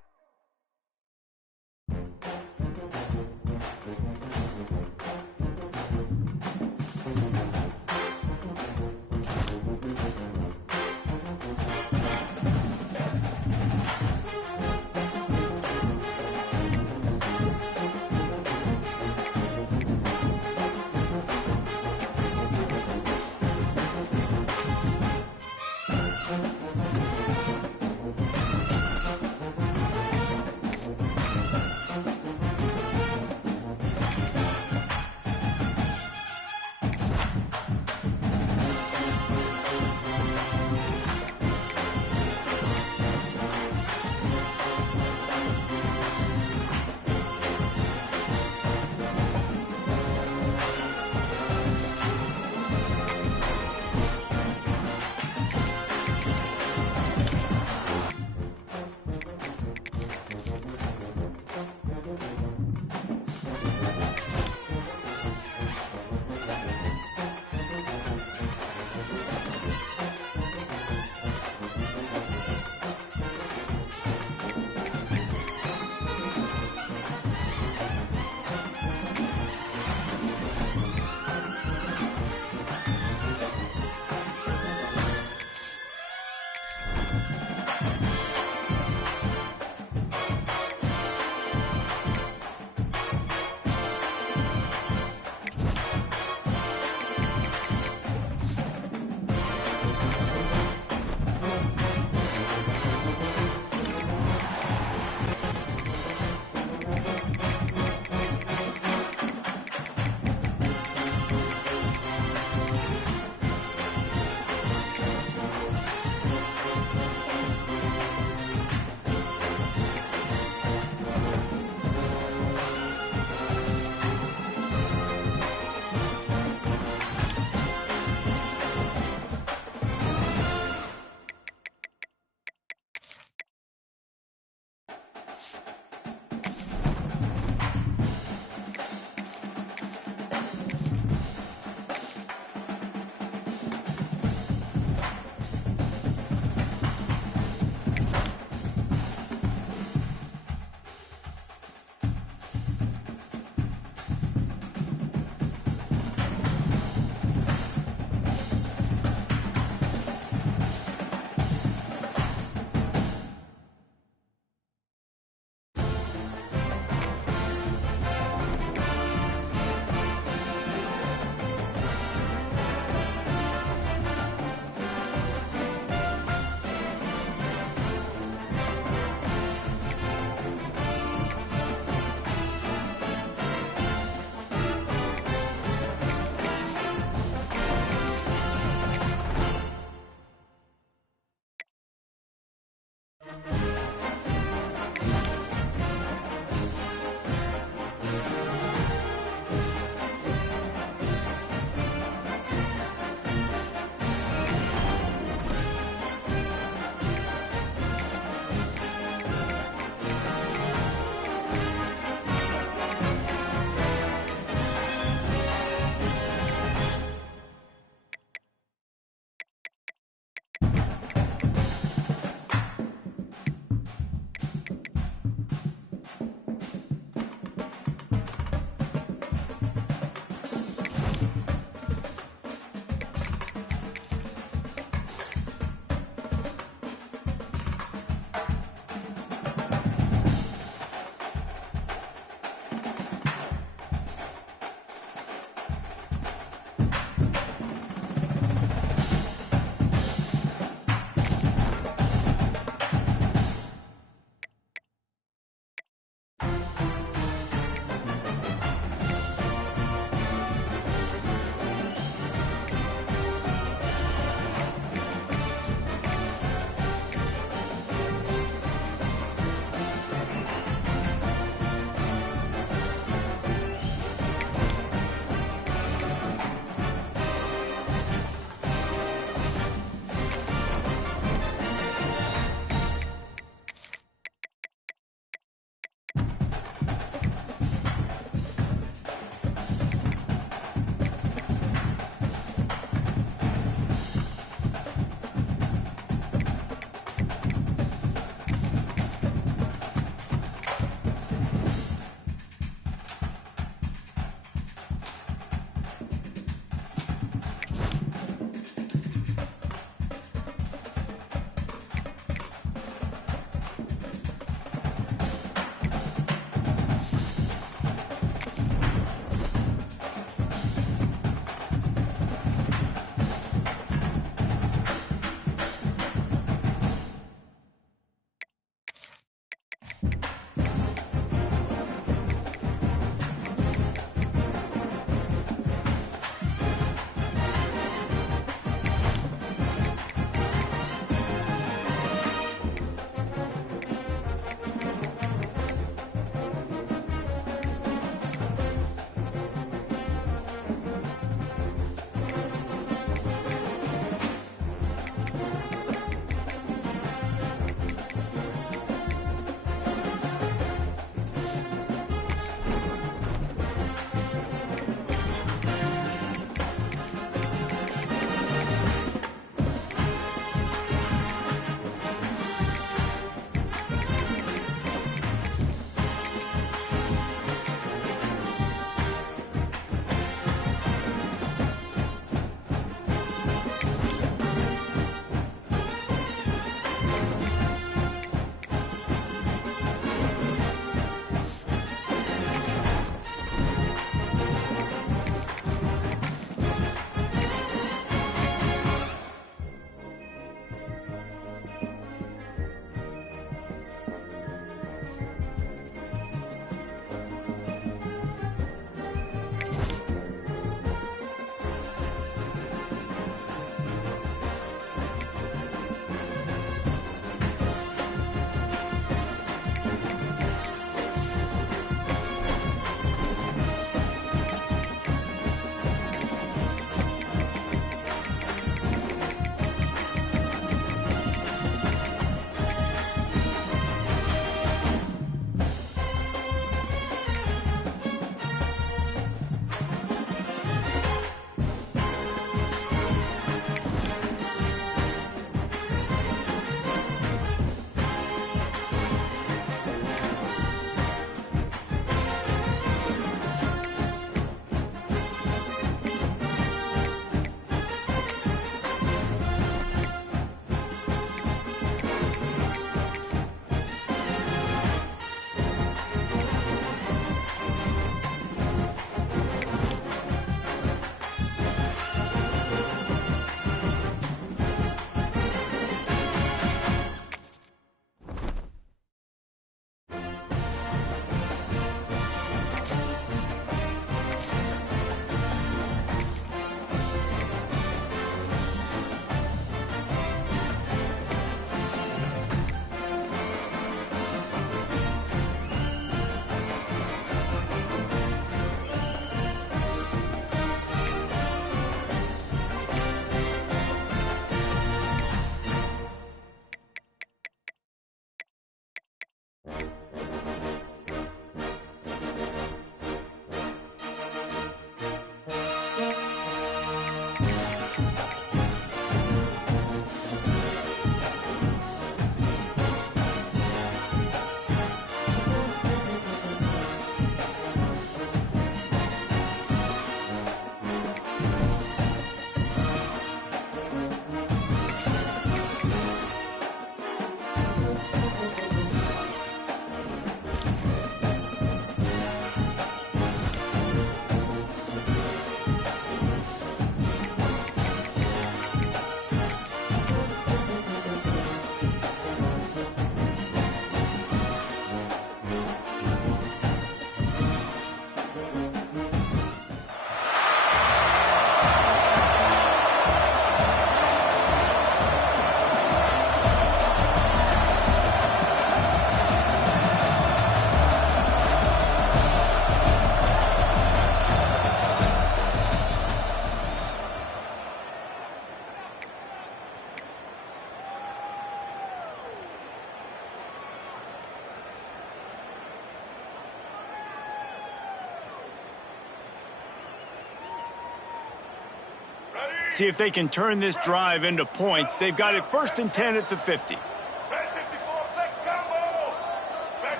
See if they can turn this drive into points. They've got it 1st and 10 at the 50. Pulls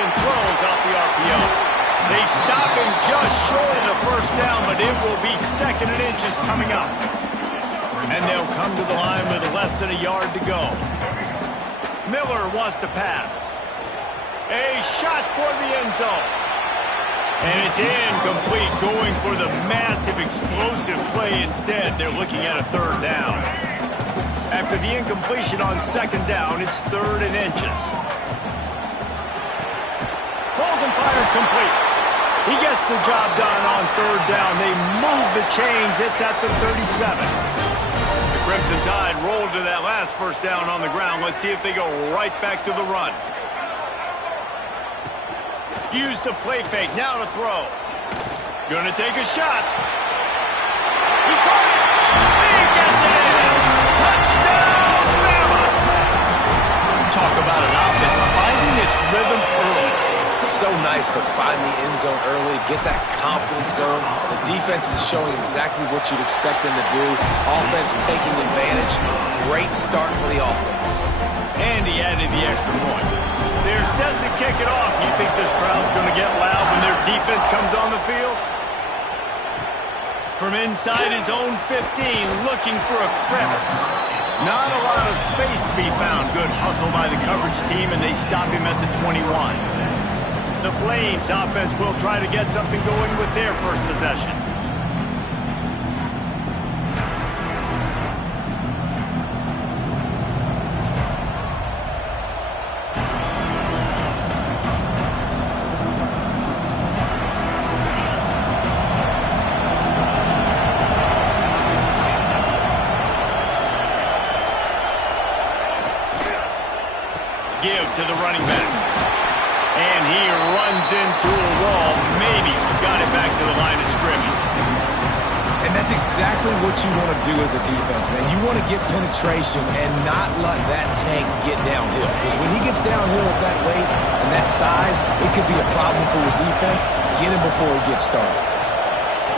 and throws off the RPO. They stop him just short of the 1st down, but it will be 2nd and inches coming up. And they'll come to the line with less than a yard to go. Miller wants to pass. A shot for the end zone. And it's incomplete, going for the massive explosive play instead. They're looking at a 3rd down. After the incompletion on 2nd down, it's 3rd and inches. Pulls and fired complete. He gets the job done on 3rd down. They move the chains. It's at the 37. The Crimson Tide rolled to that last 1st down on the ground. Let's see if they go right back to the run. Use the play fake. Now to throw. Gonna take a shot. He caught it. He gets it in. Touchdown, Bama. Talk about an offense finding its rhythm early. So nice to find the end zone early, get that confidence going. The defense is showing exactly what you'd expect them to do. Offense taking advantage. Great start for the offense. And he added the extra point. They're set to kick it off. You think this crowd's going to get loud when their defense comes on the field? From inside his own 15, looking for a crevice. Not a lot of space to be found. Good hustle by the coverage team, and they stop him at the 21. The Flames offense will try to get something going with their 1st possession. Give to the running back. And he runs into a wall. Maybe got it back to the line of scrimmage. And that's exactly what you want to do as a defense, man. You want to get penetration and not let that tank get downhill. Because when he gets downhill at that weight and that size, it could be a problem for your defense. Get him before he gets started.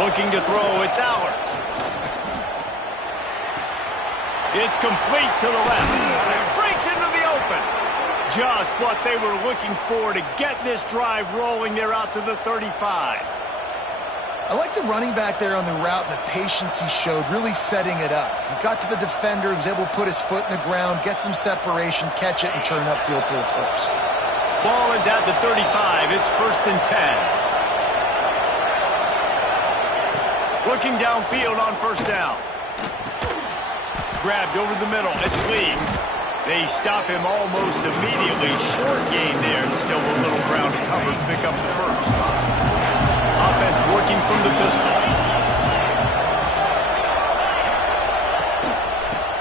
Looking to throw, it's Allard. It's complete to the left. Breaks into the open. Just what they were looking for to get this drive rolling. They're out to the 35. I like the running back there on the route and the patience he showed, really setting it up. He got to the defender, was able to put his foot in the ground, get some separation, catch it, and turn upfield for the 1st. Ball is at the 35. It's 1st and 10. Looking downfield on 1st down. Grabbed over the middle. It's Lee. They stop him almost immediately. Short gain there. Still a little ground to cover to pick up the 1st. Offense working from the pistol.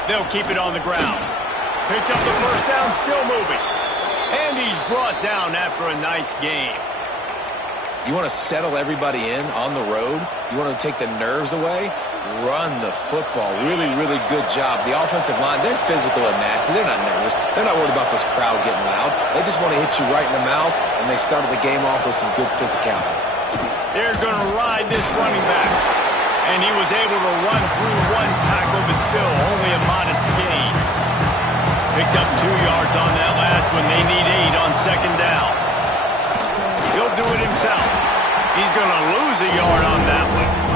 They'll keep it on the ground. Picks up the 1st down, still moving. And he's brought down after a nice game. You want to settle everybody in on the road? You want to take the nerves away? Run the football. Really, really good job. The offensive line, they're physical and nasty. They're not nervous. They're not worried about this crowd getting loud. They just want to hit you right in the mouth, and they started the game off with some good physicality. They're going to ride this running back. And he was able to run through one tackle, but still only a modest gain. Picked up 2 yards on that last one. They need 8 on 2nd down. He'll do it himself. He's going to lose a yard on that one.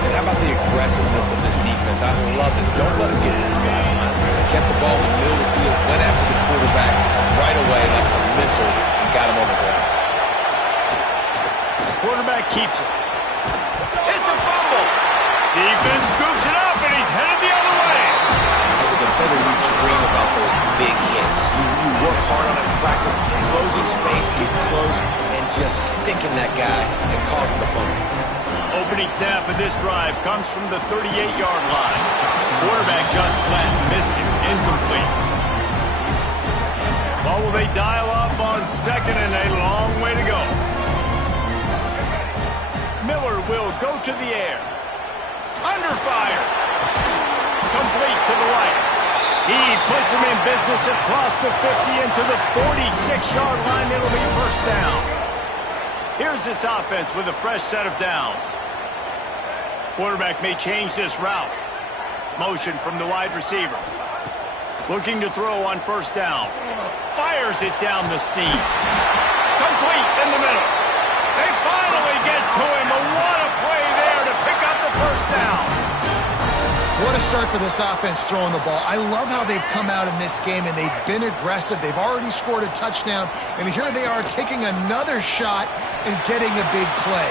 And how about the aggressiveness of this defense? I love this. Don't let him get to the sideline. Kept the ball in the middle of the field, went after the quarterback right away like some missiles, and got him on the ground. The quarterback keeps it. It's a fumble. Defense scoops it up, and he's headed the other way. As a defender, you dream about those big hits. You work hard on it in practice, closing space, getting close, and just sticking that guy and causing the fumble. Opening snap of this drive comes from the 38-yard line. Quarterback just flat missed it. Incomplete. Ball will they dial up on 2nd and a long way to go. Miller will go to the air. Under fire. Complete to the right. He puts him in business across the 50 into the 46-yard line. It'll be 1st down. Here's this offense with a fresh set of downs. Quarterback may change this route. Motion from the wide receiver. Looking to throw on first down. Fires it down the seam. Complete in the middle. They finally get to him. But what a play there to pick up the first down. What a start for this offense throwing the ball. I love how they've come out in this game, and they've been aggressive. They've already scored a touchdown, and here they are taking another shot and getting a big play.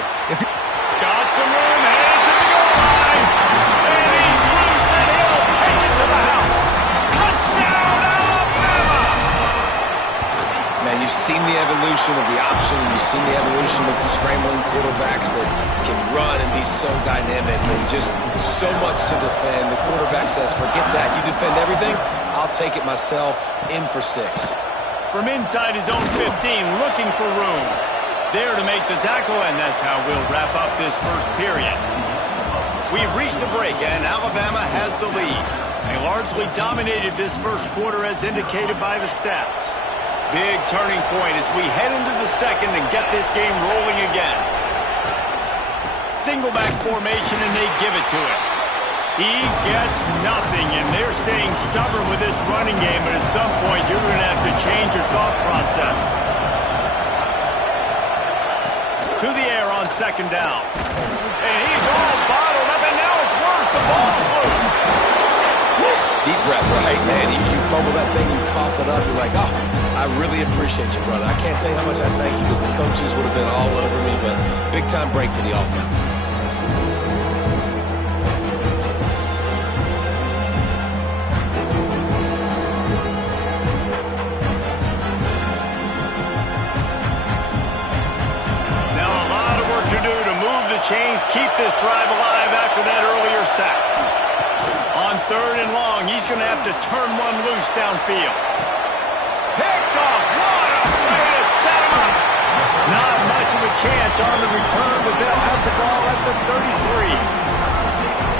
Got some room, headed to the goal line. And he's loose, and he'll take it to the house. Touchdown, Alabama! Man, you've seen the evolution of the option. You've seen the evolution of the scrambling quarterbacks that can run and be so dynamic and just so much to defend. The quarterback says, forget that. You defend everything, I'll take it myself. In for 6. From inside his own 15, looking for room. There to make the tackle, and that's how we'll wrap up this first period. We've reached a break, and Alabama has the lead. They largely dominated this first quarter as indicated by the stats. Big turning point as we head into the second and get this game rolling again. Single back formation, and they give it to him. He gets nothing, and they're staying stubborn with this running game, but at some point you're going to have to change your thought process. To the air on second down. And he's all bottled up, and now it's worse. The ball's loose. Deep breath, right, man? You fumble that thing, you cough it up, you're like, oh, I really appreciate you, brother. I can't tell you how much I thank you because the coaches would have been all over me, but big-time break for the offense. Chains keep this drive alive after that earlier sack. On third and long, he's going to have to turn one loose downfield. Picked off. What a way to set him up. Not much of a chance on the return, but they'll have the ball at the 33.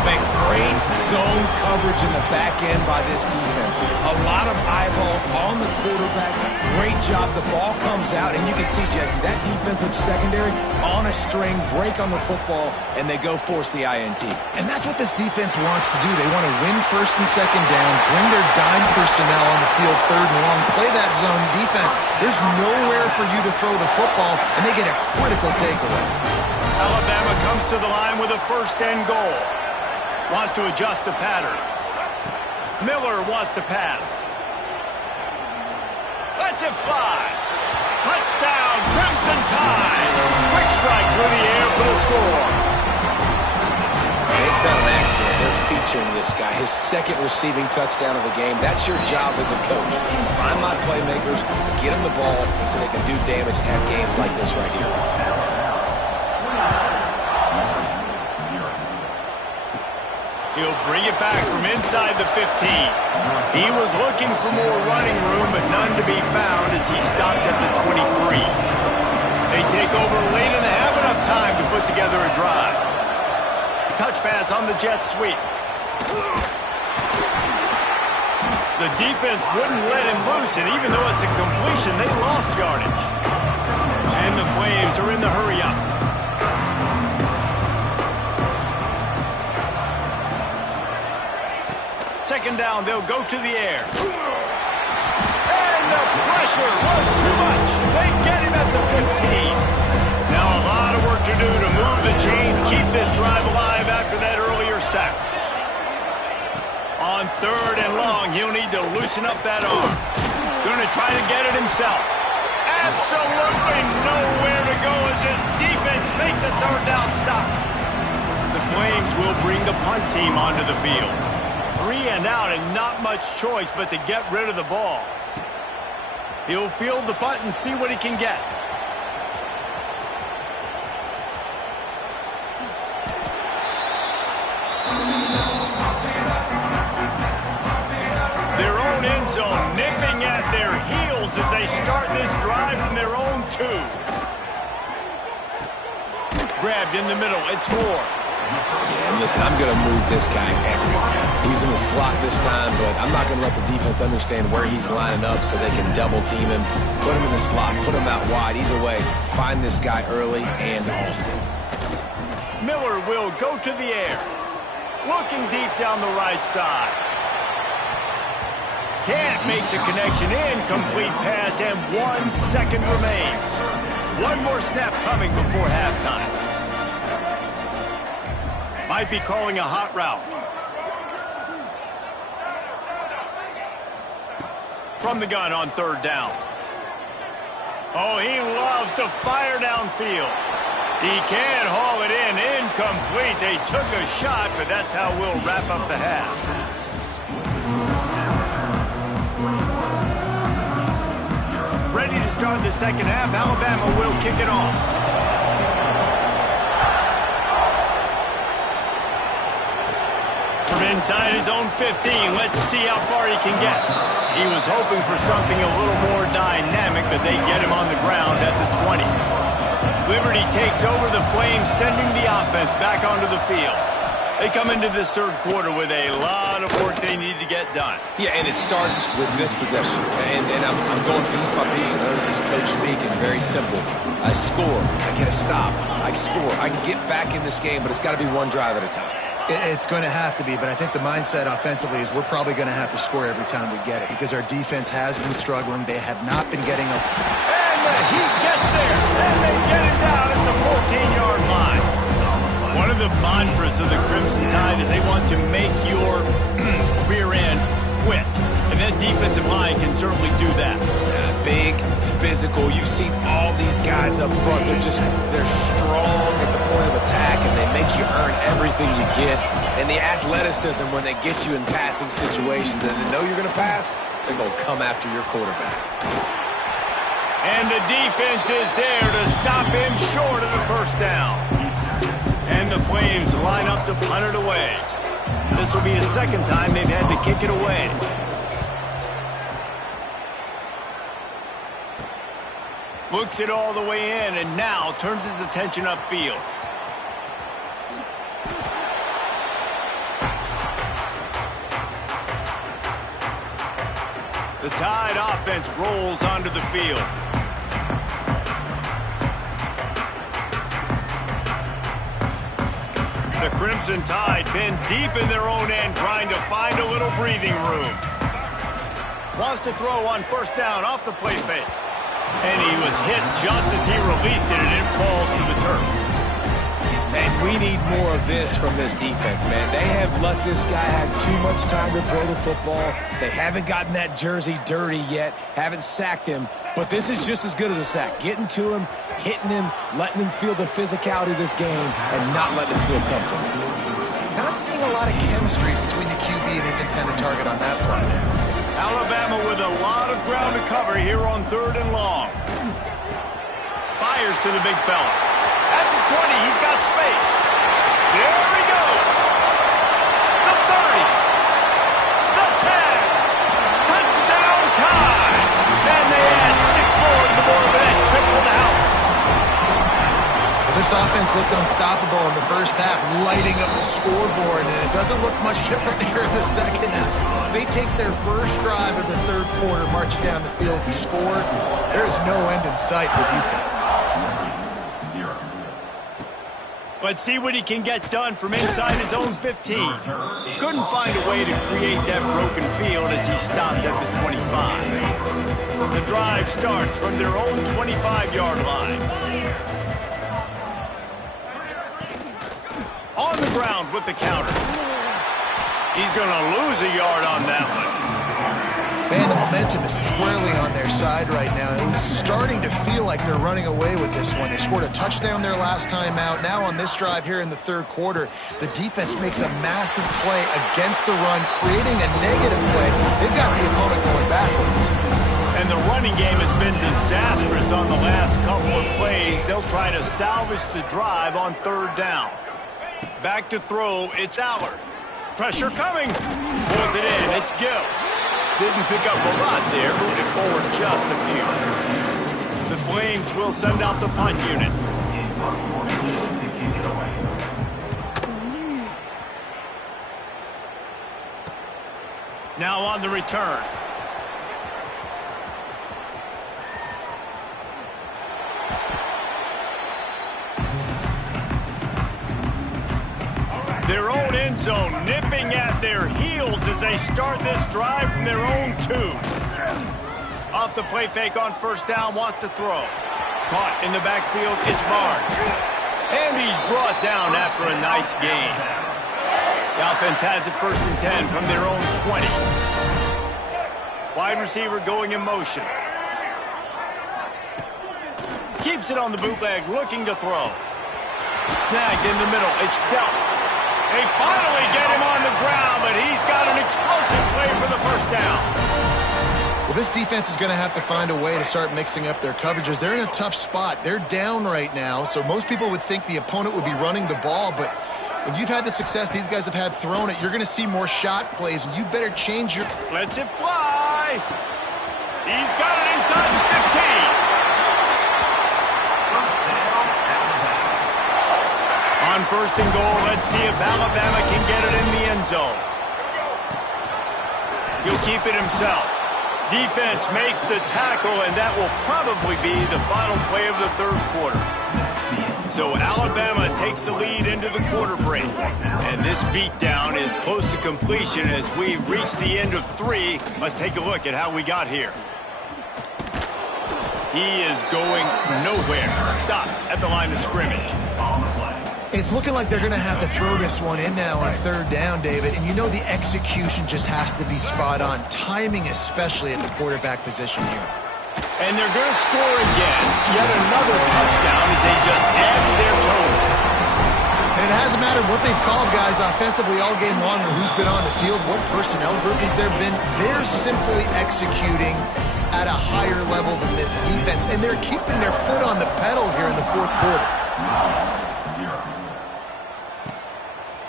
Man, great zone coverage in the back end by this defense. A lot of eyeballs on the quarterback. Great job. The ball comes out, and you can see, Jesse, that defensive secondary on a string, break on the football, and they go force the INT. And that's what this defense wants to do. They want to win first and second down, bring their dime personnel on the field third and long, play that zone defense. There's nowhere for you to throw the football, and they get a critical takeaway. Alabama comes to the line with a first and goal. Wants to adjust the pattern. Miller wants to pass. Lets it fly. Touchdown, Crimson Tide. Quick strike through the air for the score. And it's not an accident. They're featuring this guy. His second receiving touchdown of the game. That's your job as a coach. Find my playmakers, get them the ball so they can do damage and have games like this right here. He'll bring it back from inside the 15. He was looking for more running room, but none to be found as he stopped at the 23. They take over late and have enough time to put together a drive. Touch pass on the jet sweep. The defense wouldn't let him loose, and even though it's a completion, they lost yardage. And the Flames are in the hurry-up. Second down, they'll go to the air. And the pressure was too much. They get him at the 15. Now a lot of work to do to move the chains, keep this drive alive after that earlier sack. On third and long, he'll need to loosen up that arm. Going to try to get it himself. Absolutely nowhere to go as his defense makes a third down stop. The Flames will bring the punt team onto the field. 3 and out and not much choice but to get rid of the ball. He'll field the punt and see what he can get. Their own end zone nipping at their heels as they start this drive from their own 2. Grabbed in the middle, it's Moore. Yeah, and listen, I'm going to move this guy everywhere. He's in the slot this time, but I'm not going to let the defense understand where he's lining up so they can double team him, put him in the slot, put him out wide. Either way, find this guy early and often. Miller will go to the air. Looking deep down the right side. Can't make the connection. Incomplete pass, and 1 second remains. One more snap coming before halftime. Might be calling a hot route. From the gun on 3rd down. Oh, he loves to fire downfield. He can haul it in. Incomplete. They took a shot, but that's how we'll wrap up the half. Ready to start the second half. Alabama will kick it off. From inside his own 15, let's see how far he can get. He was hoping for something a little more dynamic, but they get him on the ground at the 20. Liberty takes over the Flames, sending the offense back onto the field. They come into this 3rd quarter with a lot of work they need to get done. Yeah, and it starts with this possession. And I'm going piece by piece. I know this is coach speaking. Very simple. I score. I get a stop. I score. I can get back in this game, but it's got to be one drive at a time. It's going to have to be, but I think the mindset offensively is we're probably going to have to score every time we get it because our defense has been struggling. They have not been getting up. And the Heat gets there, and they get it down at the 14-yard line. One of the mantras of the Crimson Tide is they want to make your rear end quit. And that defensive line can certainly do that. Big, physical. You've seen all these guys up front. They're strong at the point of attack, and they make you earn everything you get. And the athleticism when they get you in passing situations and they know you're going to pass, they're going to come after your quarterback. And the defense is there to stop him short of the 1st down. And the Flames line up to punt it away. This will be the 2nd time they've had to kick it away. Looks it all the way in, and now turns his attention upfield. The Tide offense rolls onto the field. The Crimson Tide been deep in their own end, trying to find a little breathing room. Wants to throw on 1st down off the play fake. And he was hit just as he released it, and it falls to the turf. And we need more of this from this defense, man. They have let this guy have too much time to throw the football. They haven't gotten that jersey dirty yet, haven't sacked him. But this is just as good as a sack. Getting to him, hitting him, letting him feel the physicality of this game, and not letting him feel comfortable. Not seeing a lot of chemistry between the QB and his intended target on that play. Alabama with a lot of ground to cover here on 3rd and long. Fires to the big fella. At the 20, he's got space. There he goes. The 30. The 10. Touchdown Tide. And they add 6 more to the board with that trip to the house. Well, this offense looked unstoppable in the 1st half, lighting up the scoreboard, and it doesn't look much different here in the 2nd half. They take their 1st drive of the 3rd quarter, march it down the field and score. There is no end in sight for these guys. Let's see what he can get done from inside his own 15. Couldn't find a way to create that broken field as he stopped at the 25. The drive starts from their own 25-yard line. On the ground with the counter. He's going to lose a yard on that one. Man, the momentum is squarely on their side right now. It's starting to feel like they're running away with this one. They scored a touchdown their last time out. Now on this drive here in the 3rd quarter, the defense makes a massive play against the run, creating a negative play. They've got the opponent going backwards. And the running game has been disastrous on the last couple of plays. They'll try to salvage the drive on 3rd down. Back to throw, it's Allard. Pressure coming. Pulls it in, it's Gill. Didn't pick up a lot there, moved it forward just a few. The Flames will send out the punt unit. Now on the return. Their own end zone nipping at their heels as they start this drive from their own 2. Off the play fake on first down, wants to throw. Caught in the backfield, it's Barnes. And he's brought down after a nice gain. The offense has it 1st and 10 from their own 20. Wide receiver going in motion. Keeps it on the bootleg, looking to throw. Snagged in the middle, it's dealt. They finally get him on the ground, but he's got an explosive play for the first down. Well, this defense is going to have to find a way to start mixing up their coverages. They're in a tough spot. They're down right now, so most people would think the opponent would be running the ball, but when you've had the success these guys have had throwing it, you're going to see more shot plays, and you better change your... Lets it fly. He's got it inside the 15. On 1st and goal, let's see if Alabama can get it in the end zone. He'll keep it himself. Defense makes the tackle, and that will probably be the final play of the 3rd quarter. So Alabama takes the lead into the quarter break. And this beatdown is close to completion as we've reached the end of 3. Let's take a look at how we got here. He is going nowhere. Stop at the line of scrimmage. It's looking like they're going to have to throw this one in now on 3rd down, David. And you know the execution just has to be spot on. Timing especially at the quarterback position here. And they're going to score again. Yet another touchdown as they just add to their total. And it hasn't mattered what they've called, guys, offensively all game long or who's been on the field, what personnel groupings there have been. They're simply executing at a higher level than this defense. And they're keeping their foot on the pedal here in the 4th quarter.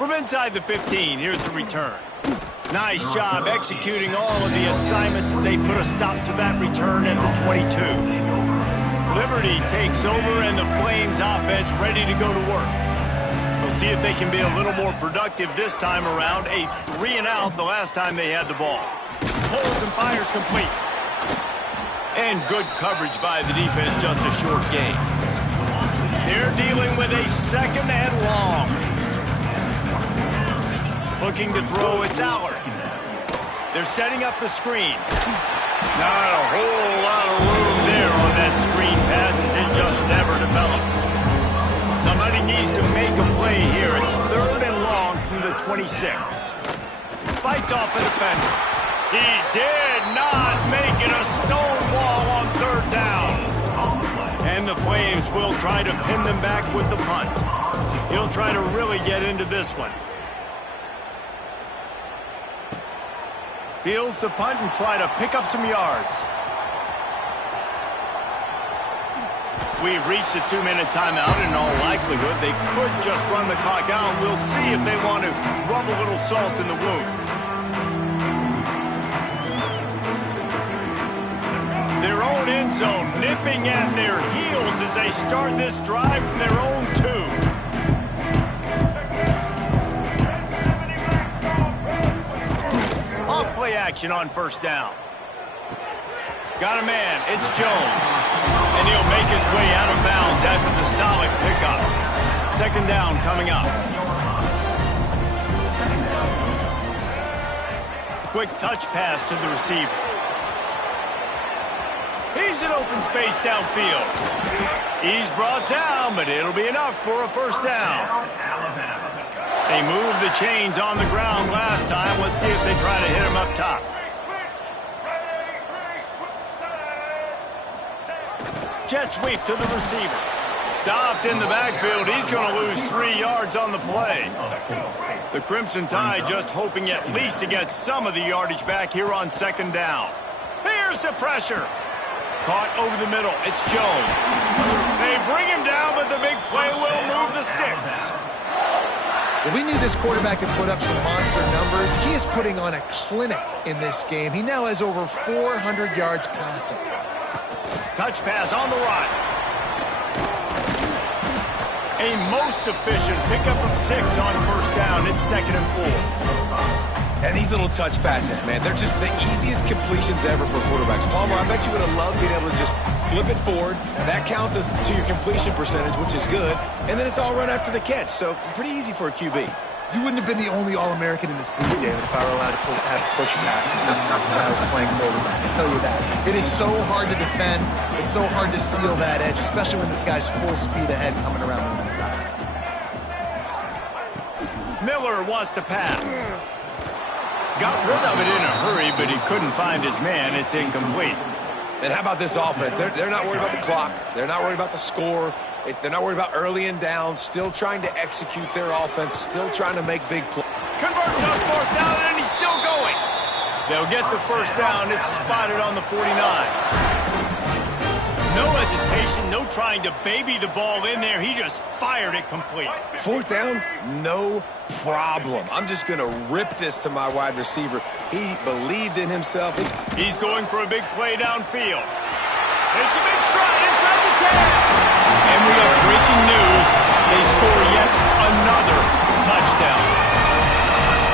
From inside the 15, here's the return. Nice job executing all of the assignments as they put a stop to that return at the 22. Liberty takes over and the Flames offense ready to go to work. We'll see if they can be a little more productive this time around. A 3-and-out the last time they had the ball. Pulls and fires complete. And good coverage by the defense, just a short gain. They're dealing with a 2nd and long. Looking to throw, it's Allard. They're setting up the screen. Not a whole lot of room there on that screen pass as it just never developed. Somebody needs to make a play here. It's 3rd and long from the 26. Fights off a defender. He did not make it a stone wall on 3rd down. And the Flames will try to pin them back with the punt. He'll try to really get into this one. Fields the punt and try to pick up some yards. We've reached the 2-minute timeout, and in all likelihood, they could just run the clock out. We'll see if they want to rub a little salt in the wound. Their own end zone nipping at their heels as they start this drive from their own 2. Play action on 1st down. Got a man, it's Jones. And he'll make his way out of bounds after the solid pickup. 2nd down coming up. Quick touch pass to the receiver. He's in open space downfield. He's brought down, but it'll be enough for a 1st down. They moved the chains on the ground last time. Let's see if they try to hit him up top. Jet sweep to the receiver. Stopped in the backfield. He's going to lose 3 yards on the play. The Crimson Tide just hoping at least to get some of the yardage back here on 2nd down. Here's the pressure. Caught over the middle. It's Jones. They bring him down, but the big play will move the sticks. Well, we knew this quarterback could put up some monster numbers. He is putting on a clinic in this game. He now has over 400 yards passing. Touch pass on the run. A most efficient pickup of 6 on 1st down. It's 2nd and 4. And these little touch passes, man, they're just the easiest completions ever for quarterbacks. Palmer, I bet you would have loved being able to just flip it forward. That counts as to your completion percentage, which is good. And then it's all run after the catch, so pretty easy for a QB. You wouldn't have been the only All-American in this booth, David, if I were allowed to have push passes when I was playing quarterback. I tell you that. It is so hard to defend. It's so hard to seal that edge, especially when this guy's full speed ahead coming around the inside. Miller wants to pass. Got rid of it in a hurry, but he couldn't find his man. It's incomplete. And how about this offense? They're not worried about the clock. They're not worried about the score. They're not worried about early and down. Still trying to execute their offense. Still trying to make big plays. Converts on 4th down, and he's still going. They'll get the first down. It's spotted on the 49. No hesitation, no trying to baby the ball in there. He just fired it complete. 4th down, no problem. I'm just going to rip this to my wide receiver. He believed in himself. He's going for a big play downfield. It's a big stride inside the 10. And we have breaking news. They score yet another touchdown.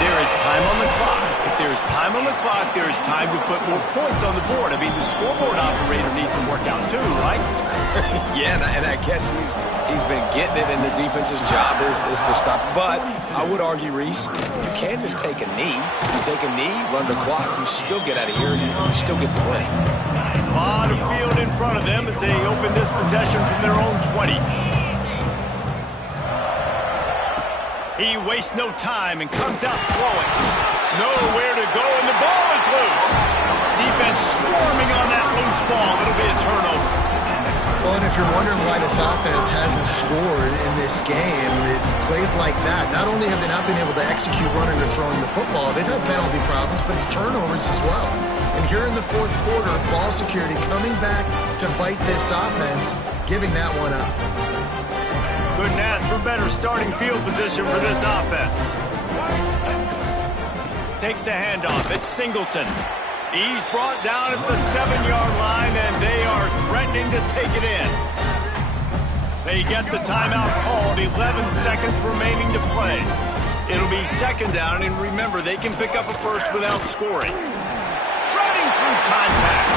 There is time on the clock. If there is time on the clock, there is time to put more points on the board. I mean, the scoreboard operator needs to work out too, right? Yeah, and I guess he's been getting it, and the defense's job is to stop. But I would argue, Reese, you can't just take a knee. You take a knee, run the clock, you still get out of here, and you still get the win. A lot of field in front of them as they open this possession from their own 20. He wastes no time and comes out throwing. Nowhere to go, and the ball is loose. Defense swarming on that loose ball. It'll be a turnover. Well, and if you're wondering why this offense hasn't scored in this game, it's plays like that. Not only have they not been able to execute running or throwing the football, they've had penalty problems, but it's turnovers as well. And here in the 4th quarter, ball security coming back to bite this offense, giving that one up. Couldn't ask for better starting field position for this offense. Takes the handoff. It's Singleton. He's brought down at the 7-yard line, and they are threatening to take it in. They get the timeout called. 11 seconds remaining to play. It'll be 2nd down, and remember, they can pick up a first without scoring. Running through contact.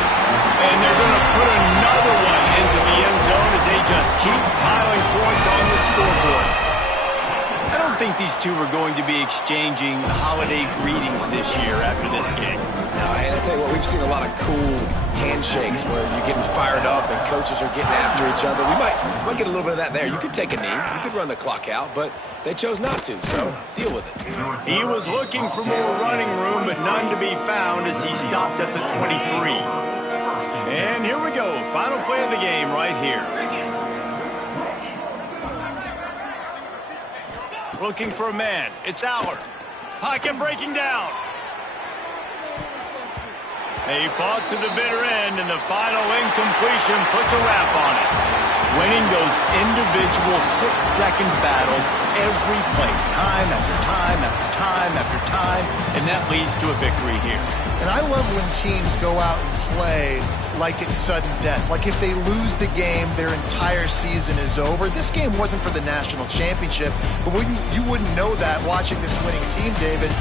And they're going to put another one into the end zone as they just keep piling points on the scoreboard. I don't think these two are going to be exchanging holiday greetings this year after this game. No, and I tell you what, we've seen a lot of cool handshakes where you're getting fired up and coaches are getting after each other. We might get a little bit of that there. You could take a knee. You could run the clock out, but they chose not to, so deal with it. He was looking for more running room, but none to be found as he stopped at the 23. And here we go. Final play of the game right here. Looking for a man. It's Allard. Pocket breaking down. They fought to the bitter end, and the final incompletion puts a wrap on it. Winning those individual 6-second battles every play, time after time after time after time, and that leads to a victory here. And I love when teams go out and play like it's sudden death. Like if they lose the game, their entire season is over. This game wasn't for the national championship, but you wouldn't know that watching this winning team, David.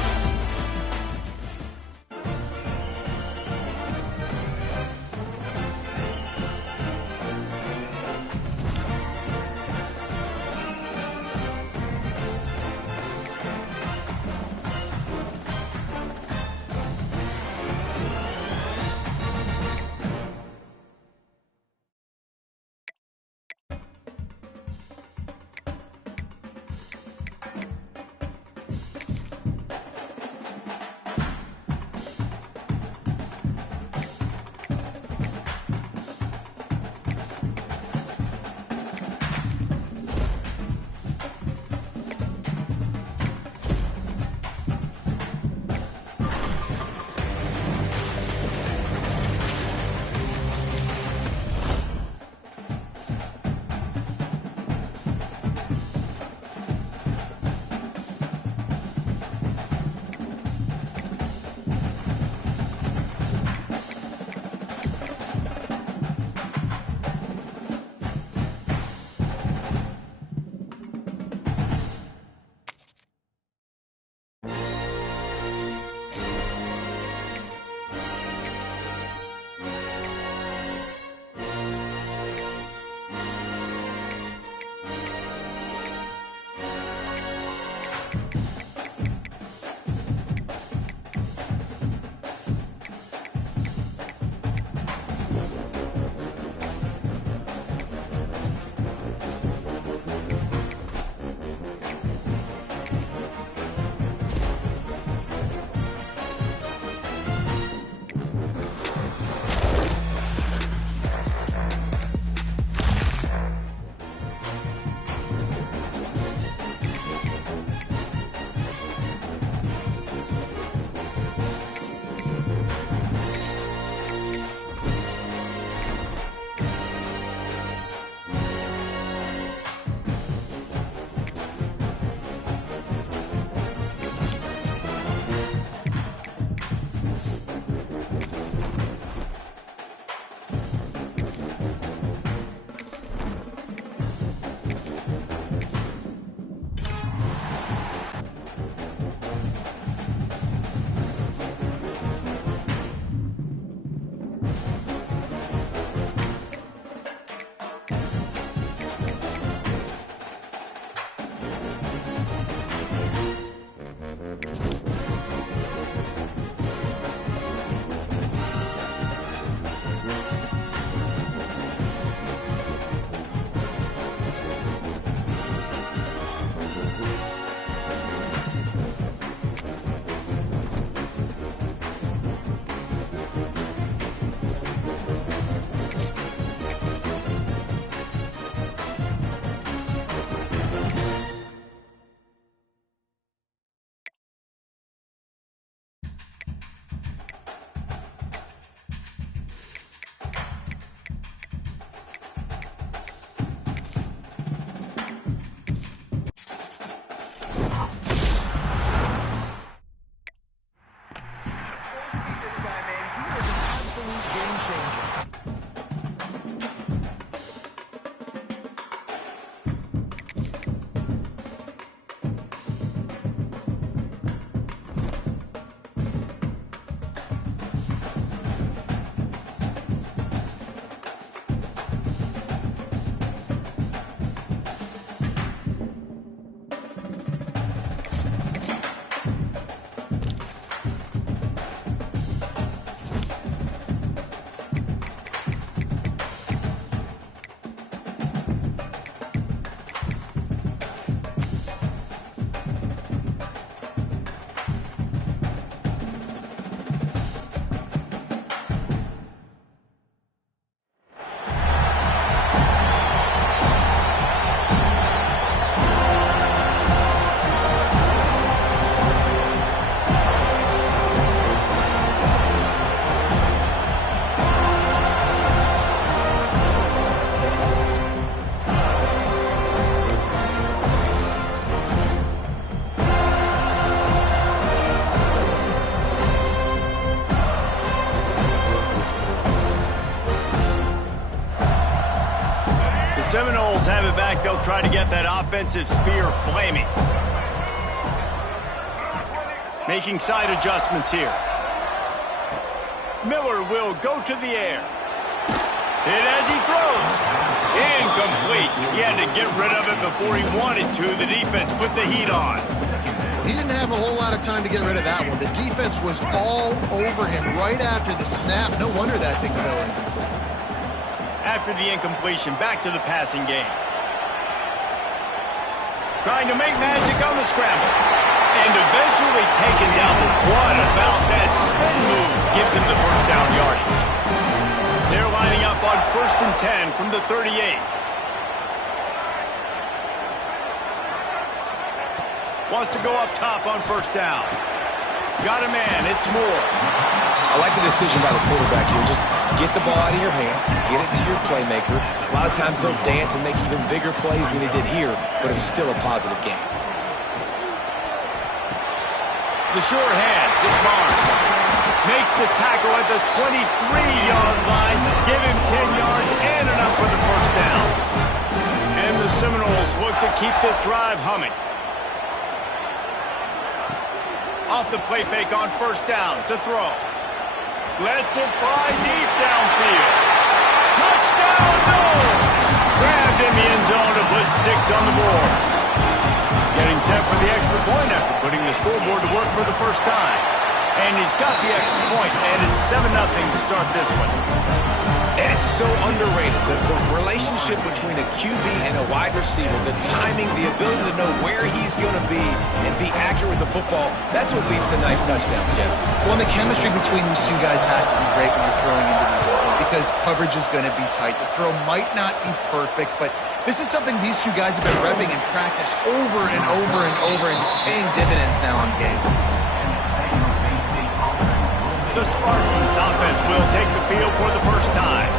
Seminoles have it back. They'll try to get that offensive spear flaming. Making side adjustments here. Miller will go to the air. Hit as he throws. Incomplete. He had to get rid of it before he wanted to. The defense put the heat on. He didn't have a whole lot of time to get rid of that one. The defense was all over him right after the snap. No wonder that thing fell incomplete. After the incompletion, back to the passing game. Trying to make magic on the scramble. And eventually taken down. What about that spin move? Gives him the first down yardage. They're lining up on 1st and 10 from the 38. Wants to go up top on 1st down. Got a man. It's Moore. I like the decision by the quarterback here. Just get the ball out of your hands, get it to your playmaker. A lot of times he'll dance and make even bigger plays than he did here, but it was still a positive game. The sure hands. It's Barnes. Makes the tackle at the 23-yard line. Give him 10 yards and enough for the first down. And the Seminoles look to keep this drive humming. Off the play fake on 1st down to throw. Lets it fly deep downfield. Touchdown, no! Grabbed in the end zone to put 6 on the board. Getting set for the extra point after putting the scoreboard to work for the first time. And he's got the extra point, and it's 7-0 to start this one. And it's so underrated. The relationship between a QB and a wide receiver, the timing, the ability to know where he's going to be and be accurate with the football, that's what leads to nice touchdowns, Jesse. Well, the chemistry between these two guys has to be great when you're throwing into the end zone because coverage is going to be tight. The throw might not be perfect, but this is something these two guys have been repping in practice over and over and over, and it's paying dividends now in game. The Spartans offense will take the field for the first time.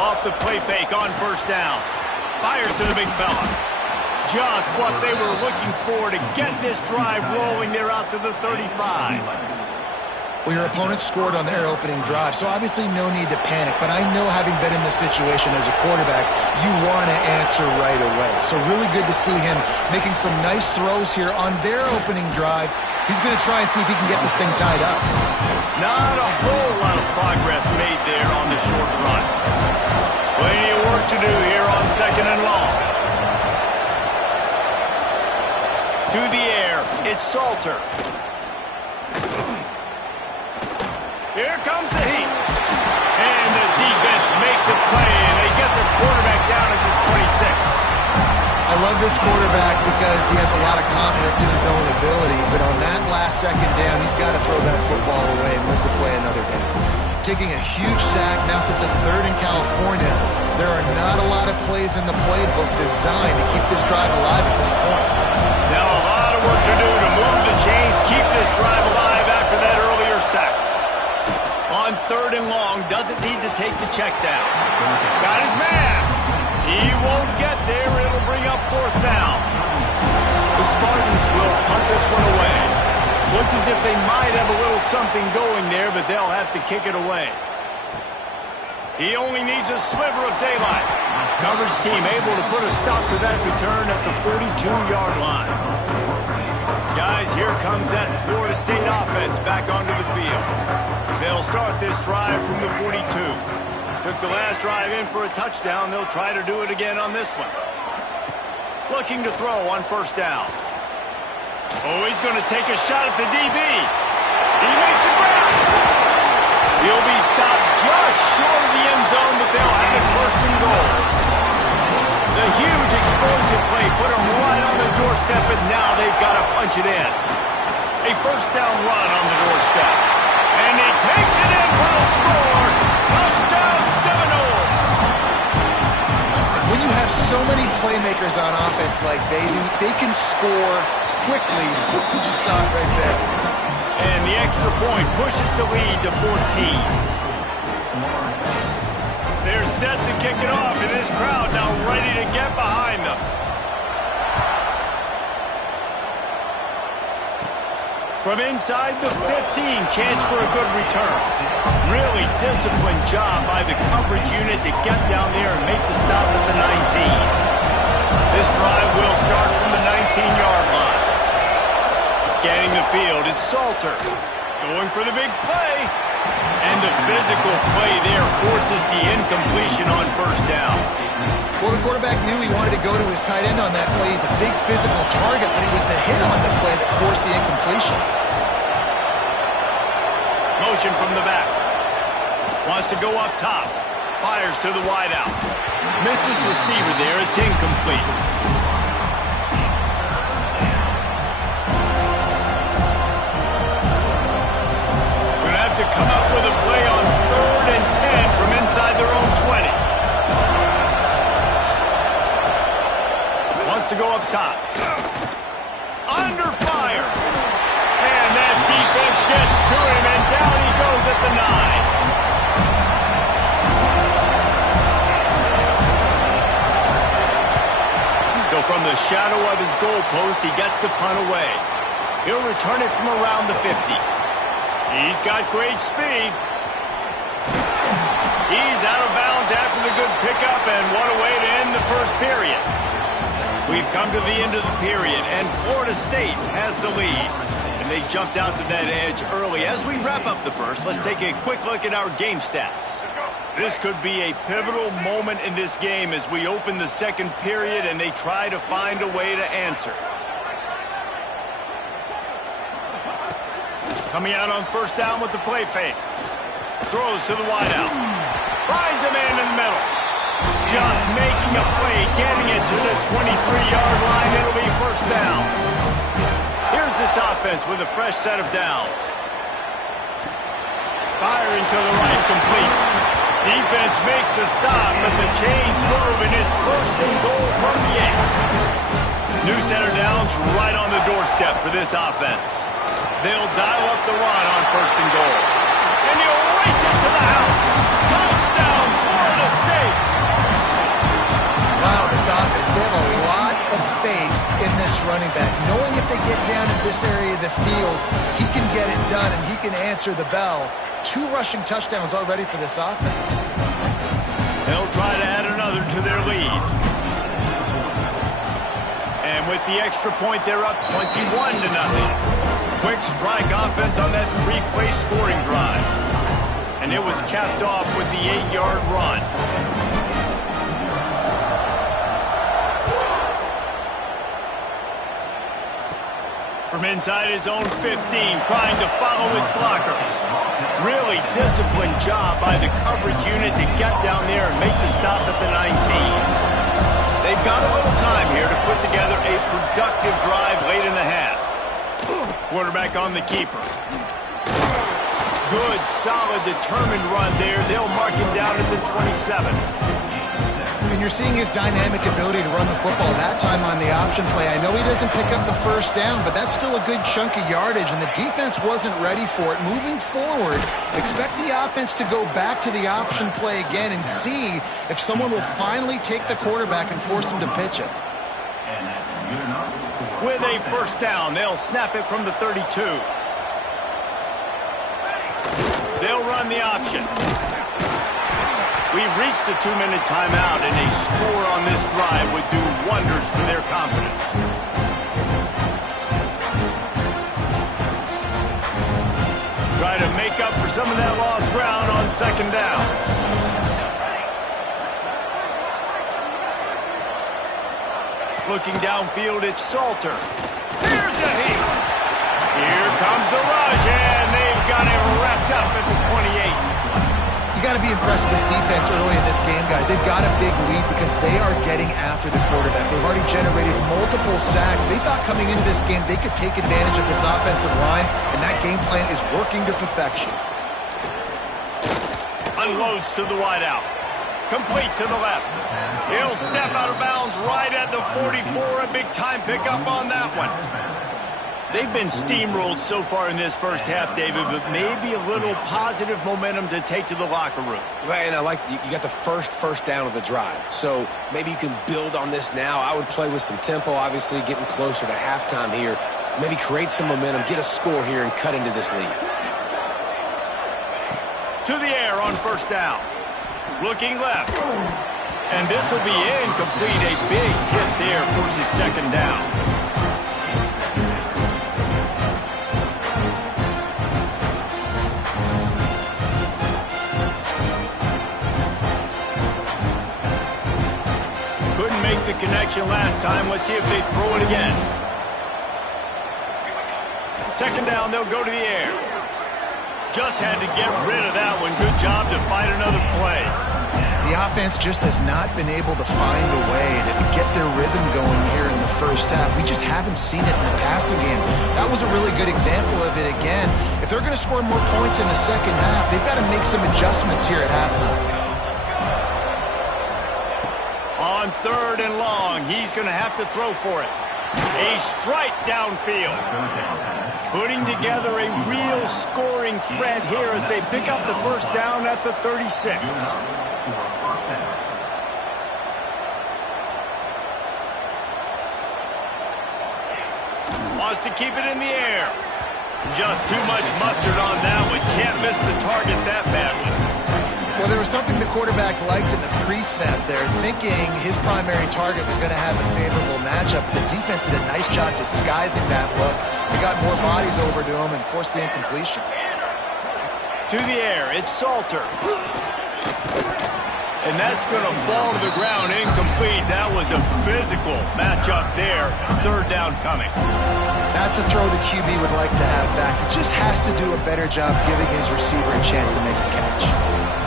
Off the play fake on 1st down. Fires to the big fella. Just what they were looking for to get this drive rolling. They're out to the 35. Well, your opponent scored on their opening drive, so obviously no need to panic. But I know, having been in this situation as a quarterback, you want to answer right away. So really good to see him making some nice throws here on their opening drive. He's going to try and see if he can get this thing tied up. Not a whole lot of progress made there on the short run. Plenty of work to do here on 2nd and long. To the air, it's Salter. Here comes the heat. And the defense makes a play, and they get the quarterback down at the 26. I love this quarterback because he has a lot of confidence in his own ability, but on that last 2nd down, he's got to throw that football away and live to play another down. Taking a huge sack, now sits at 3rd in California. There are not a lot of plays in the playbook designed to keep this drive alive at this point. Now a lot of work to do to move the chains, keep this drive alive after that earlier sack. On 3rd and long, doesn't need to take the check down. Got his man. He won't get there. It'll bring up 4th down. The Spartans will punt this one away. Looks as if they might have a little something going there, but they'll have to kick it away. He only needs a sliver of daylight. Coverage team able to put a stop to that return at the 42-yard line. Guys, here comes that Florida State offense back onto the field. They'll start this drive from the 42. Took the last drive in for a touchdown. They'll try to do it again on this one. Looking to throw on 1st down. Oh, he's going to take a shot at the DB. He makes a grab. He'll be stopped just short of the end zone, but they'll have it 1st and goal. The huge explosive play put him right on the doorstep, and now they've got to punch it in. A 1st down run on the doorstep. And he takes it in for the score. Touchdown, Seminoles. When you have so many playmakers on offense like they do, they can score quickly. You just saw it right there. And the extra point pushes the lead to 14. From inside the 15, chance for a good return. Really disciplined job by the coverage unit to get down there and make the stop at the 19. This drive will start from the 19-yard line. Scanning the field, it's Salter. Going for the big play. And the physical play there forces the incompletion on first down. Well, the quarterback knew he wanted to go to his tight end on that play. He's a big physical target, but it was the hit on the play that forced the incompletion. Motion from the back. Wants to go up top. Fires to the wideout. Missed his receiver there. It's incomplete. Going to have to come up with a play on 3rd and 10 from inside their own 20. Wants to go up top. Under fire. And that defense gets to him, and down he goes at the 9. So from the shadow of his goalpost, he gets the punt away. He'll return it from around the 50. He's got great speed. He's out of bounds after the good pickup, and what a way to end the first period. We've come to the end of the period, and Florida State has the lead. And they jumped out to that edge early. As we wrap up the first, let's take a quick look at our game stats. This could be a pivotal moment in this game as we open the second period and they try to find a way to answer. Coming out on first down with the play fake. Throws to the wideout. Finds a man in the middle. Just making a play, getting it to the 23-yard line. It'll be first down. Here's this offense with a fresh set of downs. Firing to the right, complete. Defense makes a stop, but the chains move, and it's first and goal from the 8. New center downs right on the doorstep for this offense. They'll dial up the run on first and goal. And he'll race it to the house. Touchdown, Florida State. Wow, this offense, they have a lot of faith in this running back. Knowing if they get down in this area of the field, he can get it done and he can answer the bell. 2 rushing touchdowns already for this offense. They'll try to add another to their lead. And with the extra point, they're up 21-0. Quick strike offense on that 3-play scoring drive. And it was capped off with the 8-yard run. From inside his own 15, trying to follow his blockers. Really disciplined job by the coverage unit to get down there and make the stop at the 19. They've got a little time here to put together a productive drive late in the half. Quarterback on the keeper. Good, solid, determined run there. They'll mark him down at the 27. And you're seeing his dynamic ability to run the football, that time on the option play. I know he doesn't pick up the first down, but that's still a good chunk of yardage, and the defense wasn't ready for it. Moving forward, expect the offense to go back to the option play again and see if someone will finally take the quarterback and force him to pitch it. With a first down, they'll snap it from the 32. They'll run the option. We've reached the 2-minute timeout, and a score on this drive would do wonders for their confidence. Try to make up for some of that lost ground on second down. Looking downfield, it's Salter. Here's a heat. Here comes the rush, and they've got it wrapped up at the 28. You got to be impressed with this defense early in this game, guys. They've got a big lead because they are getting after the quarterback. They've already generated multiple sacks. They thought coming into this game they could take advantage of this offensive line, and that game plan is working to perfection. Unloads to the wideout. Complete to the left. He'll step out of bounds right at the 44. A big-time pickup on that one. They've been steamrolled so far in this first half, David, but maybe a little positive momentum to take to the locker room. Right, and I like you got the first down of the drive. So maybe you can build on this now. I would play with some tempo, obviously getting closer to halftime here. maybe create some momentum, get a score here, and cut into this lead. To the air on first down. Looking left. And this will be incomplete. A big hit there forces second down. Couldn't make the connection last time. Let's see if they throw it again. Second down, they'll go to the air. Just had to get rid of that one. Good job to fight another play. The offense just has not been able to find a way to get their rhythm going here in the first half. We just haven't seen it in the passing game. That was a really good example of it again. If they're going to score more points in the second half, they've got to make some adjustments here at halftime. On third and long, he's going to have to throw for it. A strike downfield. Putting together a real scoring threat here as they pick up the first down at the 36. Wants to keep it in the air. Just too much mustard on that one. Can't miss the target that badly. Well, there was something the quarterback liked in the pre-snap there, thinking his primary target was going to have a favorable matchup. The defense did a nice job disguising that look. They got more bodies over to him and forced the incompletion. To the air, it's Salter. And that's going to fall to the ground incomplete. That was a physical matchup there. Third down coming. That's a throw the QB would like to have back. He just has to do a better job giving his receiver a chance to make the catch.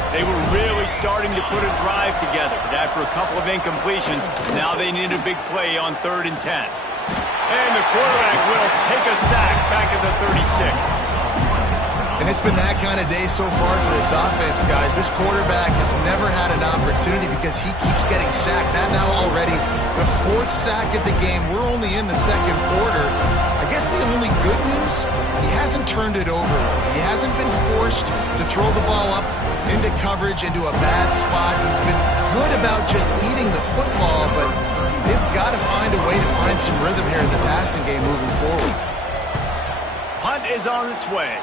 They were really starting to put a drive together, but after a couple of incompletions, now they need a big play on 3rd and 10. And the quarterback will take a sack back at the 36. And it's been that kind of day so far for this offense, guys. This quarterback has never had an opportunity because he keeps getting sacked. That now already the 4th sack of the game. We're only in the 2nd quarter. I guess the only good news, he hasn't turned it over. He hasn't been forced to throw the ball up into coverage, into a bad spot. He's been good about just eating the football, but they've got to find a way to find some rhythm here in the passing game moving forward. Punt is on its way.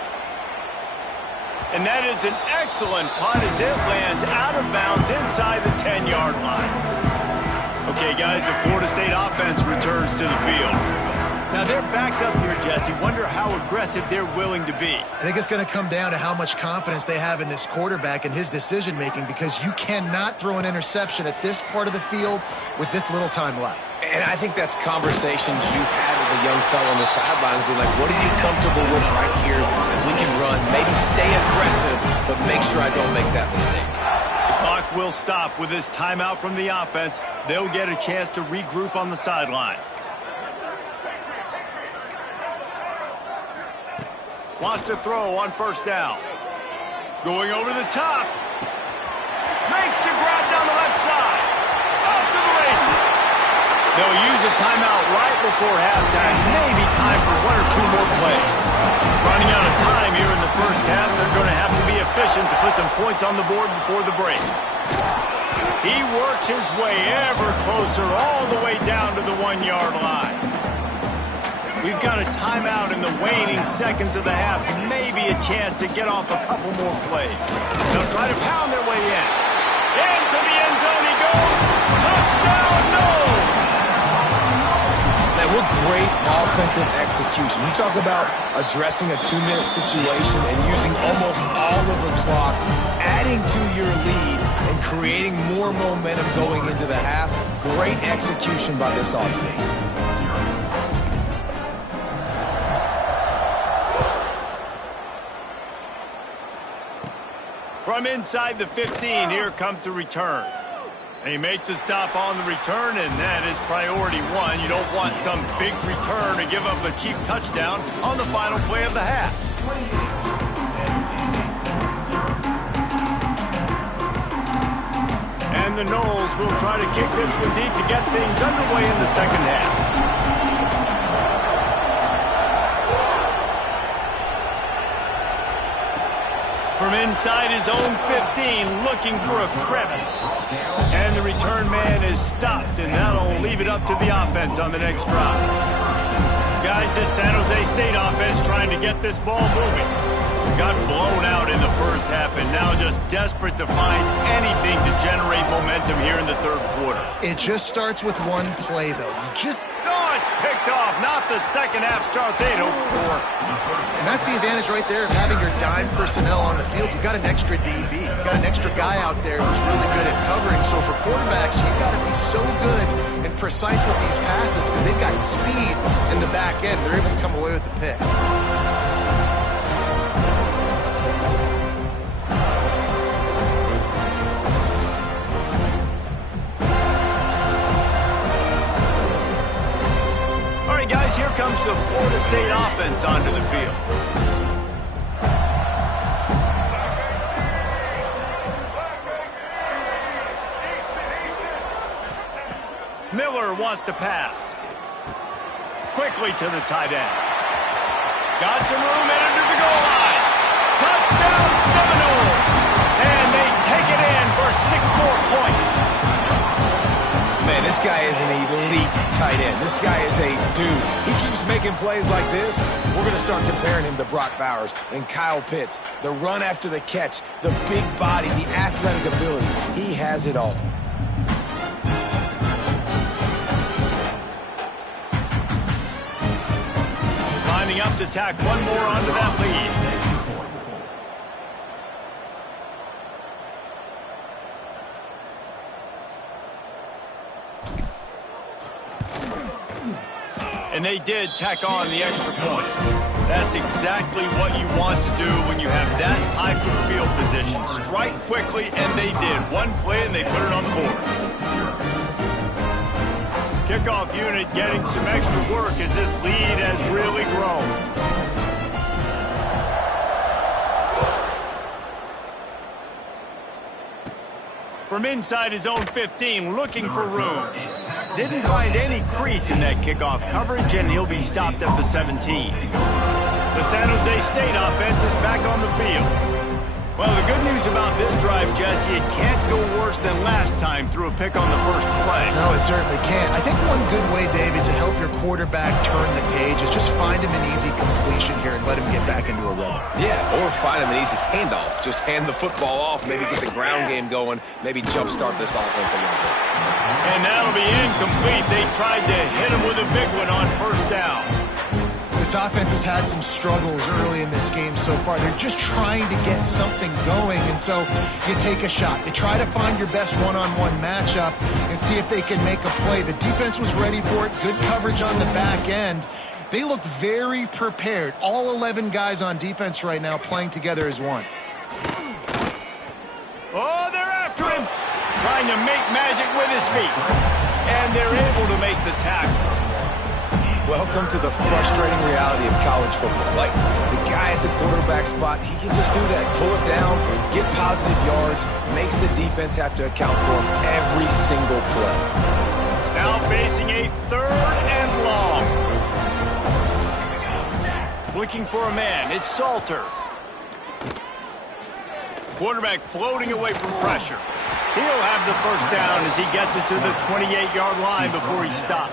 And that is an excellent punt as it lands out of bounds inside the 10-yard line. Okay, guys, the Florida State offense returns to the field. Now, they're backed up here, Jesse. Wonder how aggressive they're willing to be. I think it's going to come down to how much confidence they have in this quarterback and his decision-making, because you cannot throw an interception at this part of the field with this little time left. And I think that's conversations you've had with a young fellow on the sidelines. Be like, what are you comfortable with right here that we can run? Maybe stay aggressive, but make sure I don't make that mistake. The clock will stop with this timeout from the offense. They'll get a chance to regroup on the sideline. Wants to throw on first down. Going over the top. Makes a grab down the left side. Off to the races. They'll use a timeout right before halftime. Maybe time for 1 or 2 more plays. Running out of time here in the first half. They're going to have to be efficient to put some points on the board before the break. He works his way ever closer all the way down to the 1-yard line. We've got a timeout in the waning seconds of the half. Maybe a chance to get off a couple more plays. They'll try to pound their way in. Into the end zone he goes. Touchdown, no! Man, what great offensive execution. You talk about addressing a 2-minute situation and using almost all of the clock, adding to your lead, and creating more momentum going into the half. Great execution by this offense. From inside the 15, here comes the return. They make the stop on the return, and that is priority 1. You don't want some big return to give up a cheap touchdown on the final play of the half. And the Noles will try to kick this one deep to get things underway in the second half. From inside his own 15, looking for a crevice. And the return man is stopped, and that'll leave it up to the offense on the next drive. Guys, this San Jose State offense trying to get this ball moving. Got blown out in the first half and now just desperate to find anything to generate momentum here in the third quarter. It just starts with one play, though. Oh, it's picked off. Not the second half start they'd hoped for. And that's the advantage right there of having your dime personnel on the field. You got an extra DB. You got an extra guy out there who's really good at covering. So for quarterbacks, you got to be so good and precise with these passes because they've got speed in the back end. They're able to come away with the pick. Guys, here comes the Florida State offense onto the field. Miller wants to pass. Quickly to the tight end. Got some room headed to the goal line. Touchdown Seminoles! And they take it in for 6 more points. Man, this guy is an elite tight end. This guy is a dude. He keeps making plays like this. We're going to start comparing him to Brock Bowers and Kyle Pitts. The run after the catch, the big body, the athletic ability. He has it all. Lining up to tack one more onto that lead. And they did tack on the extra point. That's exactly what you want to do when you have that type of field position. Strike quickly, and they did. One play, and they put it on the board. Kickoff unit getting some extra work as this lead has really grown. From inside his own 15, looking for room. Didn't find any crease in that kickoff coverage, and he'll be stopped at the 17. The San Jose State offense is back on the field. Well, the good news about this drive, Jesse, it can't go worse than last time through a pick on the first play. No, it certainly can't. I think one good way, David, to help your quarterback turn the page is just find him an easy completion here and let him get back into a rhythm. Yeah, or find him an easy handoff. Just hand the football off, maybe get the ground game going, maybe jumpstart this offense a little bit. And that'll be incomplete. They tried to hit him with a big one on first down. This offense has had some struggles early in this game so far. They're just trying to get something going, and so you take a shot. You try to find your best one-on-one matchup and see if they can make a play. The defense was ready for it. Good coverage on the back end. They look very prepared. All 11 guys on defense right now playing together as one. Oh, they're after him. Trying to make magic with his feet. And they're able to make the tackle. Welcome to the frustrating reality of college football. Like, the guy at the quarterback spot, he can just do that. Pull it down, get positive yards, makes the defense have to account for him every single play. Now facing a 3rd and long. Looking for a man. It's Salter. Quarterback floating away from pressure. He'll have the first down as he gets it to the 28-yard line before he's stopped.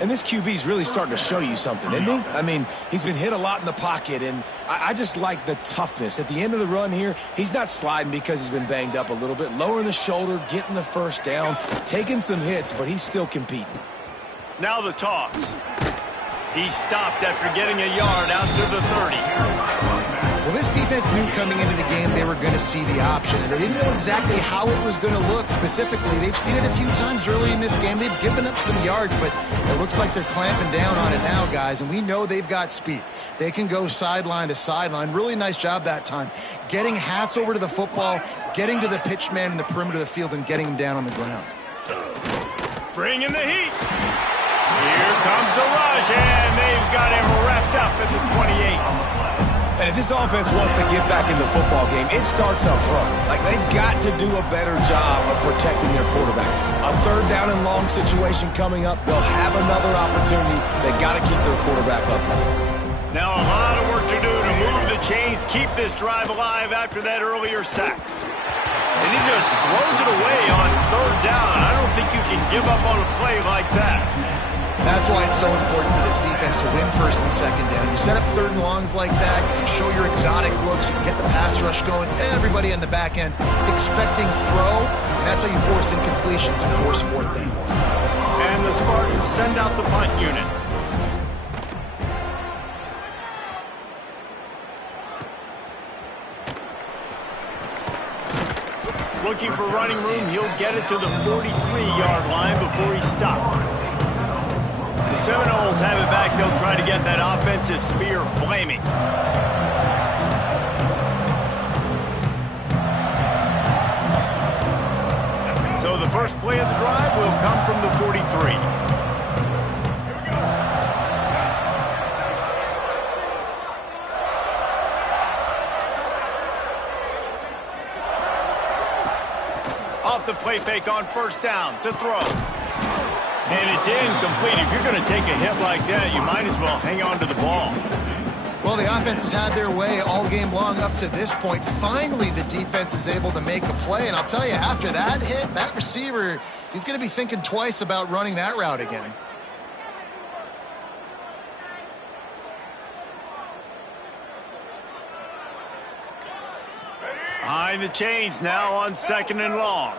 And this QB's really starting to show you something, isn't he? I mean, he's been hit a lot in the pocket, and I just like the toughness. At the end of the run here, he's not sliding because he's been banged up a little bit. Lowering the shoulder, getting the first down, taking some hits, but he's still competing. Now the toss. He stopped after getting a yard out to the 30. Well, this defense knew coming into the game they were going to see the option, and they didn't know exactly how it was going to look specifically. They've seen it a few times early in this game. They've given up some yards, but it looks like they're clamping down on it now, guys, and we know they've got speed. They can go sideline to sideline. Really nice job that time. Getting Hats over to the football, getting to the pitch man in the perimeter of the field, and getting him down on the ground. Bring in the heat. Here comes the rush, and they've got him wrapped up at the 28. And if this offense wants to get back in the football game, it starts up front. Like, they've got to do a better job of protecting their quarterback. A 3rd down and long situation coming up. They'll have another opportunity. They got to keep their quarterback up. Now a lot of work to do to move the chains, keep this drive alive after that earlier sack. And he just throws it away on 3rd down. I don't think you can give up on a play like that. That's why it's so important for this defense to win first and second down. You set up third and longs like that, you can show your exotic looks, you can get the pass rush going, everybody in the back end expecting throw, and that's how you force incompletions and force fourth downs. And the Spartans send out the punt unit. Looking for running room, he'll get it to the 43-yard line before he's stopped. The Seminoles have it back. They'll try to get that offensive spear flaming. So the first play of the drive will come from the 43. Off the play fake on first down to throw. And it's incomplete. If you're going to take a hit like that, you might as well hang on to the ball. Well, the offense has had their way all game long up to this point. Finally, the defense is able to make a play. And I'll tell you, after that hit, that receiver, he's going to be thinking twice about running that route again. Behind the chains now on second and long.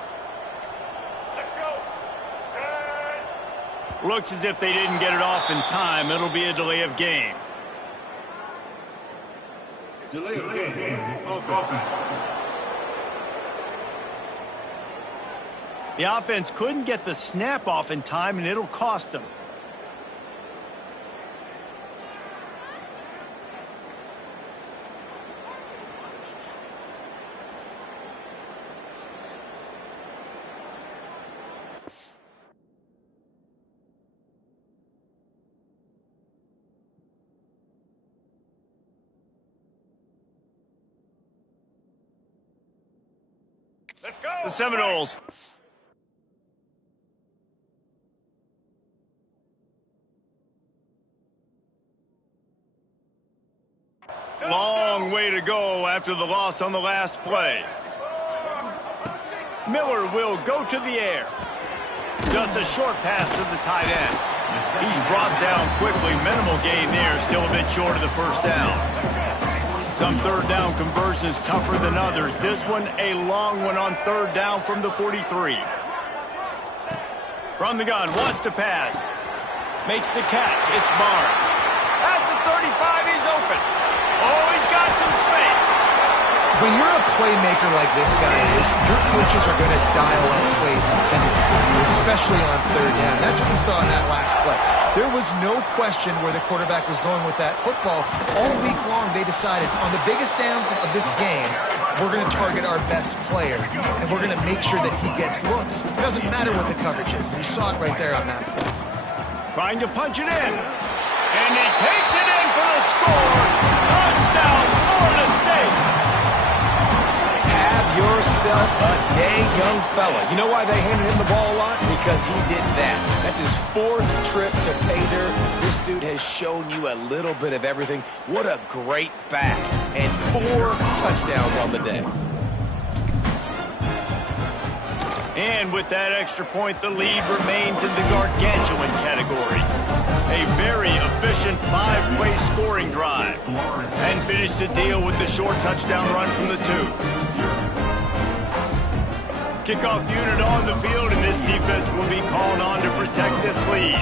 Looks as if they didn't get it off in time. It'll be a delay of game. Delay of game. Offense. The offense couldn't get the snap off in time, and it'll cost them. Let's go. The Seminoles. Long way to go after the loss on the last play. Miller will go to the air. Just a short pass to the tight end. He's brought down quickly. Minimal gain there. Still a bit short of the first down. Some third down conversions tougher than others. This one a long one on third down from the 43. From the gun, wants to pass. Makes the catch. It's Barnes. At the 35, he's open. Oh, he's got some space. When you're a playmaker like this guy is, your coaches are going to dial up plays intended for you, especially on third down. That's what you saw in that last play. There was no question where the quarterback was going with that football. All week long, they decided on the biggest downs of this game, we're going to target our best player, and we're going to make sure that he gets looks. It doesn't matter what the coverage is. You saw it right there on that play. Trying to punch it in. And he takes it in for the score. Touchdown, Florida State. Have yourself a day, young fella. You know why they handed him the ball a lot? Because he did that. That's his fourth trip to pay dirt. This dude has shown you a little bit of everything. What a great back. And 4 touchdowns on the day. And with that extra point, the lead remains in the gargantuan category. A very efficient 5-way scoring drive. And finished the deal with the short touchdown run from the 2. Kickoff unit on the field, and this defense will be called on to protect this lead.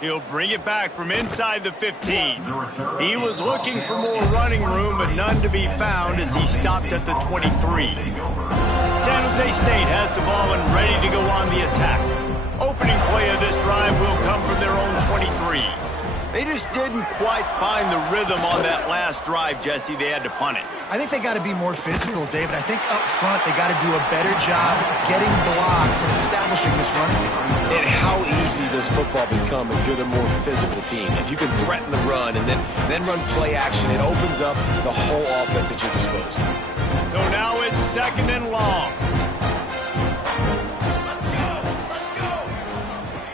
He'll bring it back from inside the 15. He was looking for more running room, but none to be found as he stopped at the 23. San Jose State has the ball and ready to go on the attack. Opening play of this drive will come from their own 23. They just didn't quite find the rhythm on that last drive, Jesse. They had to punt it. I think they got to be more physical, David. I think up front they got to do a better job getting blocks and establishing this running game. And how easy does football become if you're the more physical team? If you can threaten the run and then run play action, it opens up the whole offense at your disposal. So now it's second and long.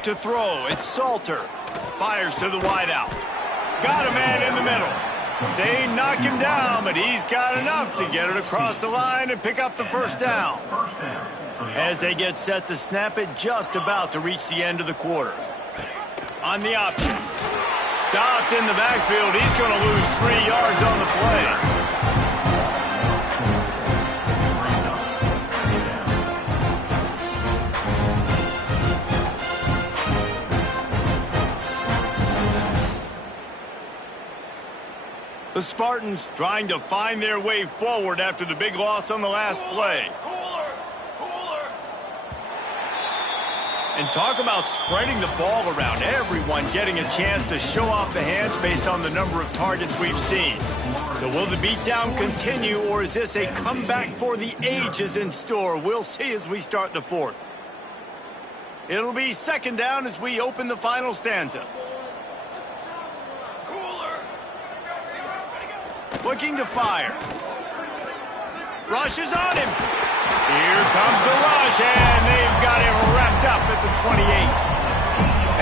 to throw. It's Salter. Fires to the wideout. Got a man in the middle. They knock him down, but he's got enough to get it across the line and pick up the first down. As they get set to snap it, just about to reach the end of the quarter. On the option. Stopped in the backfield. He's going to lose 3 yards on the play. The Spartans trying to find their way forward after the big loss on the last play. And talk about spreading the ball around. Everyone getting a chance to show off the hands based on the number of targets we've seen. So will the beatdown continue, or is this a comeback for the ages in store? We'll see as we start the fourth. It'll be second down as we open the final stanza. Looking to fire. Rush is on him. Here comes the rush, and they've got him wrapped up at the 28.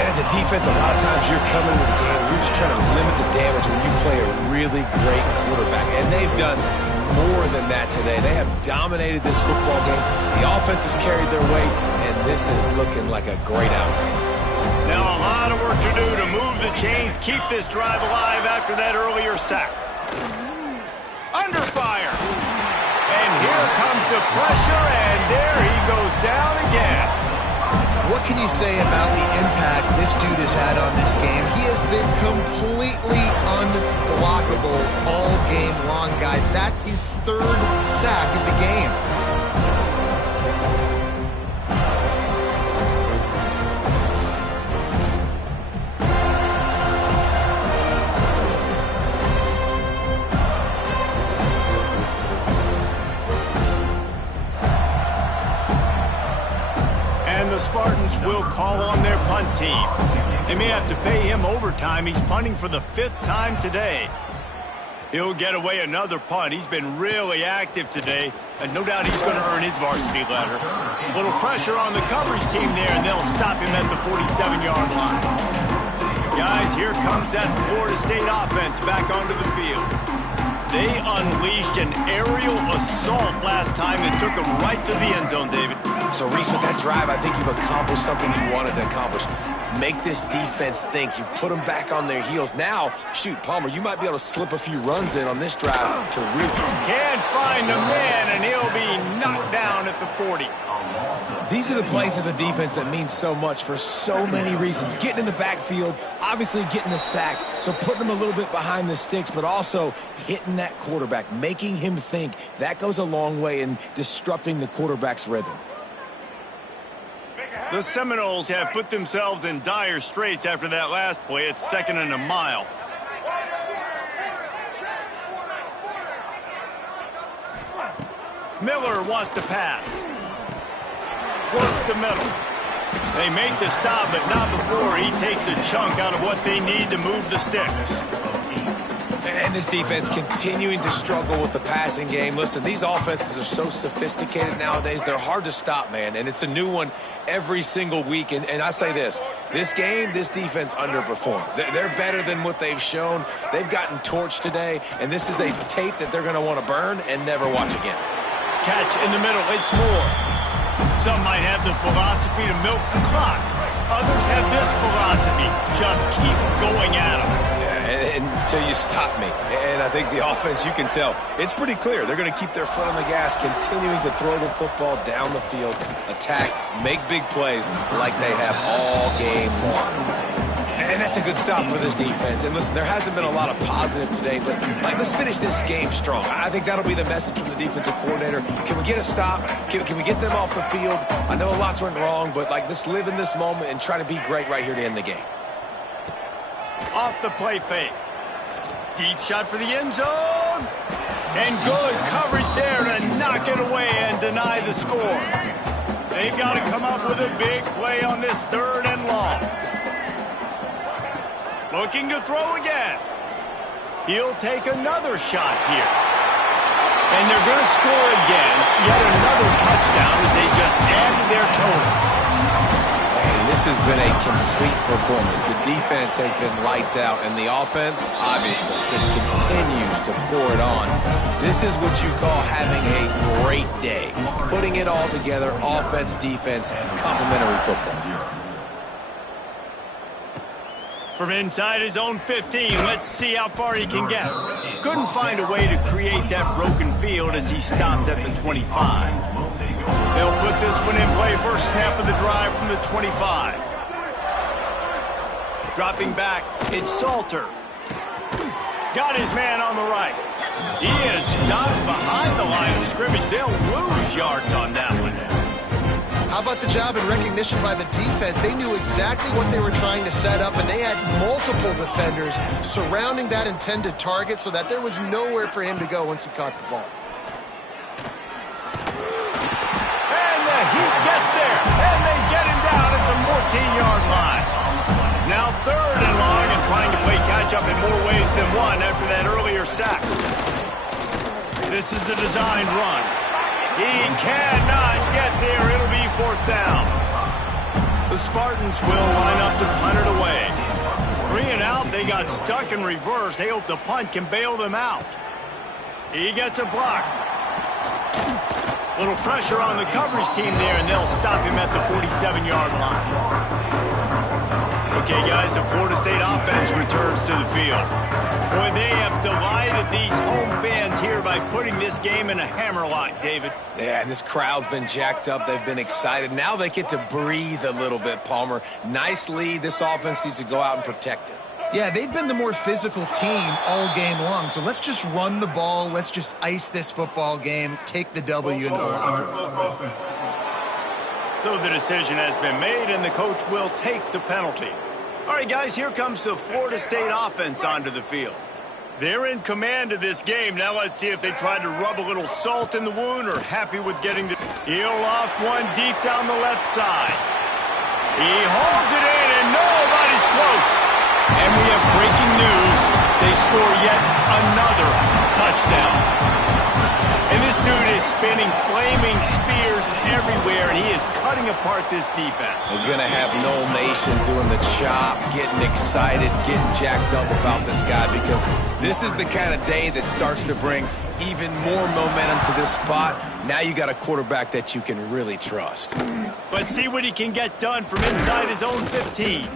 And as a defense, a lot of times you're coming into the game and you're just trying to limit the damage when you play a really great quarterback. And they've done more than that today. They have dominated this football game. The offense has carried their weight, and this is looking like a great outcome. Now a lot of work to do to move the chains, keep this drive alive after that earlier sack. Under fire. And here comes the pressure, and there he goes down again. What can you say about the impact this dude has had on this game? He has been completely unblockable all game long, guys. That's his 3rd sack of the game. The Spartans will call on their punt team. They may have to pay him overtime. He's punting for the 5th time today. He'll get away another punt. He's been really active today, and no doubt he's going to earn his varsity letter. A little pressure on the coverage team there, and they'll stop him at the 47-yard line. Guys, here comes that Florida State offense back onto the field. They unleashed an aerial assault last time that took them right to the end zone, David. So, Reese, with that drive, I think you've accomplished something you wanted to accomplish. Make this defense think. You've put them back on their heels. Now, shoot, Palmer, you might be able to slip a few runs in on this drive to really... Can't find the man, and he'll be knocked down at the 40. These are the plays as a defense that mean so much for so many reasons. Getting in the backfield, obviously getting the sack, so putting him a little bit behind the sticks, but also hitting that quarterback, making him think. That goes a long way in disrupting the quarterback's rhythm. The Seminoles have put themselves in dire straits after that last play. It's 2nd and a mile. Miller wants to pass. Works the middle. They make the stop, but not before he takes a chunk out of what they need to move the sticks. And this defense continuing to struggle with the passing game. Listen, these offenses are so sophisticated nowadays. They're hard to stop, man. And it's a new one every single week. And I say this game, this defense underperformed. They're better than what they've shown. They've gotten torched today. And this is a tape that they're going to want to burn and never watch again. Catch in the middle. It's Moore. Some might have the philosophy to milk the clock. Others have this philosophy. Just keep going at them. Until you stop me. And I think the offense, you can tell, it's pretty clear. They're going to keep their foot on the gas, continuing to throw the football down the field, attack, make big plays like they have all game long. And that's a good stop for this defense. And listen, there hasn't been a lot of positive today, but let's finish this game strong. I think that'll be the message from the defensive coordinator. Can we get a stop? Can we get them off the field? I know lots went wrong, but let's live in this moment and try to be great right here to end the game. Off the play fake. Deep shot for the end zone. And good coverage there to knock it away and deny the score. They've got to come up with a big play on this 3rd and long. Looking to throw again. He'll take another shot here. And they're going to score again. Yet another touchdown as they just add to their total. This This has been a complete performance. The defense has been lights out, and the offense, obviously, just continues to pour it on. This is what you call having a great day. Putting it all together, offense, defense, complementary football. From inside his own 15, let's see how far he can get. Couldn't find a way to create that broken field as he stopped at the 25. They'll put this one in play first snap of the drive from the 25. Dropping back, it's Salter. Got his man on the right. He is stopped behind the line of scrimmage. They'll lose yards on that one. How about the job and recognition by the defense? They knew exactly what they were trying to set up, and they had multiple defenders surrounding that intended target so that there was nowhere for him to go once he caught the ball. And the Heat gets there, and they get him down at the 14-yard line. Now 3rd and long, and trying to play catch-up in more ways than one after that earlier sack. This is a designed run. He cannot get there. It'll be 4th down. The Spartans will line up to punt it away. 3 and out. They got stuck in reverse. They hope the punt can bail them out. He gets a block. Little pressure on the coverage team there, and they'll stop him at the 47-yard line. Okay, guys, the Florida State offense returns to the field. Boy, they have delighted these home fans here by putting this game in a hammerlock, David. Yeah, and this crowd's been jacked up. They've been excited. Now they get to breathe a little bit, Palmer. Nice lead. This offense needs to go out and protect it. Yeah, they've been the more physical team all game long. So let's just run the ball. Let's just ice this football game, take the W. So the decision has been made, and the coach will take the penalty. All right, guys, here comes the Florida State offense onto the field. They're in command of this game. Now let's see if they try to rub a little salt in the wound or happy with getting the... He'll loft one deep down the left side. He holds it in, and nobody's close. And we have breaking news. They score yet another touchdown. And this dude is spinning flaming spears everywhere, and he is cutting apart this defense. We're going to have Noel Nation doing the chop, getting excited, getting jacked up about this guy, because this is the kind of day that starts to bring even more momentum to this spot. Now you got a quarterback that you can really trust. Let's see what he can get done from inside his own 15.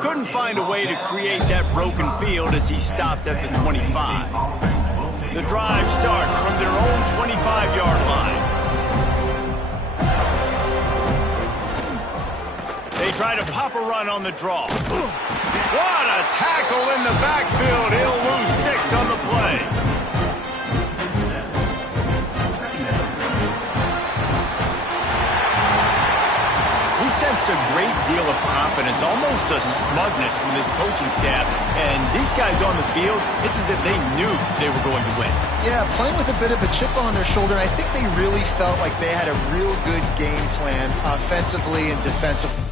Couldn't find a way to create that broken field as he stopped at the 25. The drive starts from their own 25-yard line. They try to pop a run on the draw. What a tackle in the backfield. He'll lose 6 on the play. He sensed a great deal of confidence, almost a smugness from this coaching staff. And these guys on the field, it's as if they knew they were going to win. Yeah, playing with a bit of a chip on their shoulder. I think they really felt like they had a real good game plan offensively and defensively.